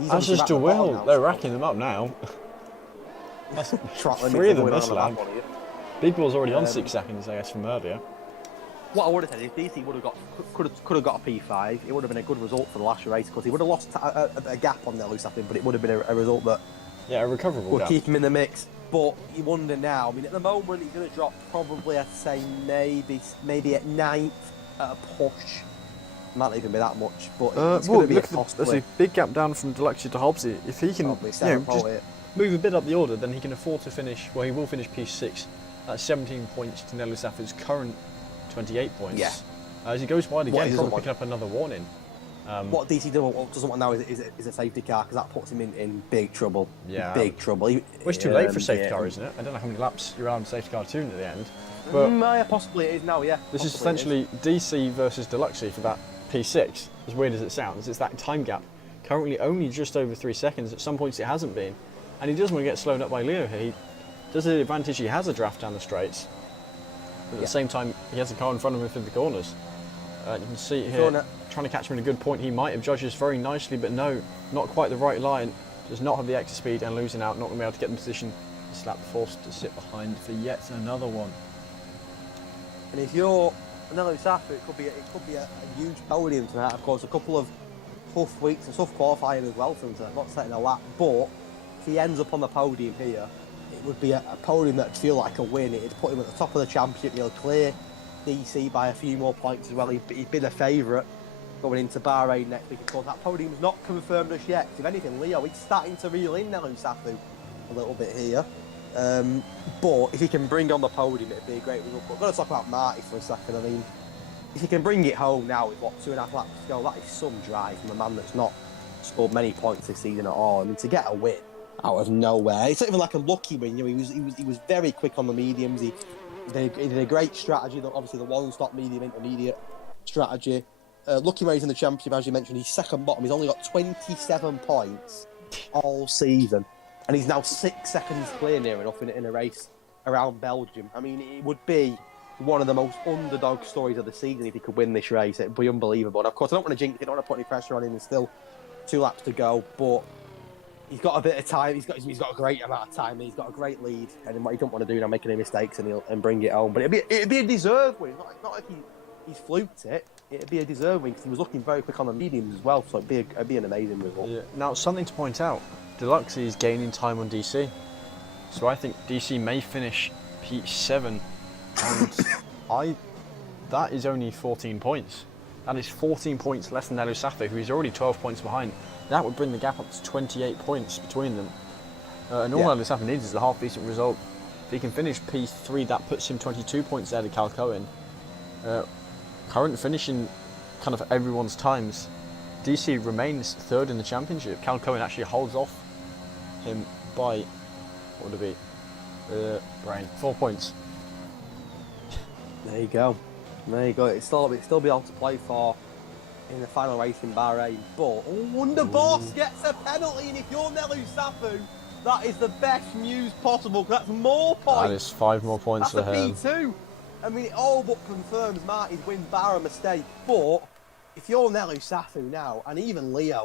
That's just a will. They're racking them up now. That's 3 of them this lap. Big Ball's already on 6 seconds, I guess, from earlier. What I would have said is DC could have got a P5. It would have been a good result for the last race because he would have lost a gap on there, loose I think, but it would have been a result that a recoverable would keep him in the mix. But you wonder now. I mean, at the moment he's going to drop probably, I'd say maybe at 9th at a push. Might not even be that much, but it's going to be a costly. There's a big gap down from Deluxe to Hobbsy. If he can just move a bit up the order, then he can afford to finish. Well, he will finish P6. That's 17 points to Nelly Safa's current 28 points. Yeah. As he goes wide again, probably picking up another warning. What DC doesn't want now is a safety car because that puts him in big trouble. Yeah. Big trouble. Well, it's too late for a safety car, isn't it? I don't know how many laps you're allowed safety car to at the end. But possibly it is now, yeah. This is essentially DC versus Deluxe for that P6, as weird as it sounds. It's that time gap. Currently only just over 3 seconds. At some points it hasn't been. And he doesn't want to get slowed up by Leo here. He does the advantage, he has a draft down the straights. But at the same time, he has a car in front of him through the corners. You can see here, trying to catch him in a good point. He might have judged this very nicely, but no, not quite the right line. Does not have the extra speed and losing out, not going to be able to get in position. This lap forced to sit behind for yet another one. And if you're another Safa, it could be a huge podium tonight. Of course, a couple of tough weeks and tough qualifying as well for him to not setting a lap. But if he ends up on the podium here, it would be a podium that would feel like a win. It'd put him at the top of the championship. He'll clear DC by a few more points as well. He'd been a favourite going into Bahrain next week. Of course, that podium's not confirmed just yet. If anything, Leo, he's starting to reel in now, Safu, a little bit here. But if he can bring on the podium, it'd be a great result. But we've got to talk about Marty for a second. I mean, if he can bring it home now with, 2.5 laps to go, that is some drive from a man that's not scored many points this season at all. I mean, to get a win out of nowhere, it's not even like a lucky win. You know, he was very quick on the mediums. He did a great strategy. Obviously, the one-stop medium intermediate strategy. Lucky where he's in the championship, as you mentioned, he's second bottom. He's only got 27 points all season, and he's now 6 seconds clear near enough in a race around Belgium. I mean, it would be one of the most underdog stories of the season if he could win this race. It'd be unbelievable. And of course, I don't want to jinx it. I don't want to put any pressure on him. There's still 2 laps to go, but he's got a bit of time. He's got a great amount of time. He's got a great lead, and what he don't want to do now, make any mistakes and bring it home. But it'd be a deserved win. Not like he's fluked it. It'd be a deserved win because he was looking very quick on the mediums as well. So it'd be an amazing result. Yeah. Now, something to point out: Deluxe is gaining time on DC, so I think DC may finish P7, and that is only 14 points. That is 14 points less than Nelu Safi, who is already 12 points behind. That would bring the gap up to 28 points between them. And all Nelu Safi needs is a half-decent result. If he can finish P3, that puts him 22 points ahead of Cal Cohen. Current finishing kind of everyone's times, DC remains third in the championship. Cal Cohen actually holds off him by, what would it be? Brian, 4 points. There you go. It's still be able to play for in the final race in Bahrain. But Wonderboss gets a penalty, and if you're Nelu Safu, that is the best news possible. Because that's more points. That is 5 more points for him. That's a P2. I mean, it all but confirms Marty's win bar a mistake. But if you're Nelu Safu now, and even Leo,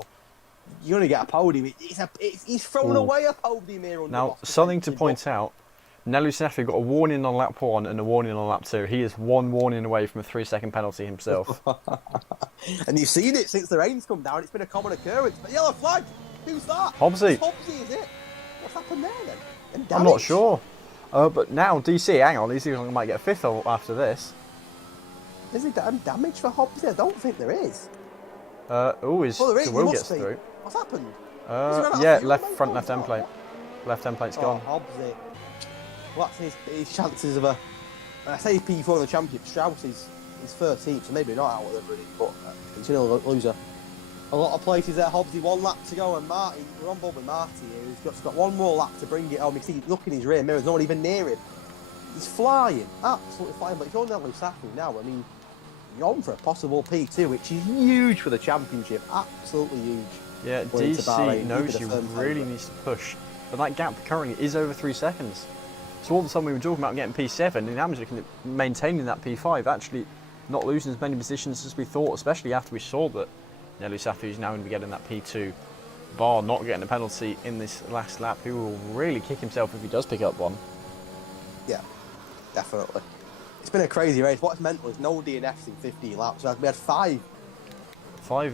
you're going to get a podium. He's thrown away a podium here. Now, something to point out. Nelu Safi got a warning on lap 1 and a warning on lap 2. He is 1 warning away from a 3-second penalty himself. And you've seen it since the rain's come down. It's been a common occurrence. But yellow flag, who's that? Hobbsy. Hobbsy, is it? What's happened there then? I'm not sure. But now DC, hang on, DC might get a 5th after this. Is there damage for Hobbsy? I don't think there is. His wheel gets through. What's happened? Yeah, front left end plate. Left end plate's gone. Hobbsy. Well, that's his chances of I say he's P4 in the championship. Strauss is 13th, so maybe not out of everything, but he's going to lose a lot of places there. Hobbsy, 1 lap to go, and Marty, we're on board with Marty here. He's got 1 more lap to bring it home. You see, look in his rear mirror, there's no one even near him. He's flying, absolutely flying. But if you're Nelu Safi now, I mean, you're on for a possible P2, which is huge for the championship. Absolutely huge. Yeah, DC knows he really needs to push, but that gap currently is over 3 seconds. So all of a sudden we were talking about getting P7, and Amazon maintaining that P5, actually not losing as many positions as we thought, especially after we saw that Nelu Safi is now going to be getting that P2, bar not getting a penalty in this last lap. He will really kick himself if he does pick up one. Yeah, definitely. It's been a crazy race. What's mental is no DNFs in 15 laps. We had 5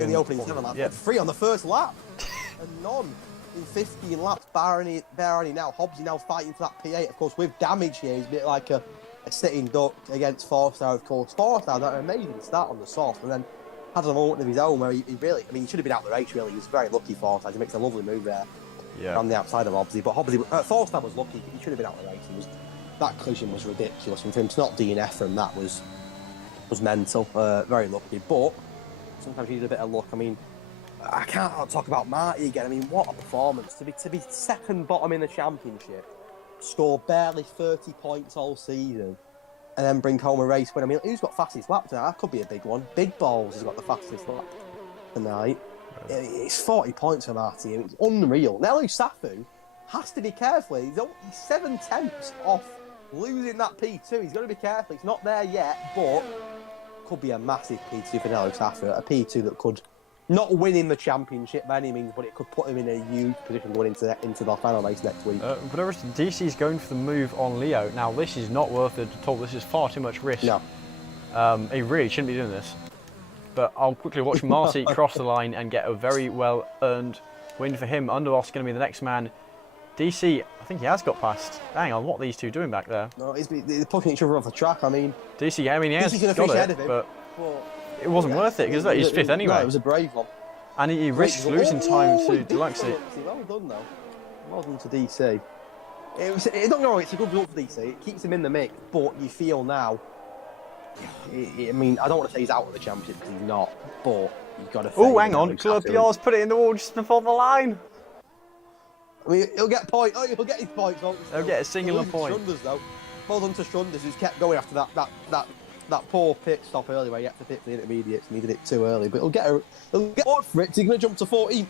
in the opening 7 laps. We had 3 on the first lap, and none in 15 laps. Barony now. Hobbsy now fighting for that P8. Of course, with damage here, he's a bit like a sitting duck against 4-star, of course. 4-star, that amazing start on the soft, and then had a moment of his own where he really, I mean, he should have been out of the race, really. He was very lucky, 4-star. He makes a lovely move there on the outside of Hobbsy. But Hobbsy, 4-star was lucky. He should have been out of the race. That collision was ridiculous. And for him to not DNF from that was mental. Very lucky. But sometimes you need a bit of luck. I mean, I can't talk about Marty again. I mean, what a performance. To be second bottom in the championship, score barely 30 points all season, and then bring home a race win. I mean, who's got fastest lap tonight? That could be a big one. Big Balls has got the fastest lap tonight. It's 40 points for Marty. It's unreal. Nelu Safu has to be careful. He's 7/10 off losing that P2. He's got to be careful. It's not there yet, but could be a massive P2 for Nelu Safu. A P2 that could not win in the championship by any means, but it could put him in a huge position going into the final race next week. But DC's going for the move on Leo. Now, this is not worth it at all. This is far too much risk. No. He really shouldn't be doing this. But I'll quickly watch Marty cross the line and get a very well-earned win for him. Underboss going to be the next man DC, I think he has got past. Hang on, what are these two doing back there? No, they're pushing each other off the track. I mean, DC, I mean, he has DC's gonna got finish ahead of it, him, but it wasn't worth it because he's fifth anyway. No, it was a brave one. And he risks losing time to Deluxey. Well done, though. Well done to DC. Don't get me wrong, it's a good result for DC. It keeps him in the mix, but you feel now. I mean, I don't want to say he's out of the championship because he's not, but you've got to. Oh, hang on, Club yours, put it in the wall just before the line. I mean, he'll get point. Oh, he'll get his points. He'll get a singular point. Strunders, though. Well done to Strunders, who's kept going after that poor pit stop earlier where he had to pit for the intermediates and he did it too early. But he'll get one for it because he's going to jump to 14th.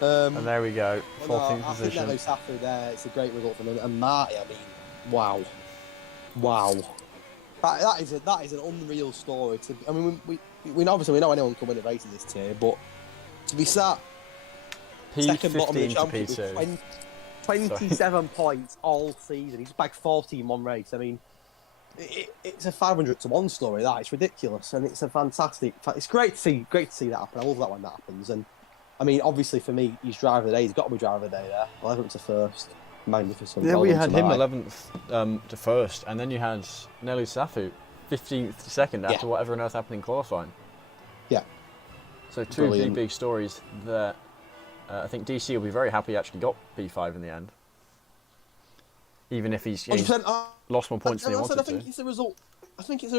And there we go, 14th position. I think Safu there, it's a great result from him. And Marty, I mean, wow. That is an unreal story. I mean, we obviously we know anyone can win a race in this tier, but to be sat second bottom of the championship with 27 points all season. He's bagged 40 in one race. I mean, it's a 500 to 1 story. It's ridiculous, and it's a fantastic. It's great to see that happen. I love that when that happens. And I mean, obviously for me, he's driver of the day. He's got to be driver of the day there. 11th to first, magnificent. Yeah, we had him 11th to first, and then you had Nelu Safu 15th to second after whatever on earth happened in qualifying. Yeah. So two big stories there. I think DC will be very happy he actually got B5 in the end. Even if he's lost more points than he wanted to. I think it's a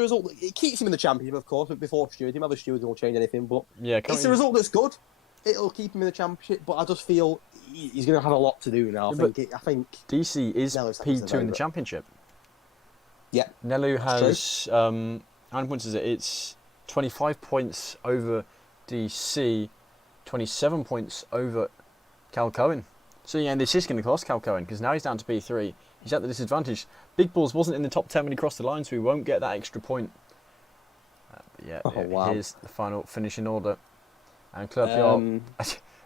result. It keeps him in the championship, of course, but before stewards, other stewards won't change anything. But it's a result that's good. It'll keep him in the championship, but I just feel he's going to have a lot to do now. I think DC is P2 in the championship. Yeah. Nelu has, how many points is it? It's 25 points over DC, 27 points over Cal Cohen. So yeah, this is going to cost Cal Cohen because now he's down to P3. He's at the disadvantage. Big Balls wasn't in the top 10 when he crossed the line, so he won't get that extra point. Here's the final finishing order. And Clerpiot,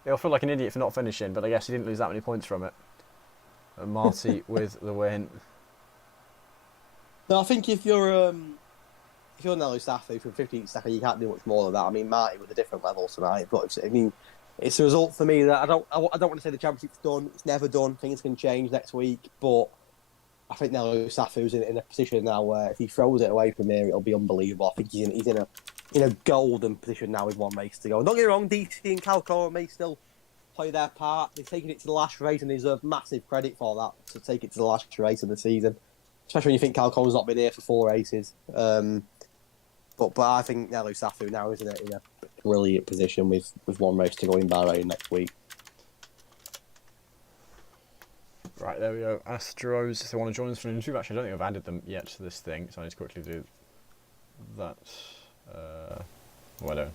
he'll feel like an idiot for not finishing, but I guess he didn't lose that many points from it. And Marty with the win. No, I think if you're Nelly Staffy from 15th second, you can't do much more than that. I mean, Marty was a different level tonight, but it's a result for me that I don't want to say the championship's done. It's never done. Things can change next week, but I think Nelly Staffy's in a position now where if he throws it away from here, it'll be unbelievable. I think he's in a golden position now with one race to go. And don't get me wrong, DC and Calcora may still play their part. They've taken it to the last race and they deserve massive credit for that, to take it to the last race of the season. Especially when you think Calcora's not been here for 4 races. But I think Nelu Safu now is in a brilliant position with one race to go in Bahrain next week. Right, there we go. Astros, if they want to join us for an interview. Actually, I don't think I've added them yet to this thing, so I need to quickly do that. Whatever.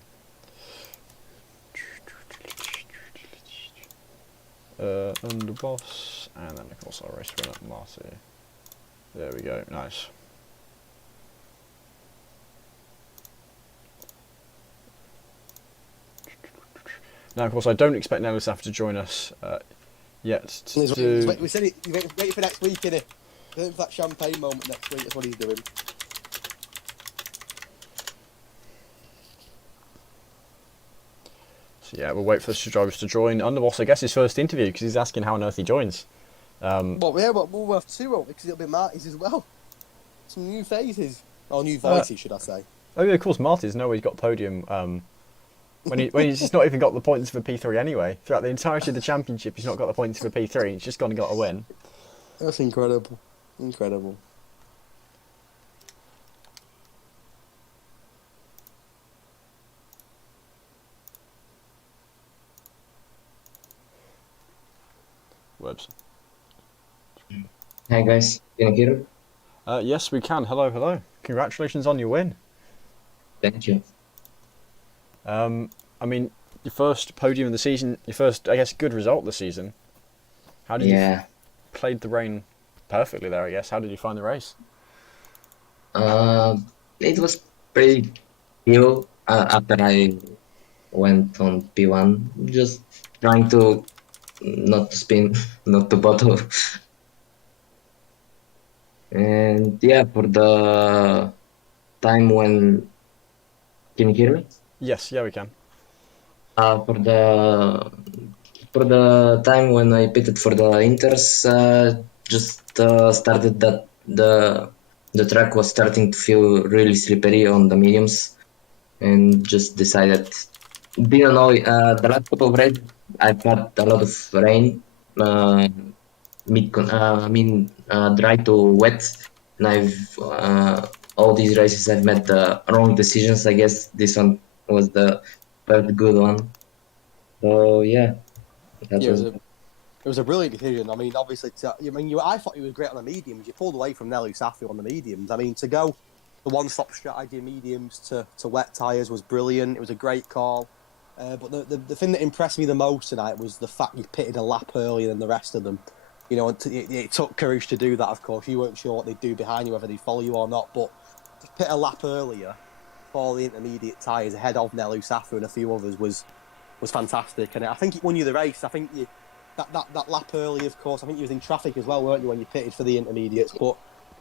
Underboss, and then of course our race winner, Marty. There we go, nice. Now, of course, I don't expect Nelisaf to join us yet. We said it. Wait for next week, innit? Wait for that champagne moment next week. That's what he's doing. So yeah, we'll wait for the drivers to join. Underboss, I guess, his first interview because he's asking how on earth he joins. We'll have two, because it'll be Marty's as well. Some new phases. Or new voices, should I say. Oh yeah, of course, Marty's. No, he's got podium. When he's just not even got the points for P3 anyway. Throughout the entirety of the championship, he's not got the points for P3. He's just gone and got a win. That's incredible. Incredible. Webs. Hi guys, can you hear me? Yes, we can. Hello, hello. Congratulations on your win. Thank you. I mean, your first podium of the season, your first, I guess, good result this season. How did you played the rain perfectly there, I guess. How did you find the race? It was pretty new after I went on P1, just trying to not to spin, not to bottle. And yeah, for the time when... Can you hear me? Yes, yeah, we can. For the for the time when I pitted for the Inters, just started that the track was starting to feel really slippery on the mediums, and just decided. Didn't know the last couple of races I've had a lot of rain, uh, dry to wet, and I've all these races I've made the wrong decisions. I guess this one was the first good one. So yeah, that Yeah, was. it was a brilliant decision. I mean, obviously, I thought he was great on the mediums. You pulled away from Nelly Safi on the mediums. I mean, to go the one-stop strategy mediums to wet tyres was brilliant. It was a great call. But the thing that impressed me the most tonight was the fact you pitted a lap earlier than the rest of them. You know, it took courage to do that, of course. You weren't sure what they'd do behind you, whether they'd follow you or not. But to pit a lap earlier for the intermediate tyres ahead of Nelu Safu and a few others was fantastic. And I think it won you the race. I think that lap early, of course, I think you was in traffic as well, weren't you, when you pitted for the intermediates? But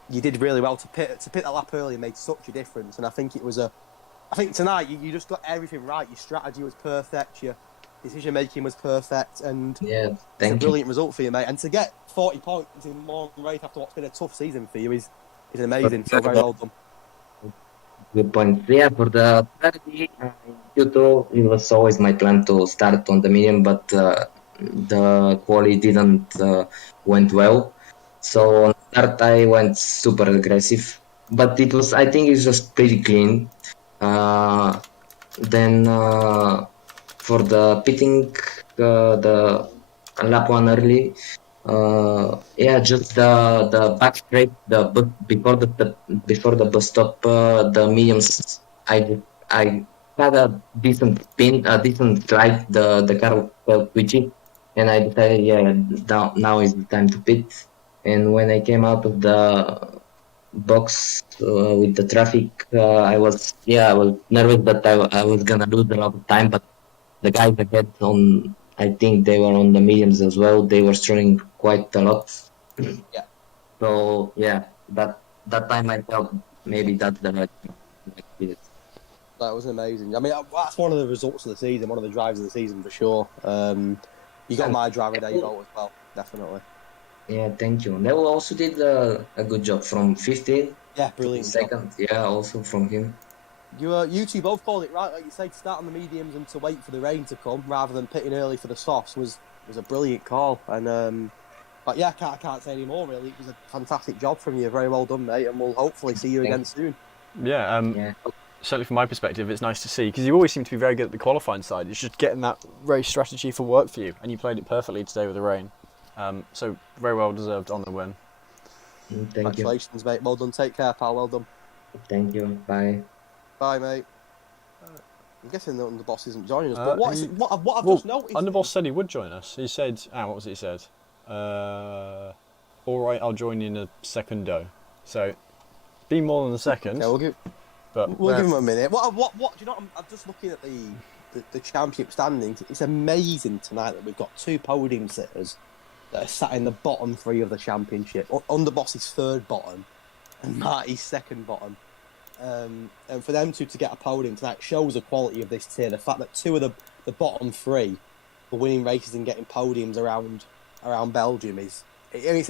you did really well to pit that lap early made such a difference. And I think it was I think tonight you just got everything right. Your strategy was perfect. Your decision making was perfect, and Yeah, it's a thank brilliant you. result for you, mate. And to get 40 points in one race after what's been a tough season for you is amazing. So very well done. Good point. Yeah, for the strategy in Q2, it was always my plan to start on the medium, but the quality didn't went well. So on start, I went super aggressive, but I think it was pretty clean. Uh, then for the pitting, the lap one early, yeah, just the back straight, before the bus stop, the mediums. I had a decent spin, a decent slide. The car felt twitchy, and I decided, yeah, now is the time to pit. And when I came out of the box with the traffic, I was nervous that I was gonna lose a lot of time, but the guys ahead I think they were on the mediums as well. They were struggling quite a lot. Yeah. So yeah, that time I felt maybe that's the right thing. That was amazing. I mean, that's one of the results of the season, one of the drives of the season for sure. You got my driver day vote as well, definitely. Yeah, thank you. Neville also did a good job from 15 Yeah, to brilliant job. second. Yeah, also from him. You two both called it right, like you said. To start on the mediums and to wait for the rain to come rather than pitting early for the softs was a brilliant call. And but yeah, I can't say any more. Really, it was a fantastic job from you. Very well done, mate. And we'll hopefully see you again soon. Yeah. Yeah. Certainly from my perspective, it's nice to see because you always seem to be very good at the qualifying side. It's just getting that race strategy for work for you, and you played it perfectly today with the rain. So very well deserved on the win. Thank you. Congratulations, mate. Well done. Take care, pal. Well done. Thank you. Bye. Bye, mate. I'm guessing the Underboss isn't joining us, but what I've just noticed... Underboss said he would join us. He said, what was it he said? All right, I'll join you in a secundo. So, be more than a second. Okay, we'll give him a minute. What do you know? I'm just looking at the championship standings. It's amazing tonight that we've got two podium sitters that are sat in the bottom three of the championship. Underboss is third bottom, and Marty's second bottom. And for them two to get a podium tonight shows the quality of this tier. The fact that two of the bottom three are winning races and getting podiums around Belgium it's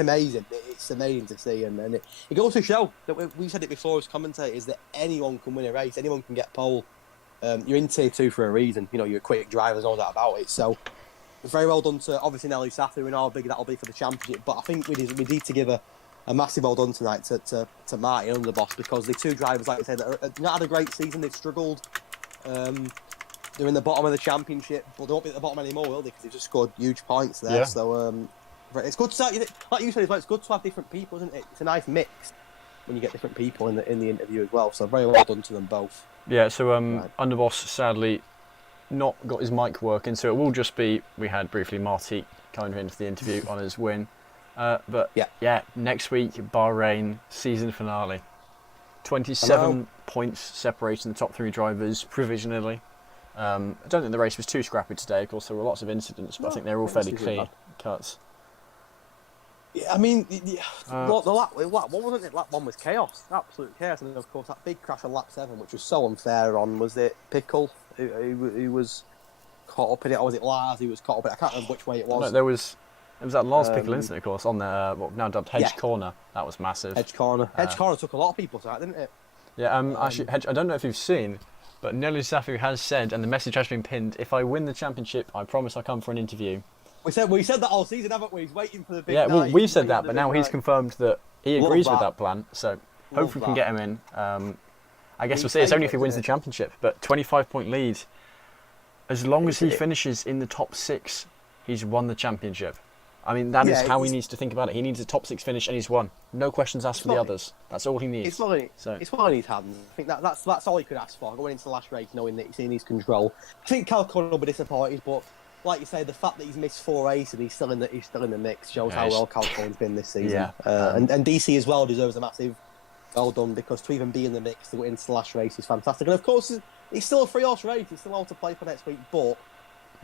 amazing. It's amazing to see, and it goes to show that we've said it before as commentators that anyone can win a race, anyone can get pole. You're in tier 2 for a reason. You know, you're a quick driver, there's no doubt about it. So very well done to obviously Nelly Safu and how big that'll be for the championship. But I think we need to give a massive well done tonight to Marty and Underboss, because the two drivers, like I said, have not had a great season. They've struggled. They're in the bottom of the championship, but they won't be at the bottom anymore, will they? Because they've just scored huge points there. Yeah. So it's good to start, like you said as well, it's good to have different people, isn't it? It's a nice mix when you get different people in the interview as well. So very well done to them both. Yeah, so Underboss sadly not got his mic working, so it will just be, we had briefly Marty coming into the interview on his win. But yeah, next week, Bahrain season finale. 27 points separating the top three drivers provisionally. I don't think the race was too scrappy today. Of course, there were lots of incidents, but I think they were all fairly clean cuts. Yeah, I mean, the lap wasn't it? Lap 1 was chaos, absolute chaos, and then of course that big crash on lap 7, which was so unfair. Was it Pickle who was caught up in it, or was it Lars who was caught up in it? I can't remember which way it was. No, there was that Lars Pickle incident, of course, on the what now dubbed Hedge Corner. That was massive. Hedge Corner. Hedge Corner took a lot of people's out, didn't it? Yeah, actually, Hedge, I don't know if you've seen, but Nelly Safu has said, and the message has been pinned, if I win the championship, I promise I'll come for an interview. We said that all season, haven't we? He's waiting for the big night. Yeah, well, we've said that, but now he's night. confirmed that he agrees with that plan, so hopefully we can get him in. I guess we'll see. It's only if he wins the championship, but 25-point lead. As long as he finishes in the top 6, he's won the championship. I mean, that is how he needs to think about it. He needs a top 6 finish, and he's won. No questions asked for the others. That's all he needs. It's well in his hands. I think that's all he could ask for, going into the last race knowing that it's in his control. I think Calcon will be disappointed, but like you say, the fact that he's missed 4 races and he's still in the mix shows how well Calcon's been this season. Yeah. And DC as well deserves a massive well done, because to even be in the mix to go into the last race is fantastic. And of course, it's still a 3-horse race. It's still all to play for next week. But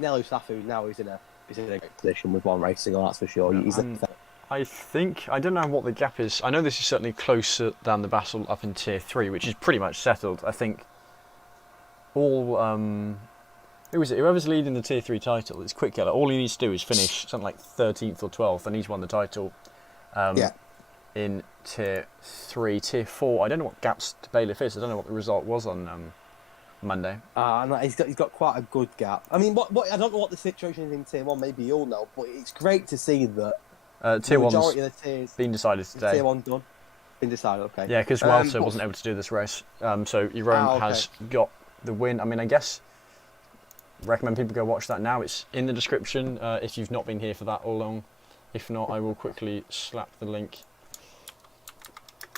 Nelu Safu now is in a great position with 1 race to go. That's for sure. I don't know what the gap is. I know this is certainly closer than the battle up in Tier 3, which is pretty much settled. I think all who is it? Whoever's leading the Tier 3 title, it's Quick Yellow. All he needs to do is finish something like 13th or 12th, and he's won the title. In Tier 3. Tier 4, I don't know what gaps to Bailiff is. I don't know what the result was on Monday. No, he's got quite a good gap. I mean, what I don't know what the situation is in Tier 1. Maybe you'll know, but it's great to see that Tier 1's majority of the tiers been decided today. Tier 1 done. Been decided, okay. Yeah, because Walter wasn't able to do this race, so Jerome has got the win. I mean, I guess recommend people go watch that now. It's in the description if you've not been here for that all along. If not, I will quickly slap the link.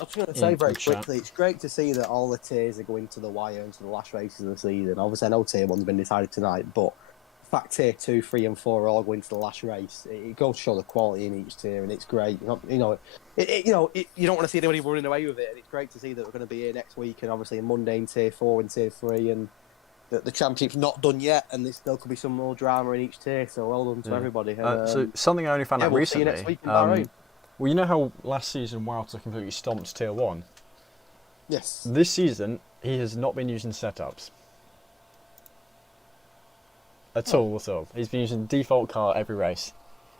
I was going to say very quickly, it's great to see that all the tiers are going to the wire into the last races of the season. Obviously, I know Tier 1's been decided tonight, but the fact Tier 2, 3 and 4 are all going to the last race, it goes to show the quality in each tier, and it's great. You don't want to see anybody running away with it, and it's great to see that we're going to be here next week, and obviously Monday in Tier 4 and Tier 3, and the championship's not done yet, and there could be some more drama in each tier, so well done to everybody. So something I only found out recently. See you next week in Bahrain. Well, you know how last season Walter completely stomped Tier 1? Yes. This season, he has not been using setups. At all. He's been using default car every race,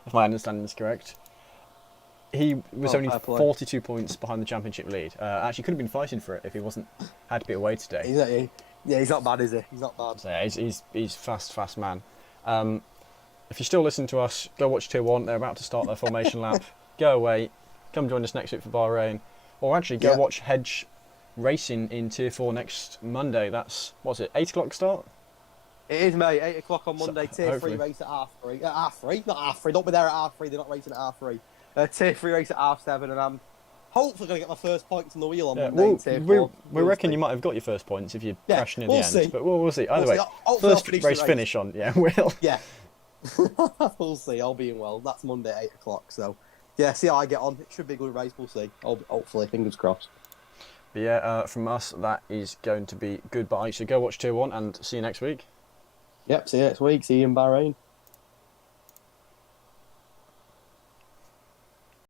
if my understanding is correct. He was only 42 points behind the championship lead. Actually, could have been fighting for it if he had to be away today. He's not bad, is he? He's not bad. So yeah, he's fast man. If you're still listening to us, go watch Tier 1. They're about to start their formation lap. Go away, come join us next week for Bahrain. Or actually, go watch Hedge Racing in Tier 4 next Monday. That's, 8 o'clock start? It is, mate. 8 o'clock on Monday. Tier 3 race at R3. R3? Not R3. Don't be there at R3. They're not racing at R3. Tier 3 race at R7, and I'm hopefully going to get my first points on the wheel on Monday in Tier 4. We reckon you might have got your first points if you crash near the end. See. But we'll see. Either way, first race finish on. Yeah, we'll. Yeah. We'll see. All being well. That's Monday at 8 o'clock, so... Yeah, see how I get on. It should be a good race, we'll see. Hopefully, fingers crossed. But yeah, from us, that is going to be goodbye. So go watch Tier 1 and see you next week. Yep, see you next week. See you in Bahrain.